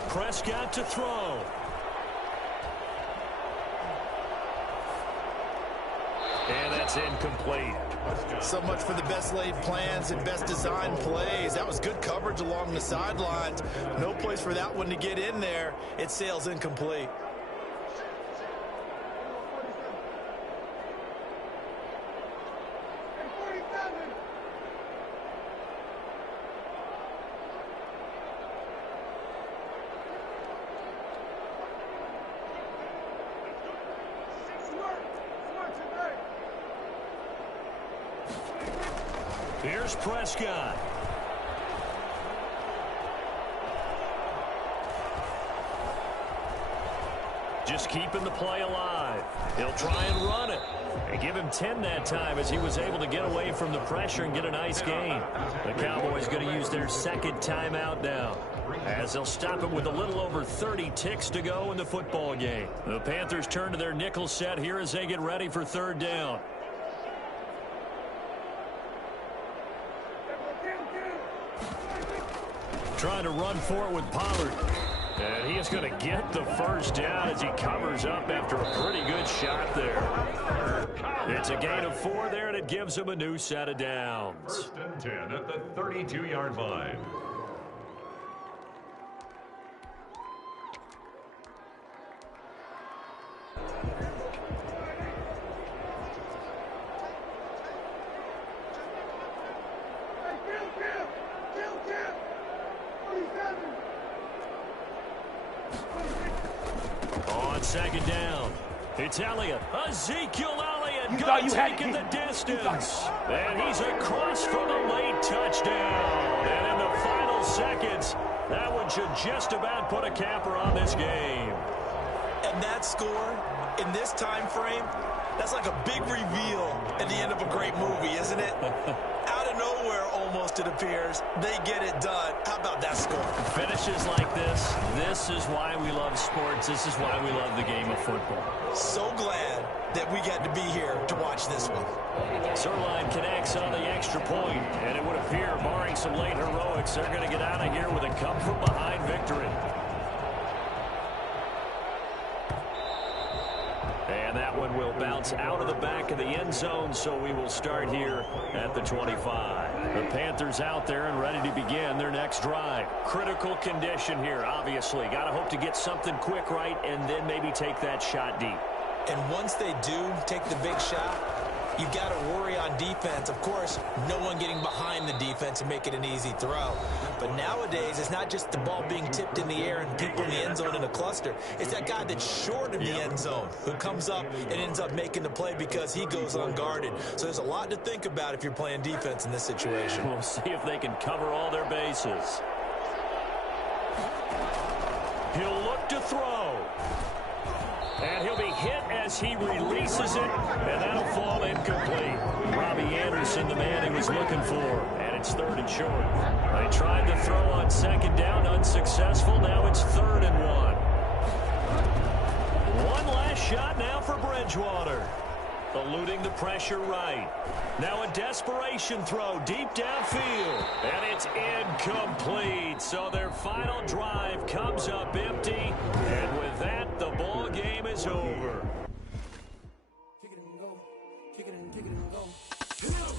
Prescott to throw. And that's incomplete. So much for the best laid plans and best designed plays. That was good coverage along the sidelines. No place for that one to get in there. It sails incomplete. Here's Prescott. Just keeping the play alive. He'll try and run it. They give him 10 that time as he was able to get away from the pressure and get a nice gain. The Cowboys going to use their 2nd timeout now, as they'll stop him with a little over 30 ticks to go in the football game. The Panthers turn to their nickel set here as they get ready for 3rd down. Trying to run for it with Pollard. And he is going to get the 1st down as he covers up after a pretty good shot there. It's a gain of 4 there, and it gives him a new set of downs. 1st and 10 at the 32-yard line. On 2nd down, it's Elliott. Ezekiel Elliott going to take it the distance. And he's across for the late touchdown. And in the final seconds, that one should just about put a capper on this game. And that score, in this time frame, that's like a big reveal at the end of a great movie, isn't it? Out of nowhere, almost, it appears, they get it done. How about that score? Finishes like this is why we love sports. This is why we love the game of football. So glad that we got to be here to watch this one. Zerline connects on the extra point, and it would appear, barring some late heroics, they're going to get out of here with a come-from-behind victory. And that one will bounce out of the back of the end zone, so we will start here at the 25. The Panthers out there and ready to begin their next drive. Critical condition here, obviously. Got to hope to get something quick right and then maybe take that shot deep. And once they do take the big shot, you've got to worry on defense. Of course, no one getting behind the defense and make it an easy throw. But nowadays, it's not just the ball being tipped in the air and people in the end zone in a cluster. It's that guy that's short of the end zone who comes up and ends up making the play because he goes unguarded. So there's a lot to think about if you're playing defense in this situation. We'll see if they can cover all their bases. He'll look to throw. And he'll be hit as he releases it, and that'll fall incomplete. Robbie Anderson, the man he was looking for, and it's 3rd and short. They tried to throw on 2nd down, unsuccessful. Now it's 3rd and 1. One last shot now for Bridgewater. Eluding the pressure right. Now a desperation throw deep downfield. And it's incomplete. So their final drive comes up empty. And with that, the ball game is over. Kick it and go. Kick it and go.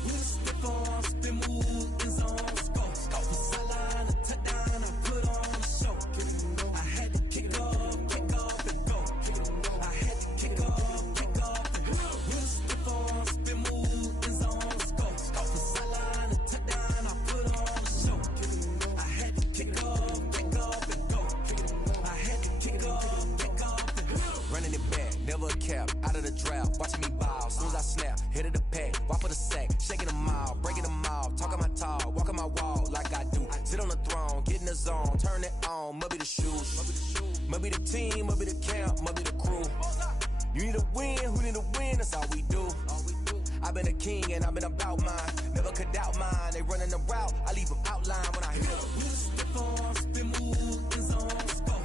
Step on, spin, move, in zone, go. Off the sideline, a touchdown, I put on a show. Kick it and go. I had to kick off and go. Kick it and go. I had to kick off and go. Step on, spin, move, in zone, go. Off the sideline, a touchdown, I put on a show. Kick it and go. I had to kick off and go. Kick it and go. I had to kick off and go. Running it back, never a cap, out of the draft, watching me ball. Soon as I snap, hit of the pack, walk for the sack, shaking them out, breaking them out, talking my talk, walking my wall like I do. Sit on the throne, get in the zone, turn it on, must be the shoes, must be the team, must be the camp, must be the crew. You need a win, who need a win, that's all we do. I've been a king and I've been about mine, never could doubt mine. They running the route, I leave them outline when I hit them. Step on, spin, move, in zone, go.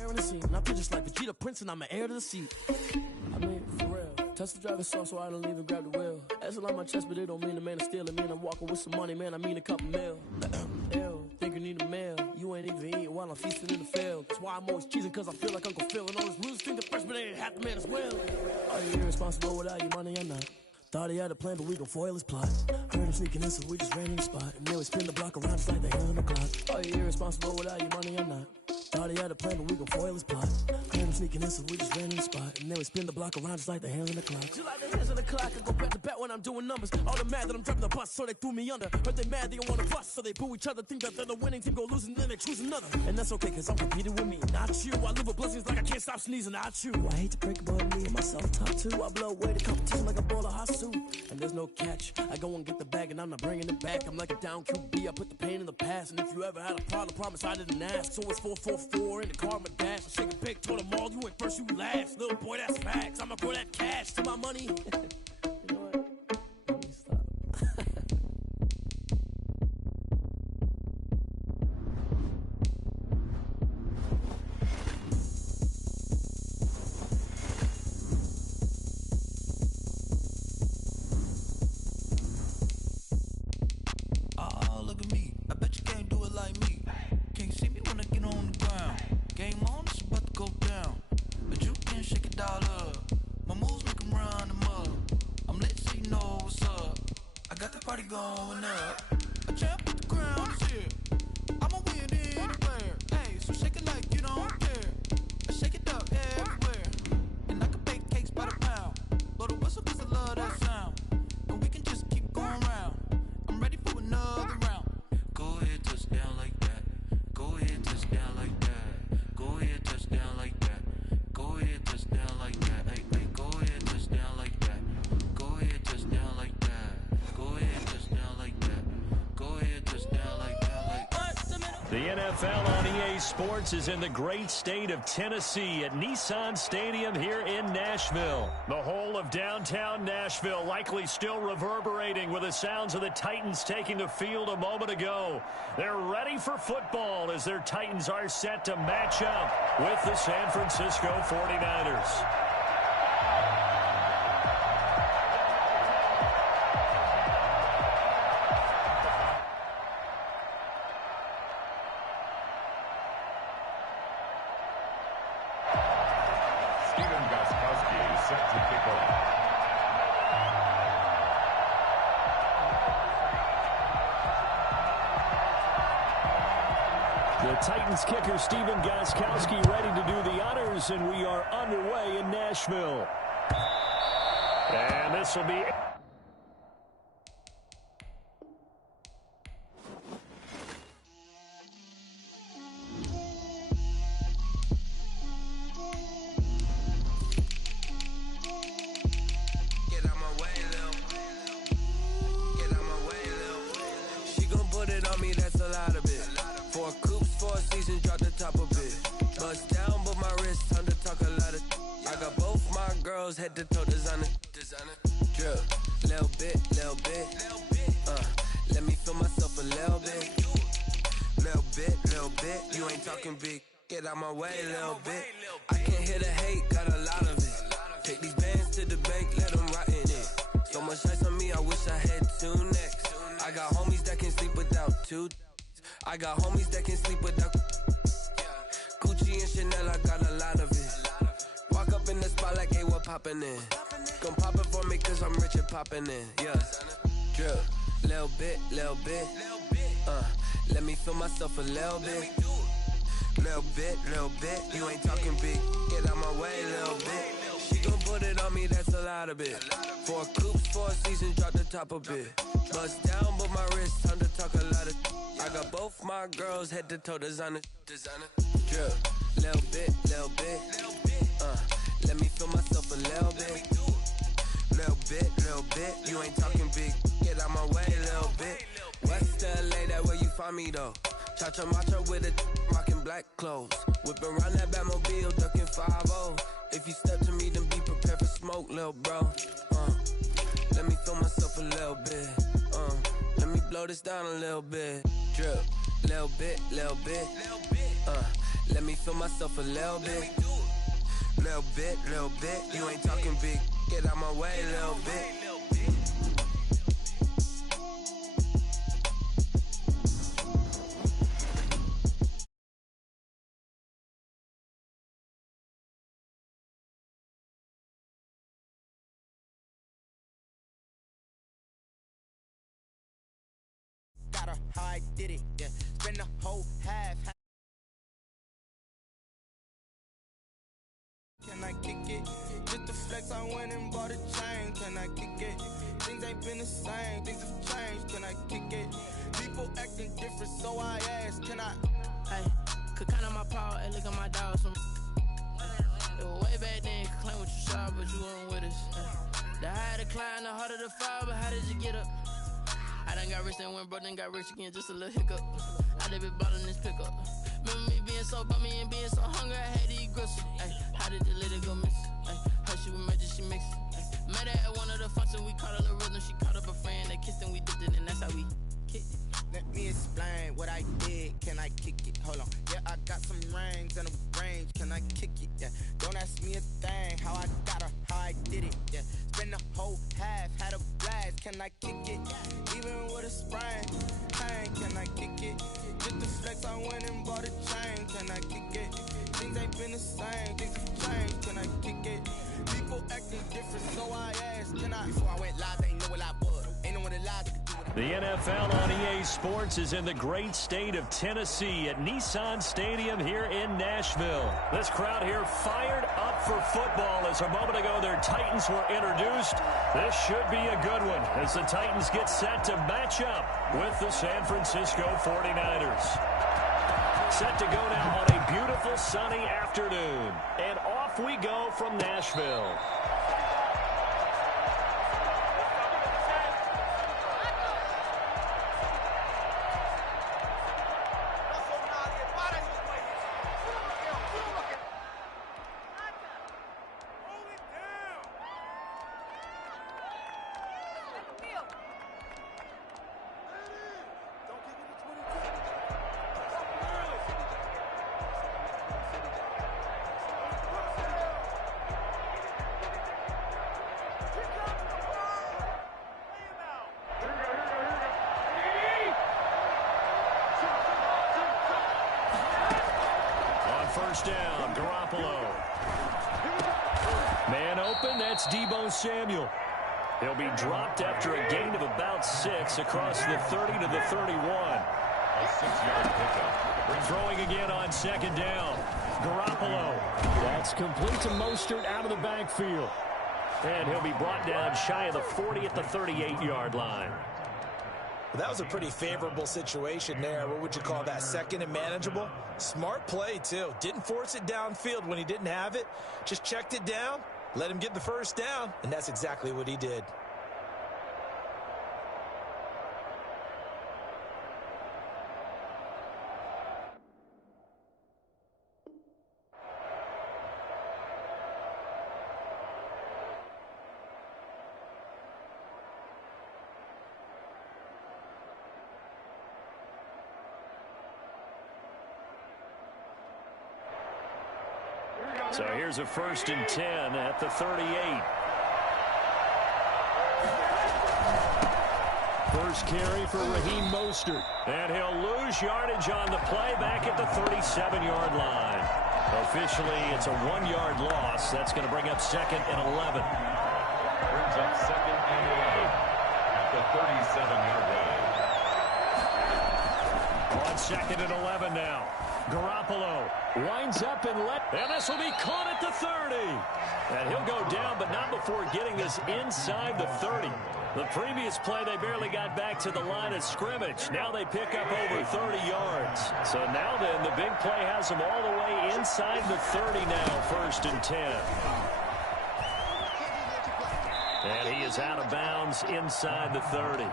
Air in the seat, and I feel just like Vegeta Prince, and I'm an heir to the seat. I mean, for real. Touch the driver's soft so I don't even grab the wheel. That's on my chest, but it don't mean the man is stealing. Man, I'm walking with some money, man, I mean a couple mil. Ew, think you need a meal. You ain't even eating while I'm feasting in the field. That's why I'm always cheesing, cause I feel like Uncle Phil. And all those losers think the freshman ain't half the man as well. Are you irresponsible without your money or not? Thought he had a plan, but we gon' foil his plot. Heard him sneaking in, so we just ran in the spot. And then we spin the block around just like the hell in the clock. Are you irresponsible without your money or not? Thought he had a plan, but we gon' foil his plot. Heard him sneaking in, so we just ran in the spot. And then we spin the block around just like the hands on the clock. Just like the hands on the clock, I go back to back when I'm doing numbers. All the mad that I'm driving the bus, so they threw me under. Heard they mad, they don't wanna bust, so they boo each other. Think that they're the winning team, go losing, then they choose another. And that's okay, cause I'm competing with me, not you. I live with blessings like I can't stop sneezing, not you. I hate to break it, but me and myself top two. I blow away the competition like a ball of hot soup. And there's no catch, I go and get the bag and I'm not bringing it back. I'm like a down QB, I put the pain in the past. And if you ever had a problem, promise I didn't ask. So it's 4-4-4 in the car, my dash. I shake a pick, told them all, you ain't first, you last. Little boy, that's facts, I'ma grow that cash to my money. You know what? Let me stop. Oh, look at me. I bet you can't do it like me. Can't see me when I get on the ground. Game on, it's about to go down. But you can shake it all up. My moves make 'em run them up. I'm lit so you know what's up. I got the party going up. A champ with the crown is here. I'ma win anywhere. Hey, so shake it like you don't care. I shake it up everywhere. And I can bake cakes by the pound. Blow the whistle 'cause I love that sound. And we can just keep going round. I'm ready for another round. Go ahead, touch down like that. Go ahead, touch down like that. Go ahead, touch down like that. Go ahead, touch down like that. Hey, hey, go ahead, touch down like that. Go ahead, touch down like that. Go ahead, touch down like that. Go ahead, touch down like that. The NFL on EA Sports is in the great state of Tennessee at Nissan Stadium here in Nashville. The whole of downtown Nashville likely still reverberating with the sounds of the Titans taking the field a moment ago. They're ready for football as their Titans are set to match up with the San Francisco 49ers. The Titans kicker Stephen Gostkowski ready to do the honors, and we are underway in Nashville. And this will be... Head to toe designer, drip, little bit, let me feel myself a little bit, you ain't talking big, get out my way, little bit, I can't hear the hate, got a lot of it, take these bands to the bank, let them rot in it, so much ice on me, I wish I had two necks, I got homies that can sleep without two, I got homies that can sleep without, Gucci and Chanel, I got a lot of it, walk up in the spot like, hey, what poppin' in? Gon' pop it for me cause I'm rich and poppin' in, yeah. Drip, little bit, let me feel myself a little bit. Little bit, you ain't talking big, get out my way, little bit. She gon' put it on me, that's a lot of it. 4 coops, 4 seasons, drop the top a bit. Bust down, but my wrist, time to talk a lot of. I got both my girls, head to toe designer. Drip, little bit, let me feel myself a little bit. Little bit, you ain't talking big, get out my way, little bit. West LA, that where you find me though. Cha-cha matcha with a rockin' black clothes. Whip around that Batmobile, ducking 5-0. If you step to me, then be prepared for smoke, little bro. Let me feel myself a little bit. Let me blow this down a little bit. Drip, little bit. Let me feel myself a little bit. Little bit, you ain't talking big, get out my way a little bit. Got her how I did it, yeah. Spend the whole half. Can I kick it? Just the flex, I went and bought a chain. Can I kick it? Things ain't been the same, things have changed. Can I kick it? People acting different, so I asked, can I? Hey, could count on my power, hey, look at my dogs. It was way back then, could claim what you saw, but you weren't with us. The higher the climb, the harder the fall, but how did you get up? I done got rich, then went broke, then got rich again, just a little hiccup. I done been ballin' this pickup. Remember me being so bummy and being so hungry, I had to eat gristle. Ay, how did the lady go miss? Ay, how she was magic, she mixed. Met her at one of the functions, we caught a little rhythm, she caught up a friend, they kissed and we dipped it, and that's how we kicked it. Let me explain what I did. Can I kick it? Hold on. Yeah, I got some rings and a range. Can I kick it? Yeah. Don't ask me a thing. How I got her, how I did it. Yeah. Spend the whole half, had a blast. Can I kick it? Even with a sprain. Pain. Can I kick it? Just the flex, I went and bought a chain. Can I kick it? Things ain't been the same. Things have changed. Can I kick it? People acting different, so I asked. Can I? Before I went live, they ain't know what I was. Ain't no one alive that could do it. The NFL on EA Sports is in the great state of Tennessee at Nissan Stadium here in Nashville. This crowd here fired up for football as a moment ago their Titans were introduced. This should be a good one as the Titans get set to match up with the San Francisco 49ers. Set to go now on a beautiful sunny afternoon. And off we go from Nashville. First down, Garoppolo. Man open, that's Deebo Samuel. He'll be dropped after a gain of about 6 across the 30 to the 31. A 6-yard pickup. Throwing again on second down. Garoppolo. That's complete to Mostert out of the backfield. And he'll be brought down shy of the 40 at the 38-yard line. Well, that was a pretty favorable situation there. What would you call that? Second and manageable? Smart play, too. Didn't force it downfield when he didn't have it. Just checked it down, let him get the first down, and that's exactly what he did. So here's a 1st and 10 at the 38. First carry for Raheem Mostert. And he'll lose yardage on the play back at the 37-yard line. Officially, it's a 1-yard loss. That's going to bring up 2nd and 11. Brings up 2nd and 11 at the 37-yard line. On 2nd and 11 now. Garoppolo winds up and this will be caught at the 30. And he'll go down, but not before getting this inside the 30. The previous play, they barely got back to the line of scrimmage. Now they pick up over 30 yards. So now then, the big play has them all the way inside the 30 now, 1st and 10. And he is out of bounds inside the 30.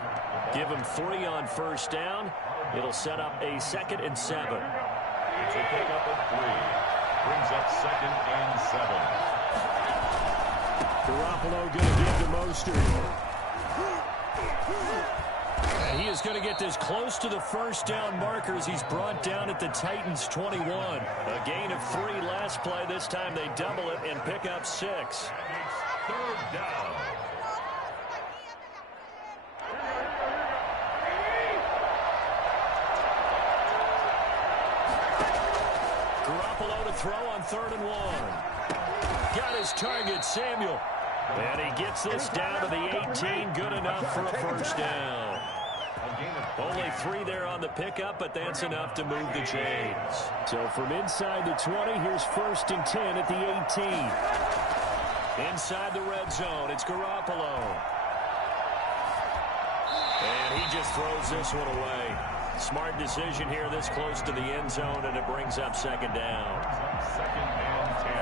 Give him 3 on 1st down. It'll set up a 2nd and 7. It's a pickup of 3. Brings up 2nd and 7. Garoppolo going to give to Mostert. And he is going to get this close to the 1st down markers. He's brought down at the Titans 21. A gain of 3 last play. This time they double it and pick up 6. third down. Garoppolo to throw on 3rd and 1. Got his target, Samuel. And he gets this down to the 18. Good enough for a first down. Only 3 there on the pickup, but that's enough to move the chains. So from inside the 20, here's 1st and 10 at the 18. Inside the red zone, it's Garoppolo. And he just throws this one away. Smart decision here this close to the end zone, and it brings up 2nd down. 2nd and 10.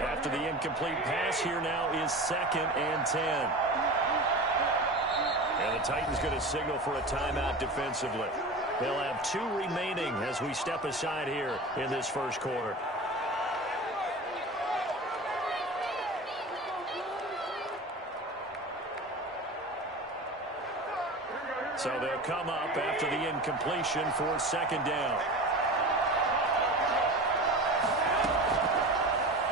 After the incomplete pass, here now is 2nd and 10. And the Titans going to signal for a timeout defensively. They'll have 2 remaining as we step aside here in this first quarter. So they'll come up after the incompletion for 2nd down.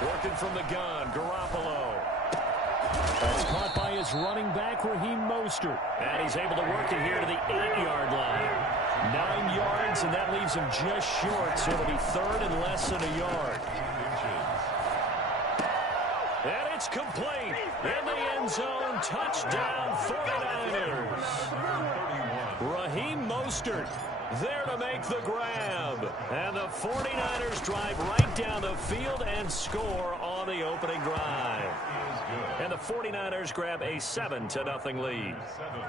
Working from the gun, Garoppolo. That's caught by his running back, Raheem Mostert. And he's able to work it here to the 8-yard line. 9 yards, and that leaves him just short, so it'll be 3rd and less than a yard. And it's complete. In the end zone, touchdown 49ers. Raheem Mostert there to make the grab. And the 49ers drive right down the field and score on the opening drive. And the 49ers grab a 7-0 lead. 7.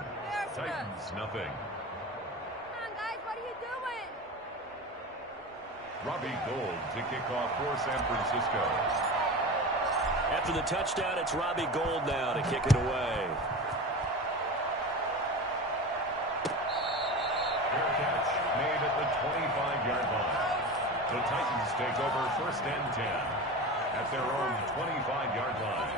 Titans nothing. Come on, guys, what are you doing? Robbie Gould to kick off for San Francisco. After the touchdown, it's Robbie Gould now to kick it away. Fair catch made at the 25-yard line. The Titans take over 1st and 10 at their own 25-yard line.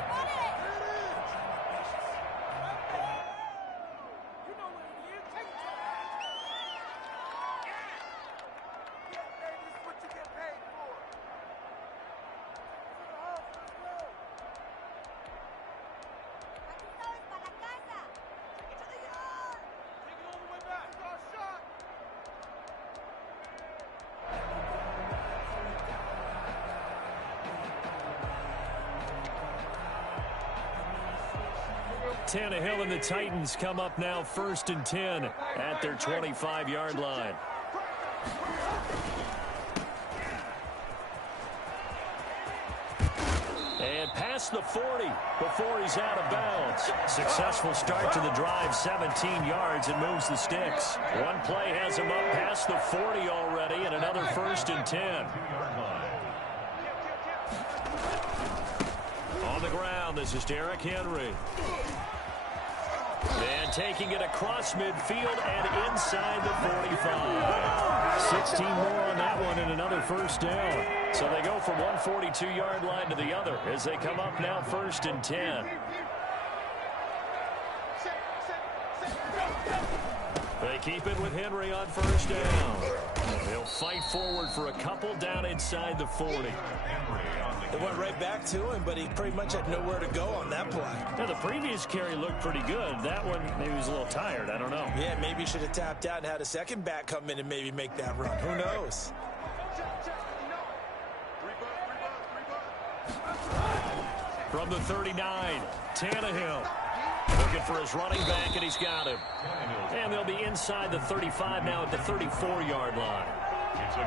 Tannehill and the Titans come up now 1st and 10 at their 25-yard line. And past the 40 before he's out of bounds. Successful start to the drive, 17 yards, and moves the sticks. One play has him up past the 40 already, and another 1st and 10. On the ground, this is Derrick Henry. And taking it across midfield and inside the 45. 16 more on that one and another 1st down. So they go from one 42-yard line to the other as they come up now 1st and 10. They keep it with Henry on 1st down. They'll fight forward for a couple down inside the 40. They went right back to him, but he pretty much had nowhere to go on that play. Yeah, the previous carry looked pretty good. That one, maybe he was a little tired. I don't know. Yeah, maybe he should have tapped out and had a second back come in and maybe make that run. Who knows? From the 39, Tannehill looking for his running back, and he's got him. And they'll be inside the 35 now at the 34-yard line.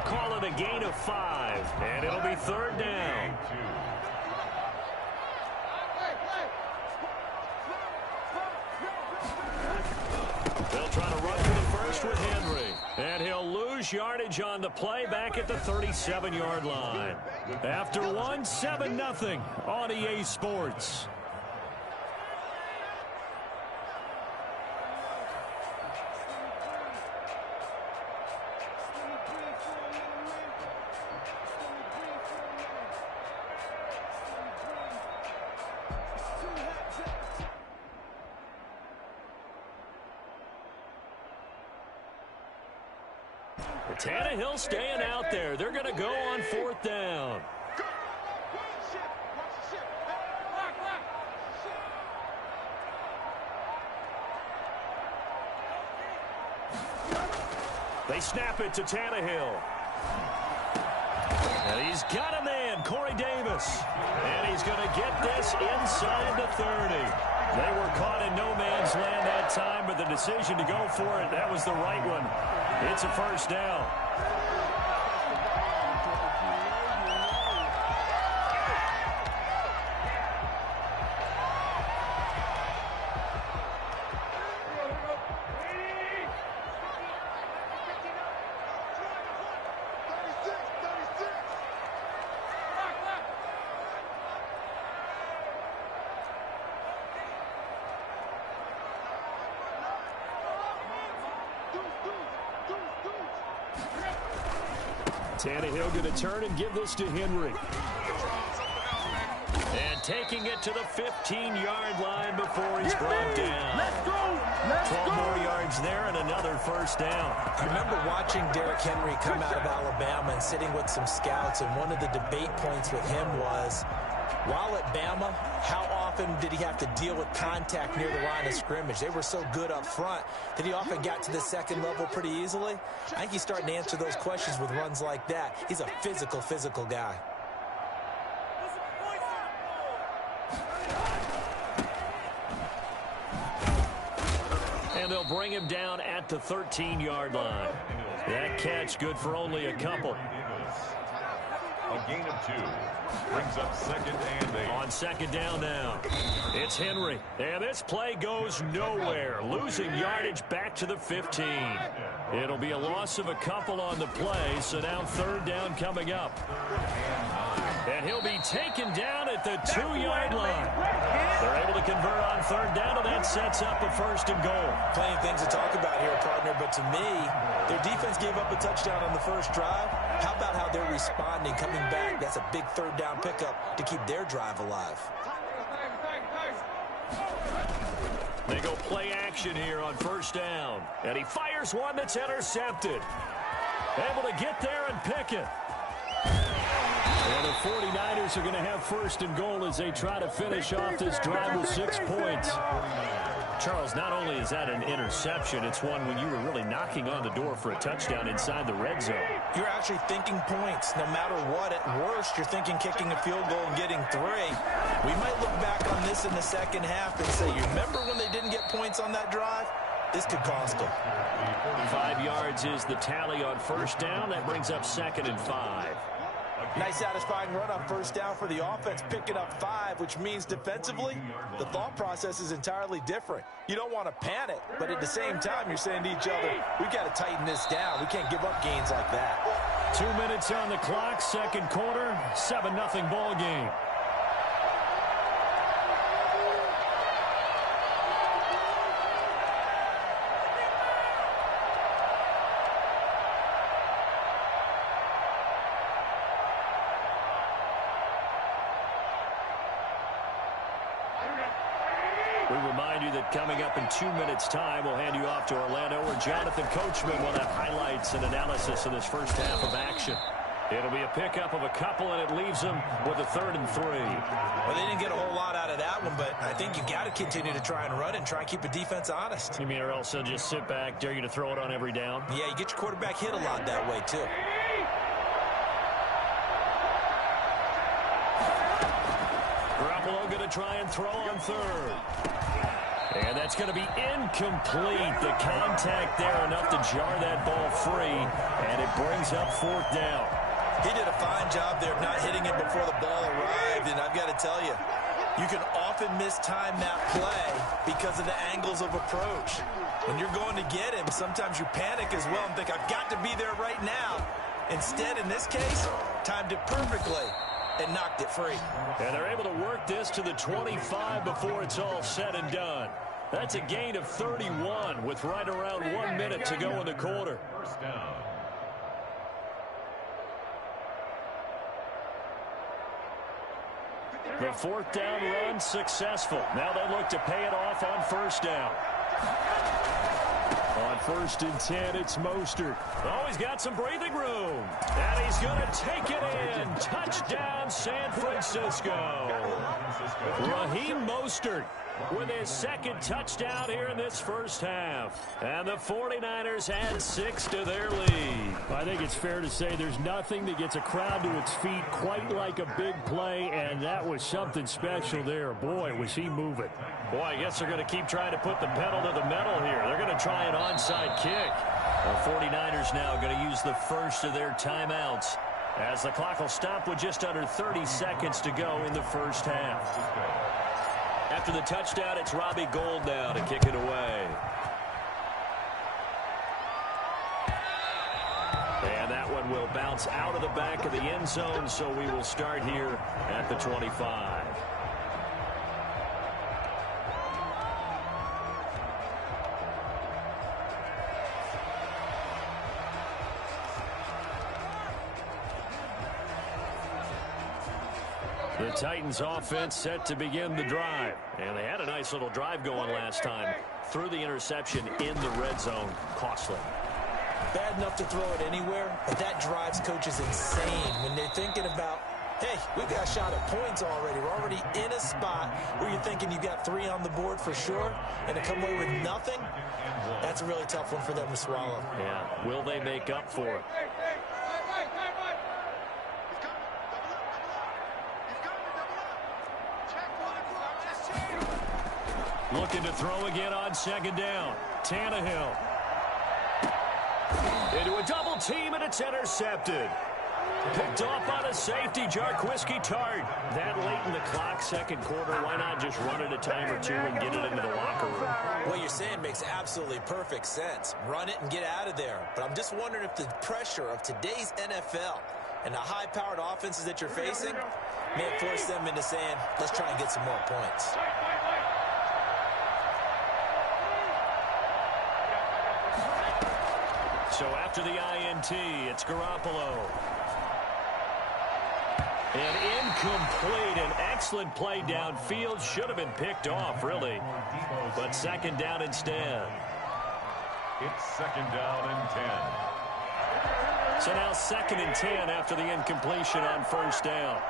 Call it a gain of 5, and it'll be 3rd down. They'll try to run for the first with Henry. And he'll lose yardage on the play back at the 37-yard line. After one, 7-0 on EA Sports. Tannehill staying out there. They're going to go on 4th down. They snap it to Tannehill. And he's got a man, Corey Davis. And he's going to get this inside the 30. They were caught in no man's land that time, but the decision to go for it, that was the right one. It's a 1st down. Tannehill going to turn and give this to Henry. And taking it to the 15-yard line before he's brought down. Let's go. 12 more yards there and another 1st down. I remember watching Derrick Henry come out of Alabama and sitting with some scouts, and one of the debate points with him was, while at Bama, how often did he have to deal with contact near the line of scrimmage? They were so good up front that he often got to the 2nd level pretty easily. I think he's starting to answer those questions with runs like that. He's a physical guy. And they'll bring him down at the 13-yard line. That catch good for only a couple. A gain of 2. Brings up 2nd and 8. On 2nd down now. It's Henry. And this play goes nowhere. Losing yardage back to the 15. It'll be a loss of a couple on the play, so now 3rd down coming up. And he'll be taken down at the 2-yard line. They're able to convert on 3rd down, and that sets up a 1st and goal. Plenty of things to talk about here, partner, but to me, their defense gave up a touchdown on the 1st drive. How about how they're responding, coming back? That's a big 3rd down pickup to keep their drive alive. They go play action here on 1st down. And he fires one that's intercepted. Able to get there and pick it. And the 49ers are going to have 1st and goal as they try to finish off this drive with 6 points. Charles, not only is that an interception, it's one when you were really knocking on the door for a touchdown inside the red zone. You're actually thinking points. No matter what, at worst, you're thinking kicking a field goal and getting 3. We might look back on this in the 2nd half and say, you remember when they didn't get points on that drive? This could cost them. 5 yards is the tally on 1st down. That brings up 2nd and 5. Nice satisfying run on 1st down for the offense, picking up 5, which means defensively, the thought process is entirely different. You don't want to panic, but at the same time, you're saying to each other, we've got to tighten this down. We can't give up gains like that. 2 minutes on the clock, 2nd quarter, 7-0 ball game. We remind you that coming up in 2 minutes' time, we'll hand you off to Orlando, where Jonathan Coachman will have highlights and analysis of this 1st half of action. It'll be a pickup of a couple, and it leaves them with a 3rd and 3. Well, they didn't get a whole lot out of that one, but I think you got to continue to try and run and try and keep the defense honest. You mean, or else they'll just sit back, dare you to throw it on every down? Yeah, you get your quarterback hit a lot that way, too. Garoppolo going to try and throw on 3rd. And that's going to be incomplete. The contact there enough to jar that ball free, and it brings up 4th down. He did a fine job there of not hitting it before the ball arrived, and I've got to tell you, you can often mistime that play because of the angles of approach. When you're going to get him, sometimes you panic as well and think, I've got to be there right now. Instead, in this case, timed it perfectly and knocked it free. And they're able to work this to the 25 before it's all said and done. That's a gain of 31 with right around 1 minute to go in the quarter. 1st down. The 4th down run successful. Now they look to pay it off on 1st down. On 1st and 10, it's Mostert. Oh, he's got some breathing room. And he's going to take it in. Touchdown, San Francisco. Raheem Mostert with his second touchdown here in this first half. And the 49ers add 6 to their lead. I think it's fair to say there's nothing that gets a crowd to its feet quite like a big play, and that was something special there. Boy, was he moving. Boy, I guess they're going to keep trying to put the pedal to the metal here. They're going to try an onside kick. The 49ers now going to use the first of their timeouts, as the clock will stop with just under 30 seconds to go in the first half. After the touchdown, it's Robbie Gould now to kick it away. And that one will bounce out of the back of the end zone, so we will start here at the 25. The Titans offense set to begin the drive. And they had a nice little drive going last time. Threw the interception in the red zone. Costly. Bad enough to throw it anywhere, but that drives coaches insane when they're thinking about, hey, we've got a shot at points already. We're already in a spot where you're thinking you got 3 on the board for sure, and to come away with nothing, that's a really tough one for them to swallow. Yeah, will they make up for it? Looking to throw again on second down. Tannehill. Into a double team, and it's intercepted. Picked off on a safety, Jarquiski Tart. That late in the clock, second quarter, why not just run it a time or two and get it into the locker room? What you're saying makes absolutely perfect sense. Run it and get out of there. But I'm just wondering if the pressure of today's NFL and the high-powered offenses that you're facing may have forced them into saying, let's try and get some more points. So after the INT, it's Garoppolo. And incomplete. An excellent play downfield. Should have been picked off, really. But second down instead. It's second down and 10. So now second and 10 after the incompletion on first down.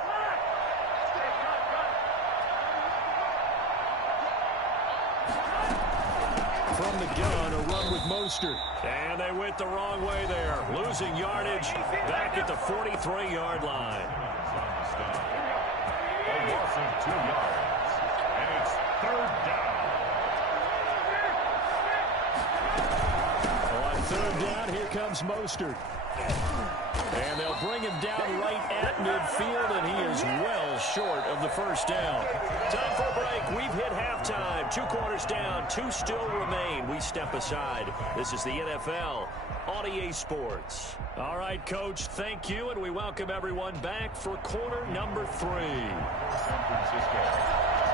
From the gun, a run with Mostert. And they went the wrong way there. Losing yardage back at the 43-yard line. A loss of 2 yards. And it's third down. On third down, here comes Mostert. And they'll bring him down right at midfield, and he is well short of the first down. Time for a break. We've hit halftime. 2 quarters down, 2 still remain. We step aside. This is the NFL on EA Sports. All right, Coach, thank you, and we welcome everyone back for quarter number 3.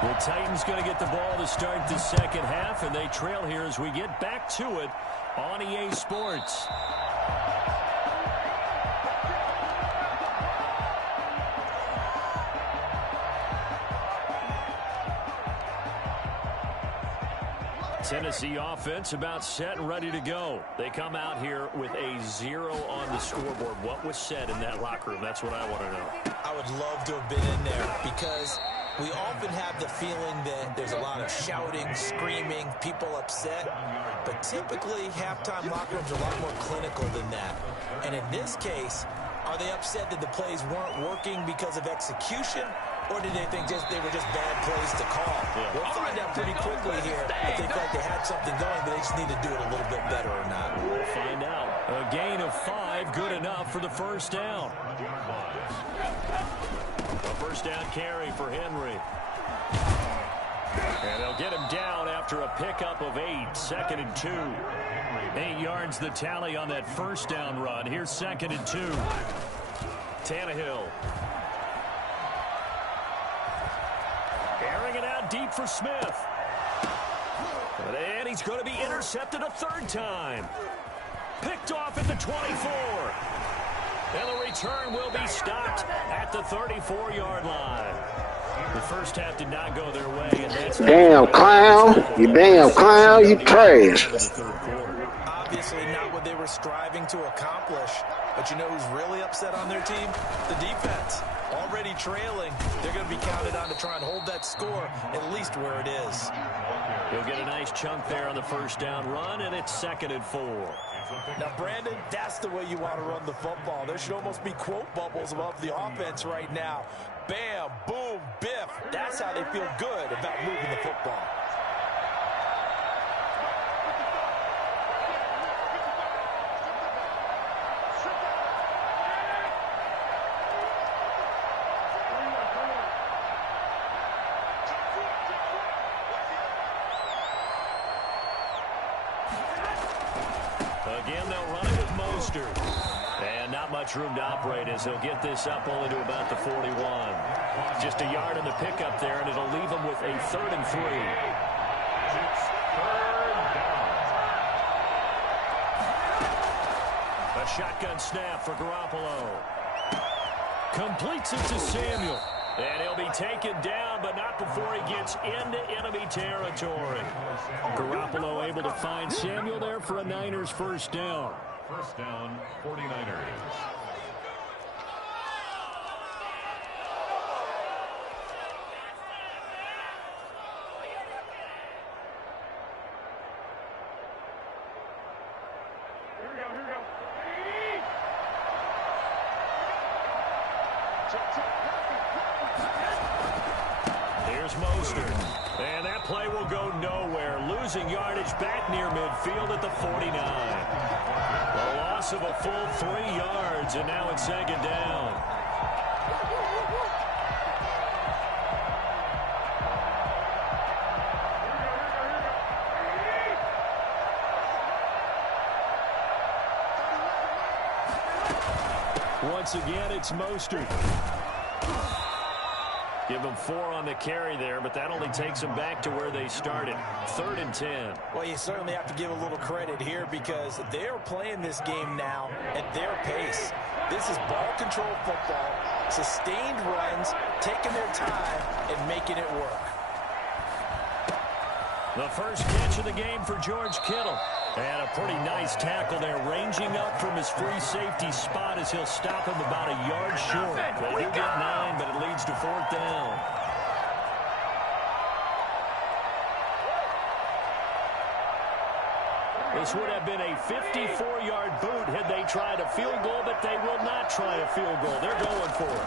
The Titans going to get the ball to start the second half, and they trail here as we get back to it on EA Sports. Tennessee offense about set and ready to go. They come out here with a 0 on the scoreboard. What was said in that locker room? That's what I want to know. I would love to have been in there because we often have the feeling that there's a lot of shouting, screaming, people upset. But typically, halftime locker rooms are a lot more clinical than that. And in this case, are they upset that the plays weren't working because of execution? Or did they think they were just bad plays to call? Yeah. We'll find out pretty quickly here if they felt like they had something going, but they just need to do it a little bit better or not. We'll find out. A gain of 5, good enough for the first down. A first down carry for Henry. And they'll get him down after a pickup of 8. Second and 2. 8 yards the tally on that first down run. Here's second and 2. Tannehill. Airing it out deep for Smith. And he's going to be intercepted a 3rd time. Picked off at the 24. And the return will be stopped at the 34-yard line. The first half did not go their way. And that's damn clown. You damn clown. You trash. obviously not what they were striving to accomplish. But you know who's really upset on their team? The defense. Already trailing, they're going to be counted on to try and hold that score at least where it is. He'll get a nice chunk there on the first down run, and it's 2nd and 4. Now, Brandon, that's the way you want to run the football. There should almost be quote bubbles above the offense right now. Bam, boom, biff. That's how they feel good about moving the football. Again, they'll run it with Mostert. And not much room to operate as he'll get this up only to about the 41. Just a yard in the pickup there, and it'll leave him with a 3rd and 3. A shotgun snap for Garoppolo. Completes it to Samuel. And he'll be taken down, but not before he gets into enemy territory. Garoppolo able to find Samuel there for a Niners first down. First down, 49ers. Here's Mostert. And that play will go nowhere. Losing yardage back near midfield at the 49. A loss of a full 3 yards, and now it's 2nd down. Once again, it's Mostert. Give them 4 on the carry there, but that only takes them back to where they started. 3rd and 10. Well, you certainly have to give a little credit here because they're playing this game now at their pace. This is ball control football, sustained runs, taking their time, and making it work. The first catch of the game for George Kittle. And a pretty nice tackle there, ranging up from his free safety spot as he'll stop him about a yard short. They do get 9, but it leads to 4th down. This would have been a 54-yard boot had they tried a field goal, but they will not try a field goal. They're going for it.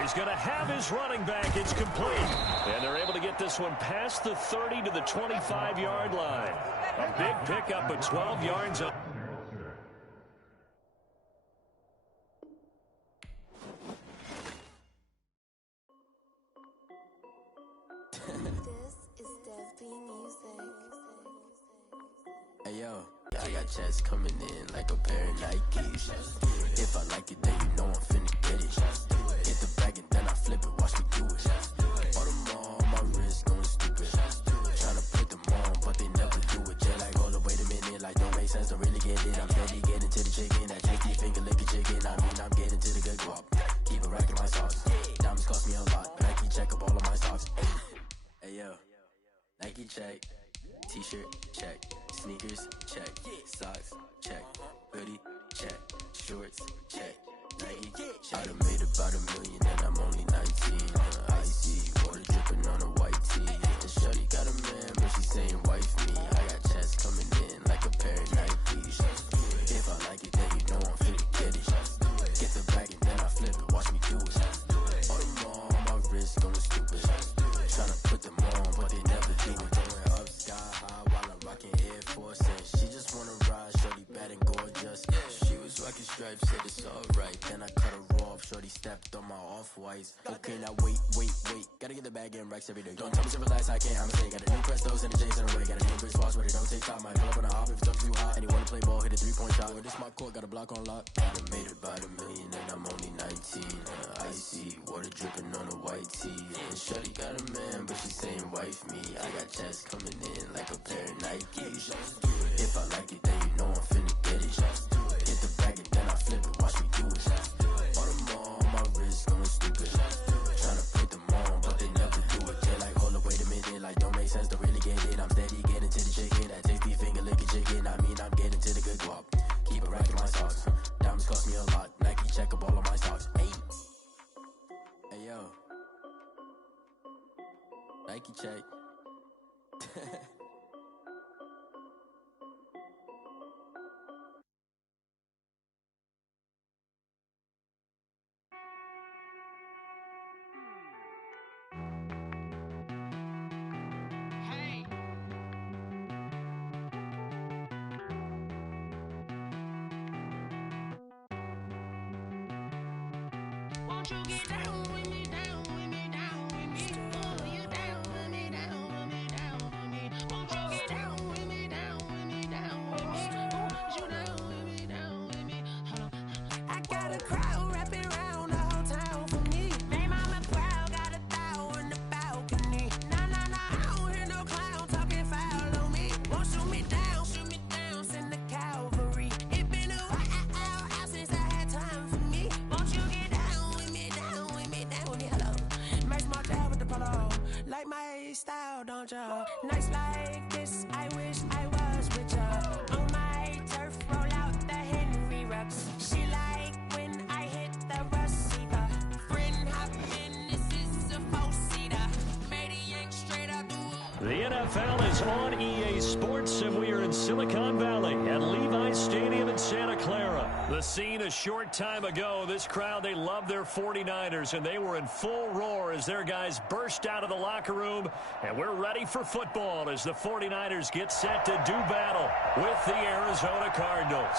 He's going to have his running back. It's complete. And they're able to get this one past the 30 to the 25-yard line. A big pickup of 12 yards. Hey yo, I got checks coming in like a pair of Nikes. If I like it, then you know I'm finna get it. Hit the bag and then I flip it, watch me do it. All on my wrist going stupid. Tryna put them on, but they never do it. Just like, hold up, wait a minute, like don't make sense, don't really get it. I'm steady getting to the chicken, that tricky finger licking chicken. I mean, I'm getting to the good guap. Keep a rack in my socks. Diamonds cost me a lot, but I keep check up all of my stocks. Hey yo, Nike check, t-shirt check, sneakers check, socks check, hoodie check, shorts check, Nike check. I done made about $1 million and I'm only 19. Icy water dripping on a white tee. And shorty got a man, but she saying wife me. I got checks coming in like a pair of Nikes. If I like it, then you know I'm finna get it. Get the bag and then I flip it, watch me do it. All them on my wrist going stupid. Tryna put them on, but they never do it. Going up sky high while I'm rocking Air Force. And she just wanna ride, shorty bad and gorgeous. She was rocking stripes, said it's alright. Then I cut her off, shorty stepped on my off-whites. Okay, now wait. Gotta get the bag and racks every day. Don't tell me to relax, I can't, I'ma say. Got a new Prestos and the J's in the way. Got a new Chris Foss, but it don't take time. Might pull up on a hop if it's up too hot. And you wanna play ball, hit a 3-point shot. Well, this my court, got a block on lock. I done made about $1 million and I'm only 19. Icy water dripping on a white tee. And shorty got a man, but she saying wife me. I got checks coming in like a pair of Nikes. If I like it, then you know I'm finna get it. Hit the bag and then I flip it, watch me do it. All them on my wrist going stupid. Tryna put them on, but they never do it. They're like, hold up, wait a minute, like don't make sense, don't really get it. I'm steady getting Nike check. Won't you get down with me, down with me, down with me? Oh, you down with me, down with me, down with me. Won't you get down with me, down with me, down with me? Oh, you down with me, down with me? Hold on. I got a crowd wrapping around the whole town for me. They mama proud, got a thou on the balcony. Nah, nah, nah, I don't hear no clown talking foul on me. Won't shoot me down, send the cavalry. It been a while since I had time for me. Won't you get down with me, down with me, down with me? Hello. Max my dad with the polo. Like my style, don't ya? Nights like this, I wish I was with ya. On my turf, roll out the Henry Rux. She like when I hit the receiver. Friend hop in, this is a four-seater. Maniac straight out the wood. The NFL is on EA Sports, and we are in Silicon Valley at Levi's Stadium in Santa Clara. The scene a short time ago. This crowd, they love their 49ers, and they were in full roar as their guys burst out of the locker room. And we're ready for football as the 49ers get set to do battle with the Arizona Cardinals.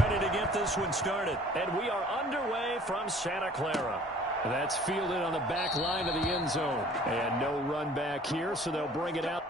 Ready to get this one started. And we are underway from Santa Clara. That's fielded on the back line of the end zone. And no run back here, so they'll bring it out.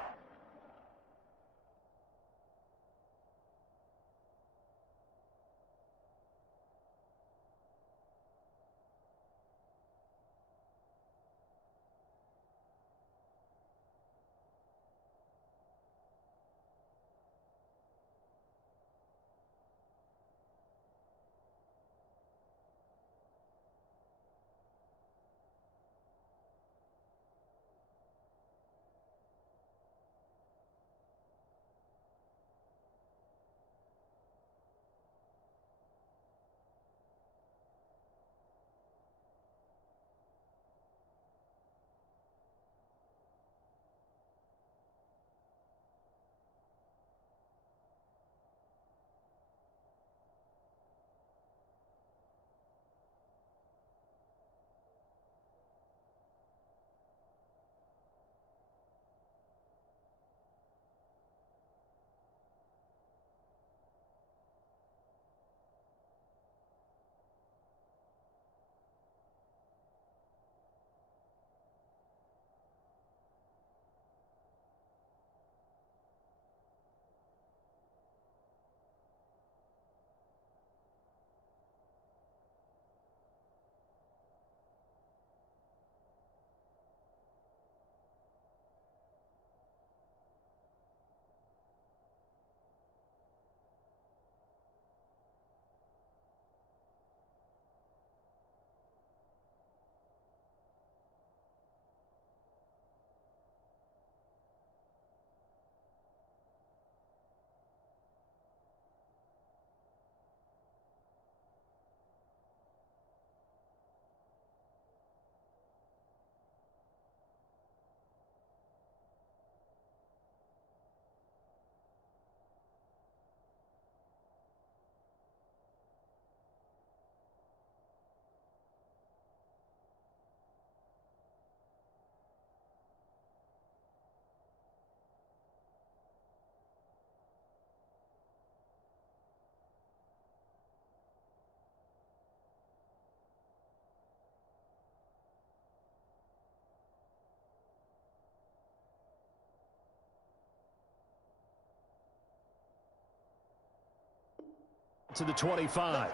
To the 25.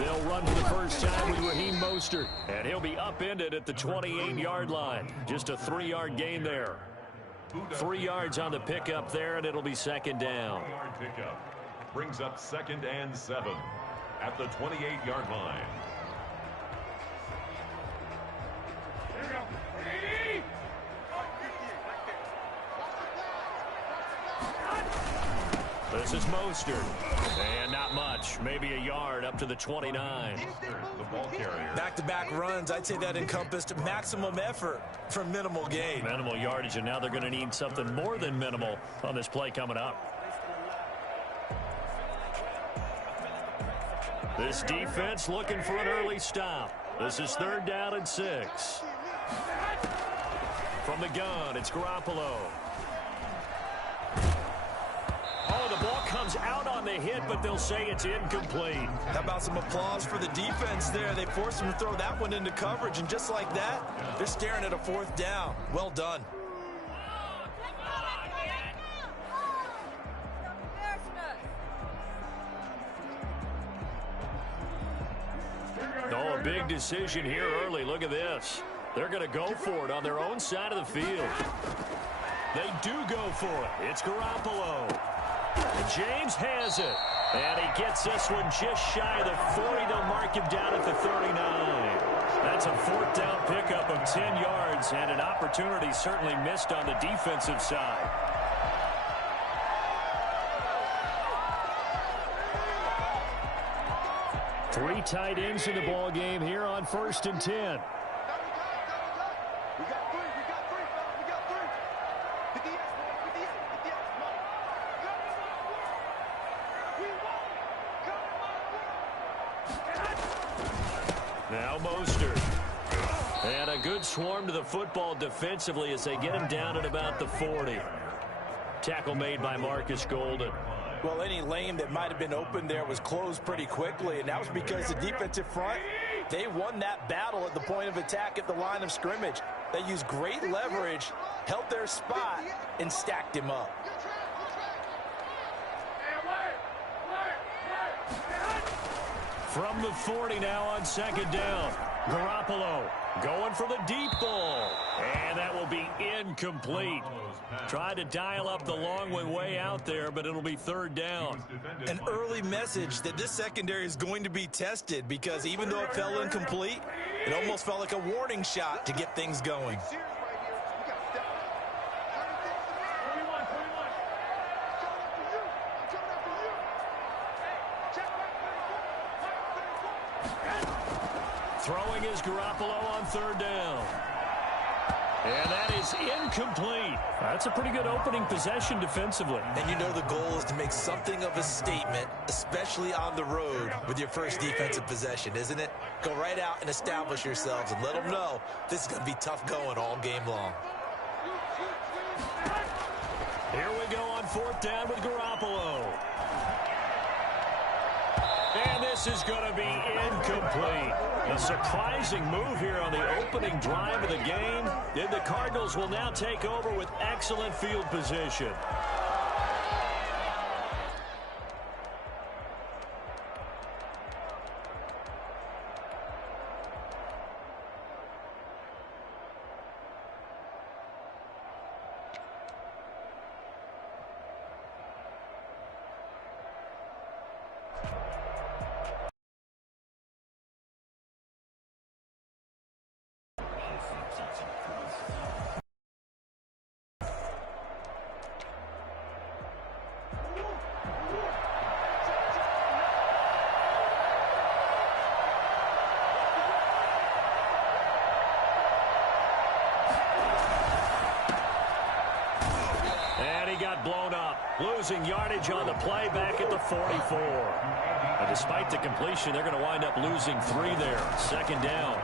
They'll run for the first time with Raheem Mostert, and he'll be upended at the 28-yard line. Just a 3-yard gain there. 3 yards on the pickup there, and it'll be second down. Pickup brings up 2nd and 7 at the 28-yard line. This is Mostert. And not much. Maybe a yard up to the 29. The ball carrier. Back-to-back runs, I'd say that encompassed maximum effort for minimal gain. Minimal yardage, and now they're going to need something more than minimal on this play coming up. This defense looking for an early stop. This is 3rd down and 6. From the gun, it's Garoppolo. Oh, the ball comes out on the hit, but they'll say it's incomplete. How about some applause for the defense there? They forced him to throw that one into coverage, and just like that, they're staring at a 4th down. Well done. Oh, a big decision here early. Look at this. They're going to go for it on their own side of the field. They do go for it. It's Garoppolo. And James has it. And he gets this one just shy of the 40. They'll mark him down at the 39. That's a 4th down pickup of 10 yards, and an opportunity certainly missed on the defensive side. Three tight ends in the ball game here on 1st and 10. Now Mostert. And a good swarm to the football defensively as they get him down at about the 40. Tackle made by Marcus Golden. Well, any lane that might have been open there was closed pretty quickly, and that was because the defensive front, they won that battle at the point of attack at the line of scrimmage. They used great leverage, held their spot, and stacked him up. From the 40 now on 2nd down. Garoppolo going for the deep ball. And that will be incomplete. Tried to dial up the long one way out there, but it'll be 3rd down. An early message that this secondary is going to be tested, because even though it fell incomplete, it almost felt like a warning shot to get things going. Throwing is Garoppolo on 3rd down. And that is incomplete. That's a pretty good opening possession defensively. And you know the goal is to make something of a statement, especially on the road with your first defensive possession, isn't it? Go right out and establish yourselves and let them know this is going to be tough going all game long. Here we go on 4th down with Garoppolo. And this is going to be incomplete. A surprising move here on the opening drive of the game. And the Cardinals will now take over with excellent field position. Blown up, losing yardage on the play back at the 44. And despite the completion, they're going to wind up losing 3 there. 2nd down.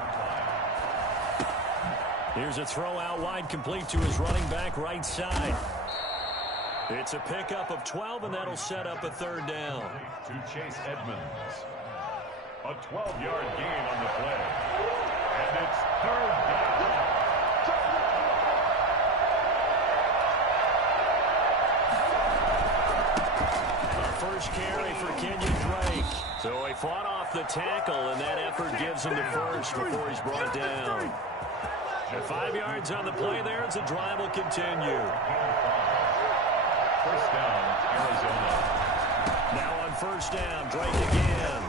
Here's a throw out wide, complete to his running back right side. It's a pickup of 12, and that'll set up a 3rd down. To Chase Edmonds. A 12-yard gain on the play. And it's 3rd down. First carry for Kenyon Drake. So he fought off off the tackle, and that effort gives him the first before he's brought down. And 5 yards on the play there as the drive will continue. First down, Arizona. Now on first down, Drake again.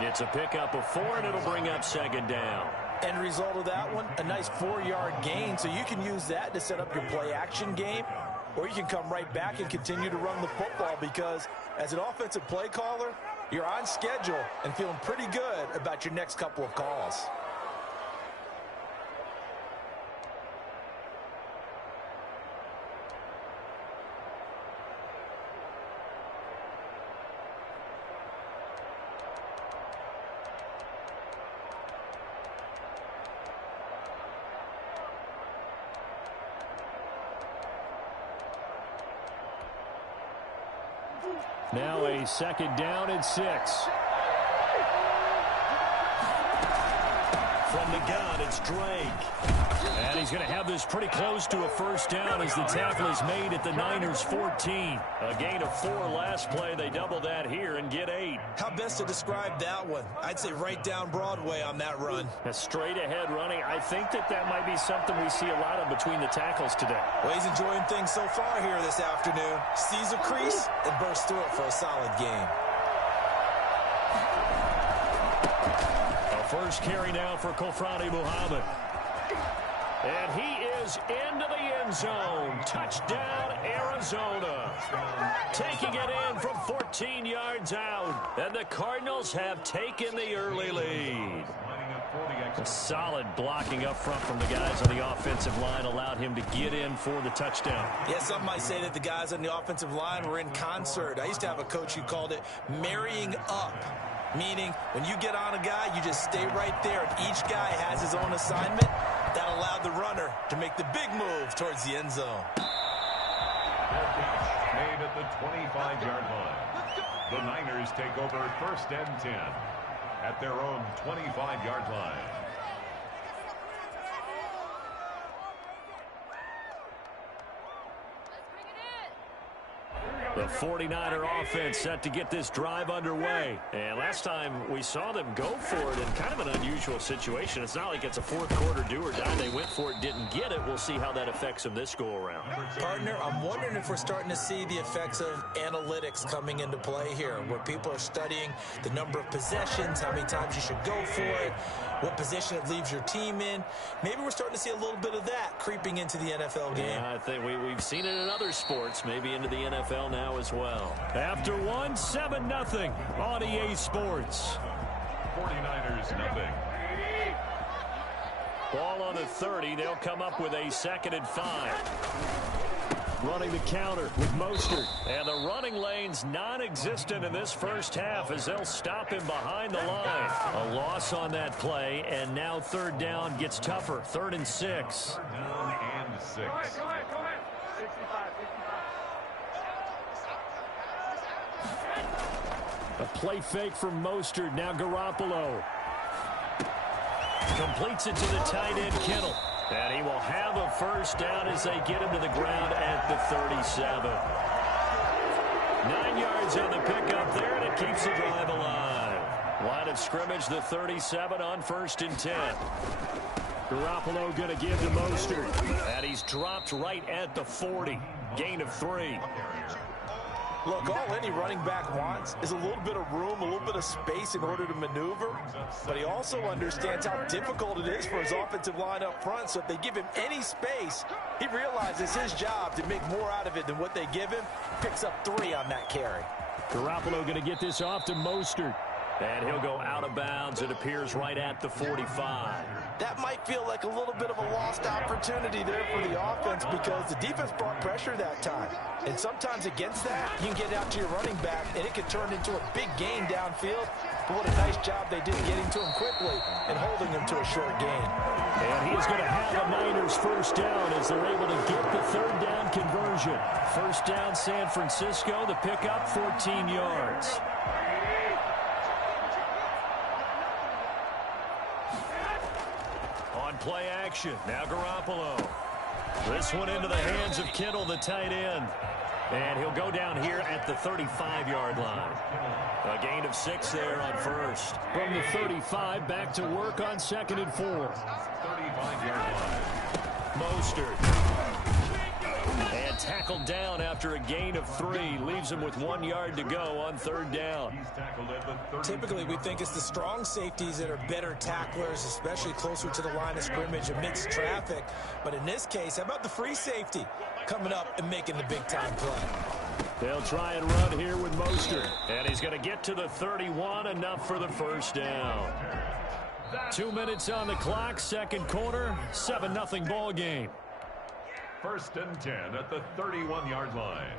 It's a pickup of 4, and it'll bring up second down. End result of that one, a nice 4-yard gain, so you can use that to set up your play-action game, or you can come right back and continue to run the football because as an offensive play caller, you're on schedule and feeling pretty good about your next couple of calls. Now a second down and 6. From the gun, it's Drake. And he's going to have this pretty close to a first down as the tackle is made at the Niners' 14. A gain of 4 last play. They double that here and get 8. How best to describe that one? I'd say right down Broadway on that run. A straight-ahead running. I think that might be something we see a lot of between the tackles today. Well, he's enjoying things so far here this afternoon. Sees a crease and bursts through it for a solid gain. A first carry now for Kofrani Muhammad. And he is into the end zone. Touchdown, Arizona. Taking it in from 14 yards out. And the Cardinals have taken the early lead. A solid blocking up front from the guys on the offensive line allowed him to get in for the touchdown. Yeah, some might say that the guys on the offensive line were in concert. I used to have a coach who called it marrying up. Meaning, when you get on a guy, you just stay right there, and each guy has his own assignment. That allowed the runner to make the big move towards the end zone. Made at the 25-yard line. The Niners take over first and 10 at their own 25-yard line. The 49er offense set to get this drive underway. And last time we saw them go for it in kind of an unusual situation. It's not like it's a fourth quarter do or die. They went for it, didn't get it. We'll see how that affects them this go-around. Partner, I'm wondering if we're starting to see the effects of analytics coming into play here, where people are studying the number of possessions, how many times you should go for it, what position it leaves your team in. Maybe we're starting to see a little bit of that creeping into the NFL game. Yeah, I think we've seen it in other sports, maybe into the NFL now as well. After 1, 7-0 on EA Sports. 49ers nothing. Ball on the 30. They'll come up with a 2nd and 5. Running the counter with Mostert. And the running lane's non-existent in this first half as they'll stop him behind the line. A loss on that play, and now 3rd down gets tougher. 3rd and 6. 3rd down and 6. A play fake from Mostert. Now Garoppolo. Completes it to the tight end, Kittle. And he will have a first down as they get him to the ground at the 37. 9 yards on the pickup there, and it keeps the drive alive. Line of scrimmage, the 37 on 1st and 10. Garoppolo going to give to Mostert. And he's dropped right at the 40. Gain of 3. Look, all any running back wants is a little bit of room, a little bit of space in order to maneuver. But he also understands how difficult it is for his offensive line up front. So if they give him any space, he realizes his job to make more out of it than what they give him. Picks up 3 on that carry. Garoppolo going to get this off to Mostert. And he'll go out of bounds. It appears right at the 45. That might feel like a little bit of a lost opportunity there for the offense because the defense brought pressure that time. And sometimes against that, you can get out to your running back, and it could turn into a big gain downfield. But what a nice job they did getting to him quickly and holding him to a short gain. And he's going to have a Niners first down as they're able to get the 3rd down conversion. First down, San Francisco. The pickup, 14 yards. Play action. Now Garoppolo. This one into the hands of Kittle, the tight end. And he'll go down here at the 35-yard line. A gain of 6 there on first. From the 35, back to work on 2nd and 4. 35-yard line. Mostert. And tackled down after a gain of 3. Leaves him with 1 yard to go on 3rd down. Typically, we think it's the strong safeties that are better tacklers, especially closer to the line of scrimmage amidst traffic. But in this case, how about the free safety coming up and making the big-time play? They'll try and run here with Mostert. And he's going to get to the 31, enough for the first down. 2 minutes on the clock, 2nd quarter, 7-0 ball game. 1st and 10 at the 31-yard line.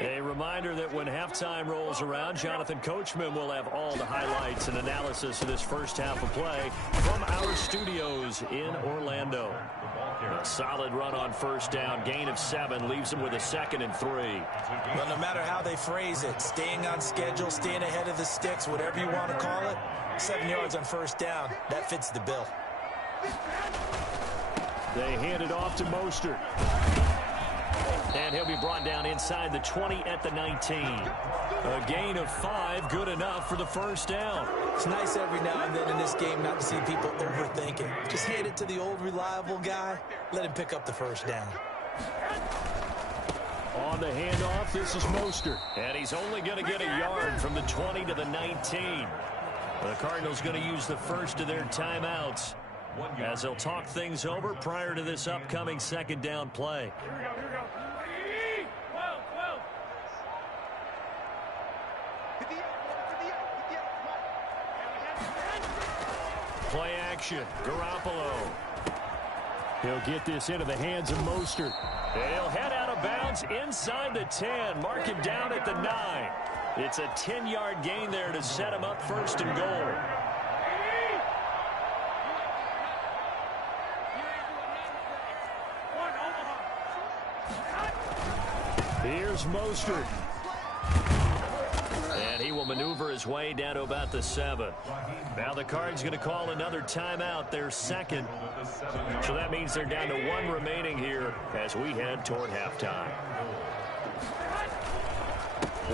A reminder that when halftime rolls around, Jonathan Coachman will have all the highlights and analysis of this first half of play from our studios in Orlando. A solid run on 1st down, gain of 7, leaves him with a 2nd and 3. Well, no matter how they phrase it, staying on schedule, staying ahead of the sticks, whatever you want to call it, 7 yards on 1st down, that fits the bill. They hand it off to Mostert. And he'll be brought down inside the 20 at the 19. A gain of 5, good enough for the first down. It's nice every now and then in this game not to see people overthink it. Just hand it to the old reliable guy. Let him pick up the first down. On the handoff, this is Mostert. And he's only going to get a yard from the 20 to the 19. The Cardinals going to use the first of their timeouts as they'll talk things over prior to this upcoming 2nd down play. Play action, Garoppolo. He'll get this into the hands of Mostert. And he'll head out of bounds inside the 10. Mark him down at the 9. It's a 10-yard gain there to set him up 1st and goal. Here's Mostert. And he will maneuver his way down to about the 7. Now the Cards going to call another timeout, their 2nd. So that means they're down to 1 remaining here as we head toward halftime.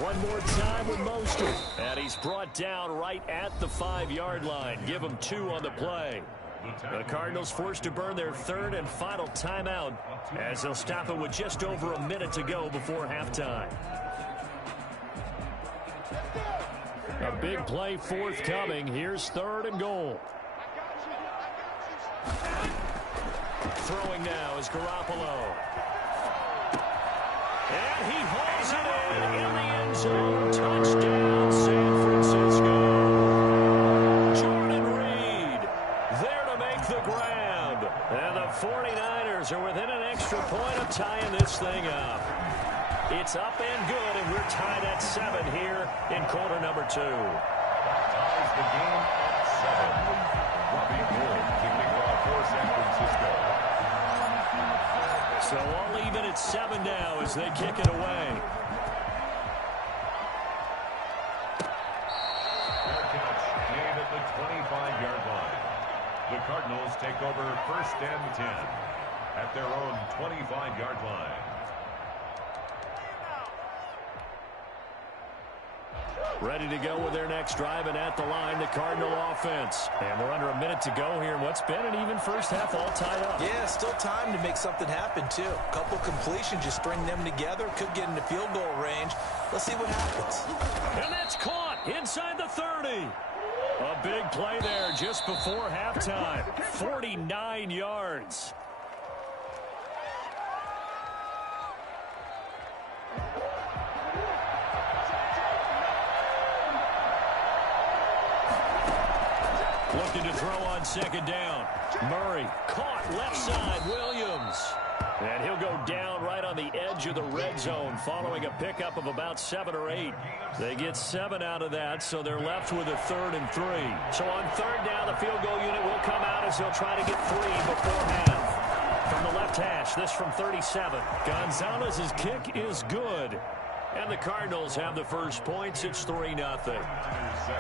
One more time with Mostert. And he's brought down right at the 5-yard line. Give him 2 on the play. The Cardinals forced to burn their 3rd and final timeout as they'll stop it with just over a minute to go before halftime. A big play forthcoming. Here's 3rd and goal. Throwing now is Garoppolo. And he hauls it in the end zone. Touchdown, San Francisco. Jordan Reed there to make the grab. And the 49ers are within an extra point of tying this thing up. It's up and good, and we're tied at 7 here in quarter number 2. Ties the game at 7. Robbie Gould kicking off for San Francisco. So all even at 7 now as they kick it away. Fair catch made at the 25-yard line. The Cardinals take over 1st and 10 at their own 25-yard line. Ready to go with their next drive, and at the line, the Cardinal offense. And we're under a minute to go here in what's been an even first half, all tied up. Yeah, still time to make something happen, too. A couple completions, you string them together, could get into field goal range. Let's see what happens. And that's caught inside the 30. A big play there just before halftime. 49 yards. Looking to throw on 2nd down. Murray caught left side. Williams. And he'll go down right on the edge of the red zone following a pickup of about 7 or 8. They get 7 out of that, so they're left with a 3rd and 3. So on 3rd down, the field goal unit will come out as they'll try to get 3 before half. From the left hash, this from 37. Gonzalez's kick is good. And the Cardinals have the first points. It's 3-0.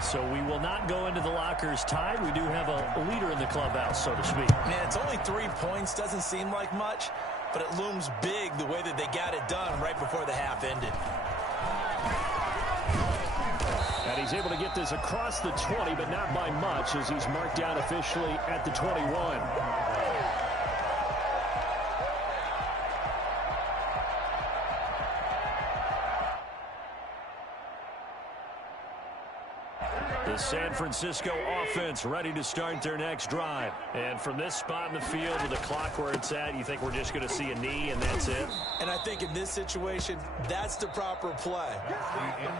So we will not go into the lockers tied. We do have a leader in the clubhouse, so to speak. Man, it's only 3 points. Doesn't seem like much. but it looms big the way that they got it done right before the half ended. And he's able to get this across the 20, but not by much, as he's marked down officially at the 21. The San Francisco offense ready to start their next drive. And from this spot in the field with the clock where it's at, you think we're just going to see a knee and that's it? And I think in this situation, that's the proper play.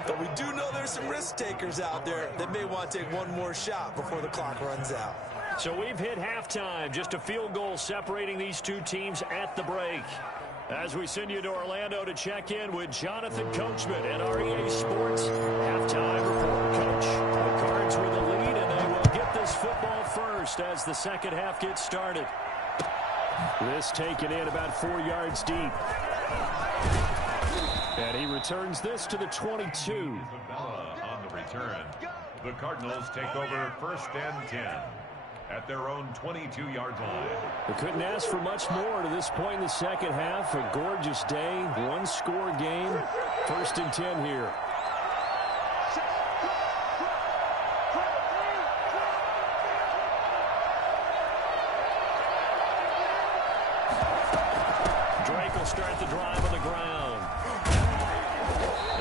But we do know there's some risk takers out there that may want to take one more shot before the clock runs out. So we've hit halftime. Just a field goal separating these two teams at the break. As we send you to Orlando to check in with Jonathan Coachman at our EA Sports Halftime Report. Coach, the Cards with the lead, and they will get this football first as the second half gets started. This taken in about 4 yards deep. And he returns this to the 22. On the return, the Cardinals take over 1st and 10. At their own 22-yard line. We couldn't ask for much more to this point in the second half. A gorgeous day, one-score game. 1st and 10 here. Drake will start the drive on the ground.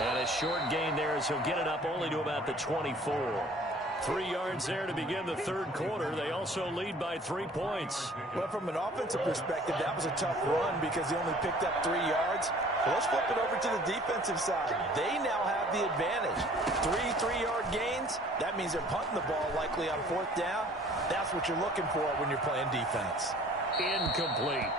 And a short gain there as he'll get it up only to about the 24. 3 yards there to begin the third quarter. They also lead by 3 points. Well, from an offensive perspective, that was a tough run because he only picked up 3 yards. Well, let's flip it over to the defensive side. They now have the advantage. 3-3-yard gains. That means they're punting the ball likely on 4th down. That's what you're looking for when you're playing defense. Incomplete.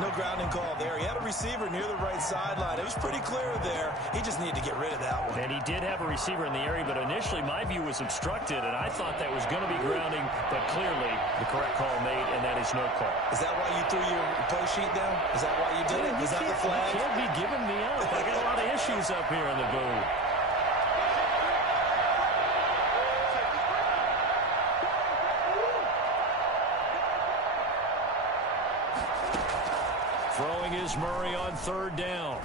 No grounding call there. He had a receiver near the right sideline. It was pretty clear there. He just needed to get rid of that one. And he did have a receiver in the area, but initially my view was obstructed, and I thought that was going to be grounding, but clearly the correct call made, and that is no call. Is that why you threw your play sheet down? Is that why you did it? Was that the flag? You can't be giving me up. I got a lot of issues up here in the booth. Throwing is Murray on 3rd down.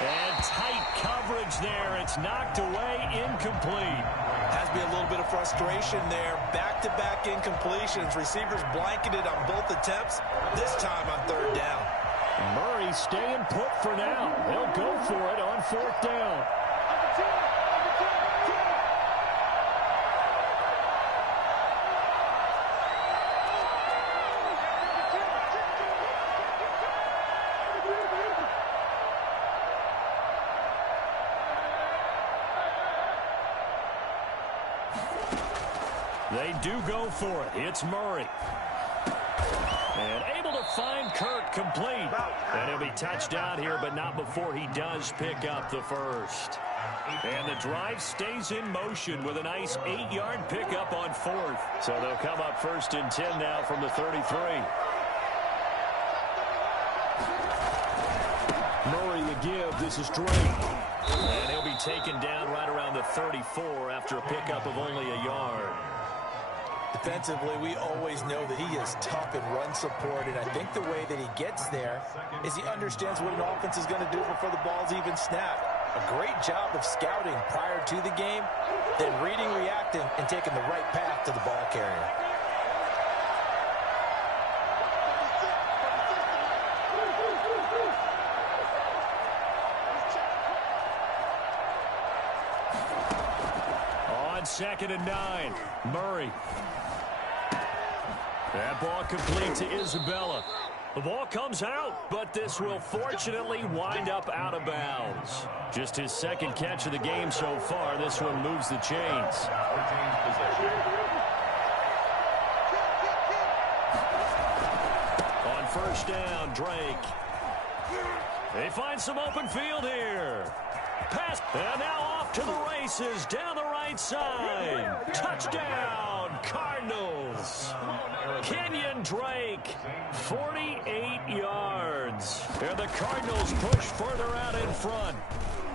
And tight coverage there. It's knocked away, incomplete. Has to be a little bit of frustration there. Back-to-back incompletions. Receivers blanketed on both attempts, this time on 3rd down. Murray staying put for now. They'll go for it on 4th down. They do go for it. It's Murray. And able to find Kirk complete. And he'll be touched down here, but not before he does pick up the first. And the drive stays in motion with a nice 8-yard pickup on 4th. So they'll come up 1st and 10 now from the 33. Murray the give. This is Drake. And he'll be taken down right around the 34 after a pickup of only a yard. Defensively, we always know that he is tough in run support, and I think the way that he gets there is he understands what an offense is going to do before the ball's even snapped. A great job of scouting prior to the game, then reading, reacting, and taking the right path to the ball carrier. On 2nd and 9, Murray. That ball complete to Isabella. The ball comes out, but this will fortunately wind up out of bounds. Just his 2nd catch of the game so far. This one moves the chains. On 1st down, Drake. They find some open field here. Pass, and now off to the races down the right side. Touchdown, Cardinals. Kenyon Drake, 48 yards. And the Cardinals push further out in front.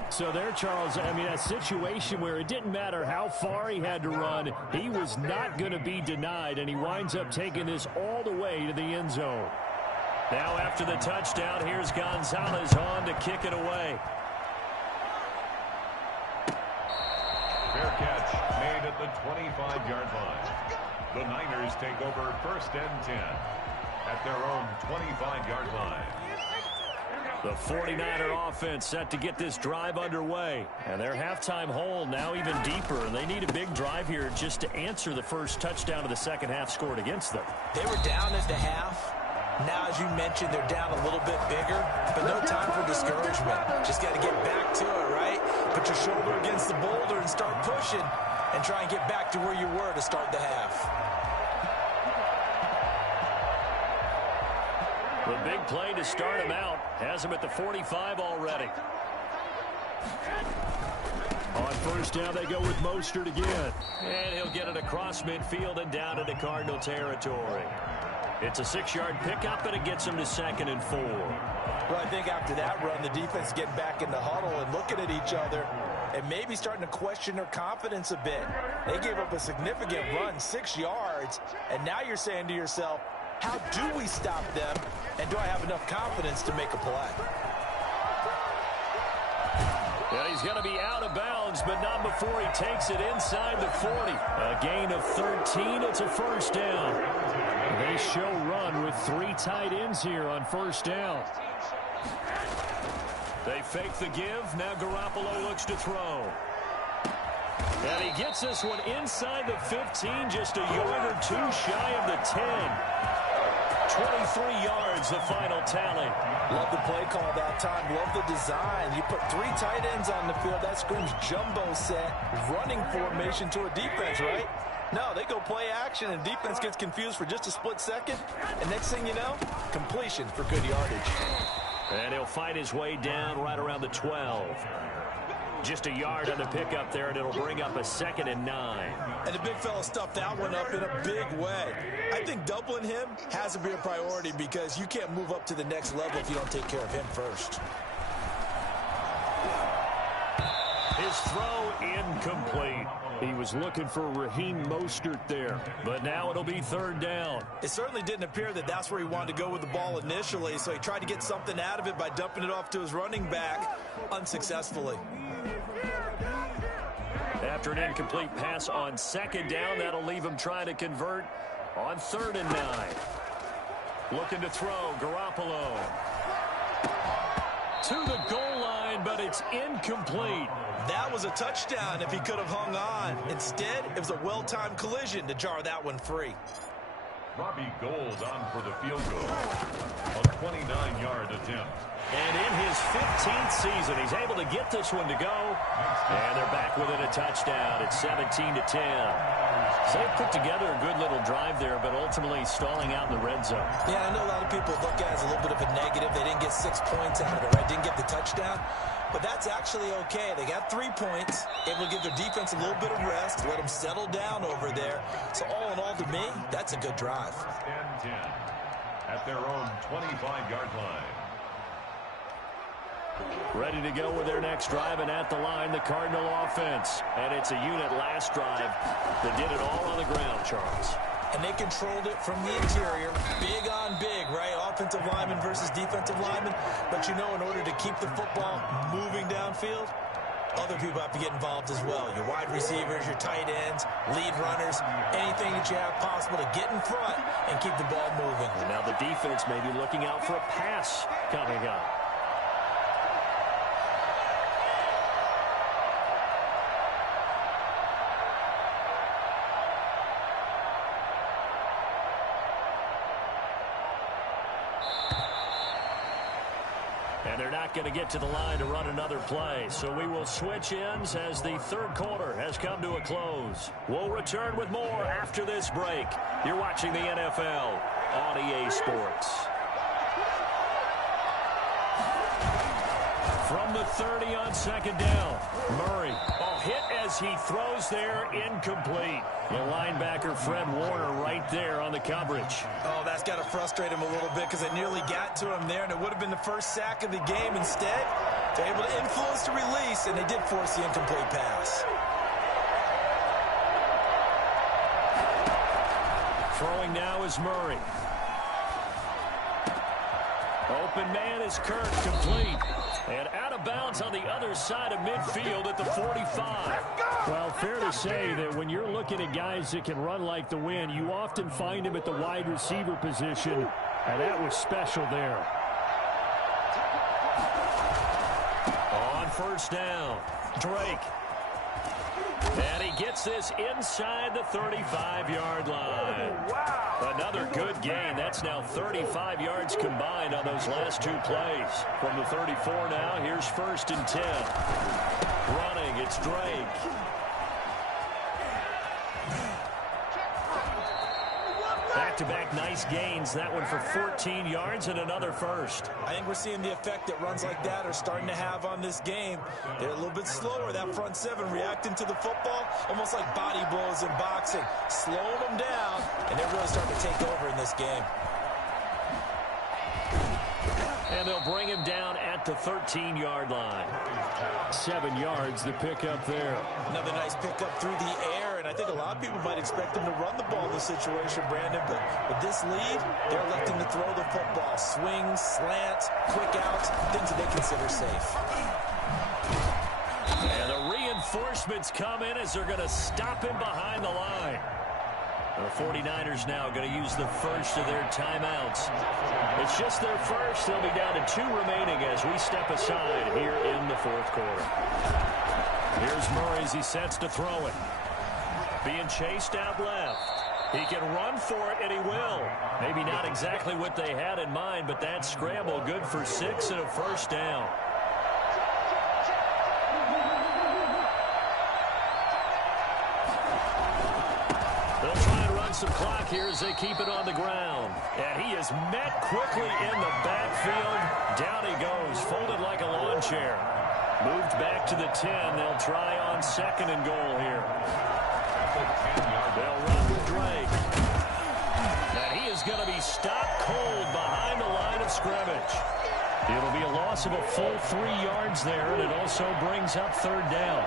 So there, Charles, I mean, a situation where it didn't matter how far he had to run, he was not going to be denied, and he winds up taking this all the way to the end zone. Now after the touchdown, here's Gonzalez on to kick it away. Fair catch made at the 25-yard line. The Niners take over 1st and 10 at their own 25-yard line. The 49er offense set to get this drive underway. And their halftime hole now even deeper. And they need a big drive here just to answer the first touchdown of the second half scored against them. They were down at the half. Now, as you mentioned, they're down a little bit bigger, but no time for discouragement. Just got to get back to it, right? Put your shoulder against the boulder and start pushing and try and get back to where you were to start the half. The big play to start him out has him at the 45 already. On first down, they go with Mostert again. And he'll get it across midfield and down into Cardinal territory. It's a 6-yard pickup, and it gets him to 2nd and 4. Well, I think after that run, the defense getting back in the huddle and looking at each other and maybe starting to question their confidence a bit. They gave up a significant run, 6 yards, and now you're saying to yourself, how do we stop them, and do I have enough confidence to make a play? Yeah, he's going to be out of bounds, but not before he takes it inside the 40. A gain of 13. It's a first down. They show run with 3 tight ends here on first down. They fake the give. Now Garoppolo looks to throw. And he gets this one inside the 15, just a yard or 2 shy of the 10. 23 yards, the final tally. Love the play call that time. Love the design. You put 3 tight ends on the field. That screams jumbo set, running formation to a defense, right? No, they go play action, and defense gets confused for just a split second. And next thing you know, completion for good yardage. And he'll fight his way down right around the 12. Just a yard on the pickup there, and it'll bring up a 2nd and 9. And the big fella stuffed that one up in a big way. I think doubling him has to be a priority because you can't move up to the next level if you don't take care of him first. His throw incomplete. He was looking for Raheem Mostert there, but now it'll be 3rd down. It certainly didn't appear that that's where he wanted to go with the ball initially, so he tried to get something out of it by dumping it off to his running back unsuccessfully. After an incomplete pass on 2nd down, that'll leave him trying to convert on 3rd and 9. Looking to throw, Garoppolo. To the goal line, but it's incomplete. That was a touchdown if he could have hung on. Instead, it was a well-timed collision to jar that one free. Robbie Gould on for the field goal. A 29-yard attempt. And in his 15th season, he's able to get this one to go. And they're back within a touchdown. It's 17-10. So they put together a good little drive there, but ultimately stalling out in the red zone. Yeah, I know a lot of people look at it as a little bit of a negative. They didn't get 6 points out of it, right? Didn't get the touchdown. But that's actually okay. They got 3 points, able to give their defense a little bit of rest, let them settle down over there. So all in all, to me, that's a good drive. And 10 at their own 25-yard line. Ready to go with their next drive, and at the line, the Cardinal offense. And it's a unit last drive that did it all on the ground, Charles. And they controlled it from the interior. Big on big, right? Offensive lineman versus defensive lineman. But you know, in order to keep the football moving downfield, other people have to get involved as well. Your wide receivers, your tight ends, lead runners, anything that you have possible to get in front and keep the ball moving. And now the defense may be looking out for a pass coming up. And they're not going to get to the line to run another play. So we will switch ends as the 3rd quarter has come to a close. We'll return with more after this break. You're watching the NFL on EA Sports. From the 30 on 2nd down, Murray. Hit as he throws there, incomplete. The linebacker, Fred Warner, right there on the coverage. Oh, that's got to frustrate him a little bit because they nearly got to him there, and it would have been the first sack of the game. Instead, they're able to influence the release, and they did force the incomplete pass. Throwing now is Murray. Open man is Kirk, complete. And out of bounds on the other side of midfield at the 45. Well, fair to say that when you're looking at guys that can run like the wind, you often find him at the wide receiver position, and that was special there. On first down, Drake. And he gets this inside the 35-yard line. Another good gain. That's now 35 yards combined on those last two plays. From the 34 now, here's first and 10. Running, it's Drake. Back-to-back nice gains. That one for 14 yards and another first. I think we're seeing the effect that runs like that are starting to have on this game. They're a little bit slower, that front seven, reacting to the football, almost like body blows in boxing, slowing them down, and they're really starting to take over in this game. And they'll bring him down at the 13-yard line. 7 yards, the pickup there. Another nice pickup through the air, and I think a lot of people might expect him to run the ball in this situation, Brandon, but with this lead, they're electing to throw the football. Swings, slants, quick outs, things that they consider safe. And the reinforcements come in as they're going to stop him behind the line. The 49ers now going to use the first of their timeouts. It's just their first. They'll be down to 2 remaining as we step aside here in the fourth quarter. Here's Murray as he sets to throw it. Being chased out left. He can run for it, and he will. Maybe not exactly what they had in mind, but that scramble good for 6 and a first down. Some clock here as they keep it on the ground. And he is met quickly in the backfield. Down he goes, folded like a lawn chair. Moved back to the 10. They'll try on second and goal here. They'll run with Drake. And he is going to be stopped cold behind the line of scrimmage. It'll be a loss of a full 3 yards there, and it also brings up third down.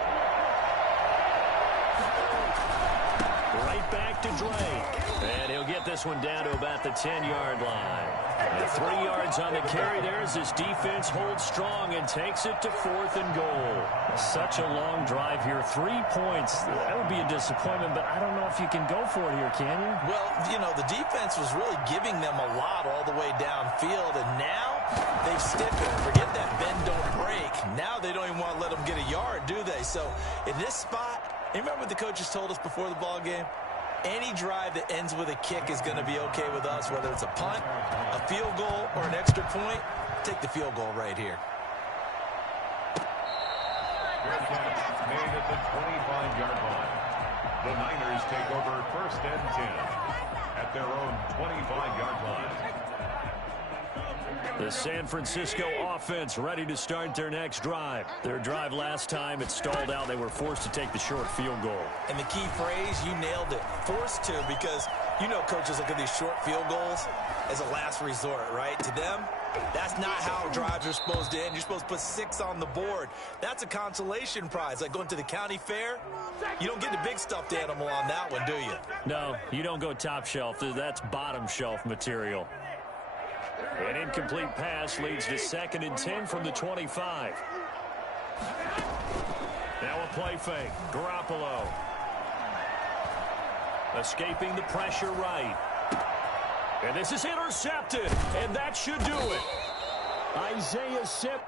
Right back to Drake. And he'll get this one down to about the 10-yard line. And 3 yards on the carry there as this defense holds strong and takes it to 4th and goal. Such a long drive here. 3 points. That would be a disappointment, but I don't know if you can go for it here, can you? Well, you know, the defense was really giving them a lot all the way downfield, and now they've stiffened. Forget that bend, don't break. Now they don't even want to let them get a yard, do they? So in this spot, you remember what the coaches told us before the ball game? Any drive that ends with a kick is going to be okay with us, whether it's a punt, a field goal, or an extra point. Take the field goal right here. Fair catch made at the 25-yard line. The Niners take over first and 10 at their own 25-yard line. The San Francisco offense ready to start their next drive. Their drive last time, it stalled out. They were forced to take the short field goal. And the key phrase, you nailed it. Forced to, because you know coaches look at these short field goals as a last resort, right? To them, that's not how drives are supposed to end. You're supposed to put 6 on the board. That's a consolation prize. Like going to the county fair, you don't get the big stuffed animal on that one, do you? No, you don't go top shelf. That's bottom shelf material. An incomplete pass leads to 2nd and 10 from the 25. Now a play fake. Garoppolo. Escaping the pressure right. And this is intercepted. And that should do it. Isaiah Sipp.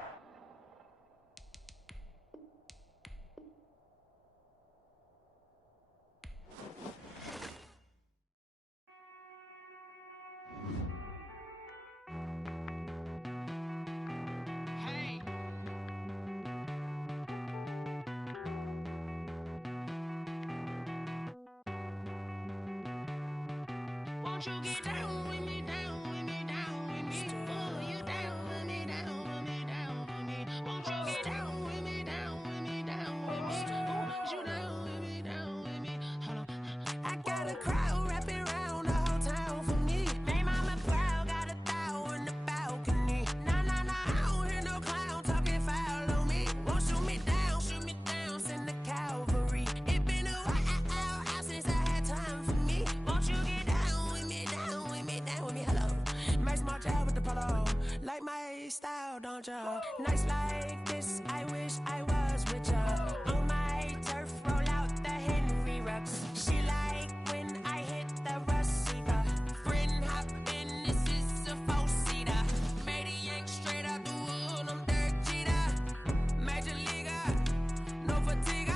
Won't you get down with me, down with me, down with me? Oh, you down with me, down with me, down with me. Won't you get down with me, down with me, down with me? Oh, you down with me, down with me? Hold on. I got a crowd wrapping around the whole town for me. Name mama proud, got a thou in the balcony. Nah, nah, nah, I don't hear no clown talking foul on me. Won't shoot me down, send the cavalry. It been a while since I had time for me. Won't you get down with me, down with me, down with me? Hello. like my style, don't ya? Nights like this, I wish I was with ya. On my turf, roll out the Henry Rux. She like when I hit the receiver. Friend hop in, this is a four-seater. Made a yank straight out the wood, I'm Derek Jeter. Major leaguer, no fatigue.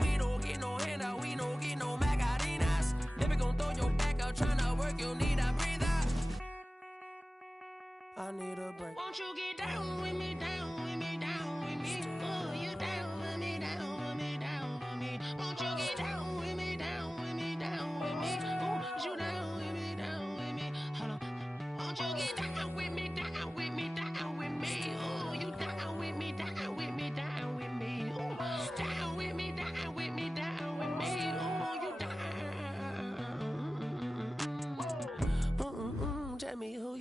We don't get no handout, we don't get no Macarinas. Never gon' throw your back out, tryna work, you need a breather. I need a break. Won't you get down with me, down with me, down with me? Oh, you down with me, down with me, down with me. Won't you get down with me, down with me, down with me? Oh, you down with me, down with me? Hold on. Won't you get down with me, down with me, down with me? Oh, you down with me, down with me, down with me? Oh, down with me, down with me, down with me? Oh, you down? Tell me who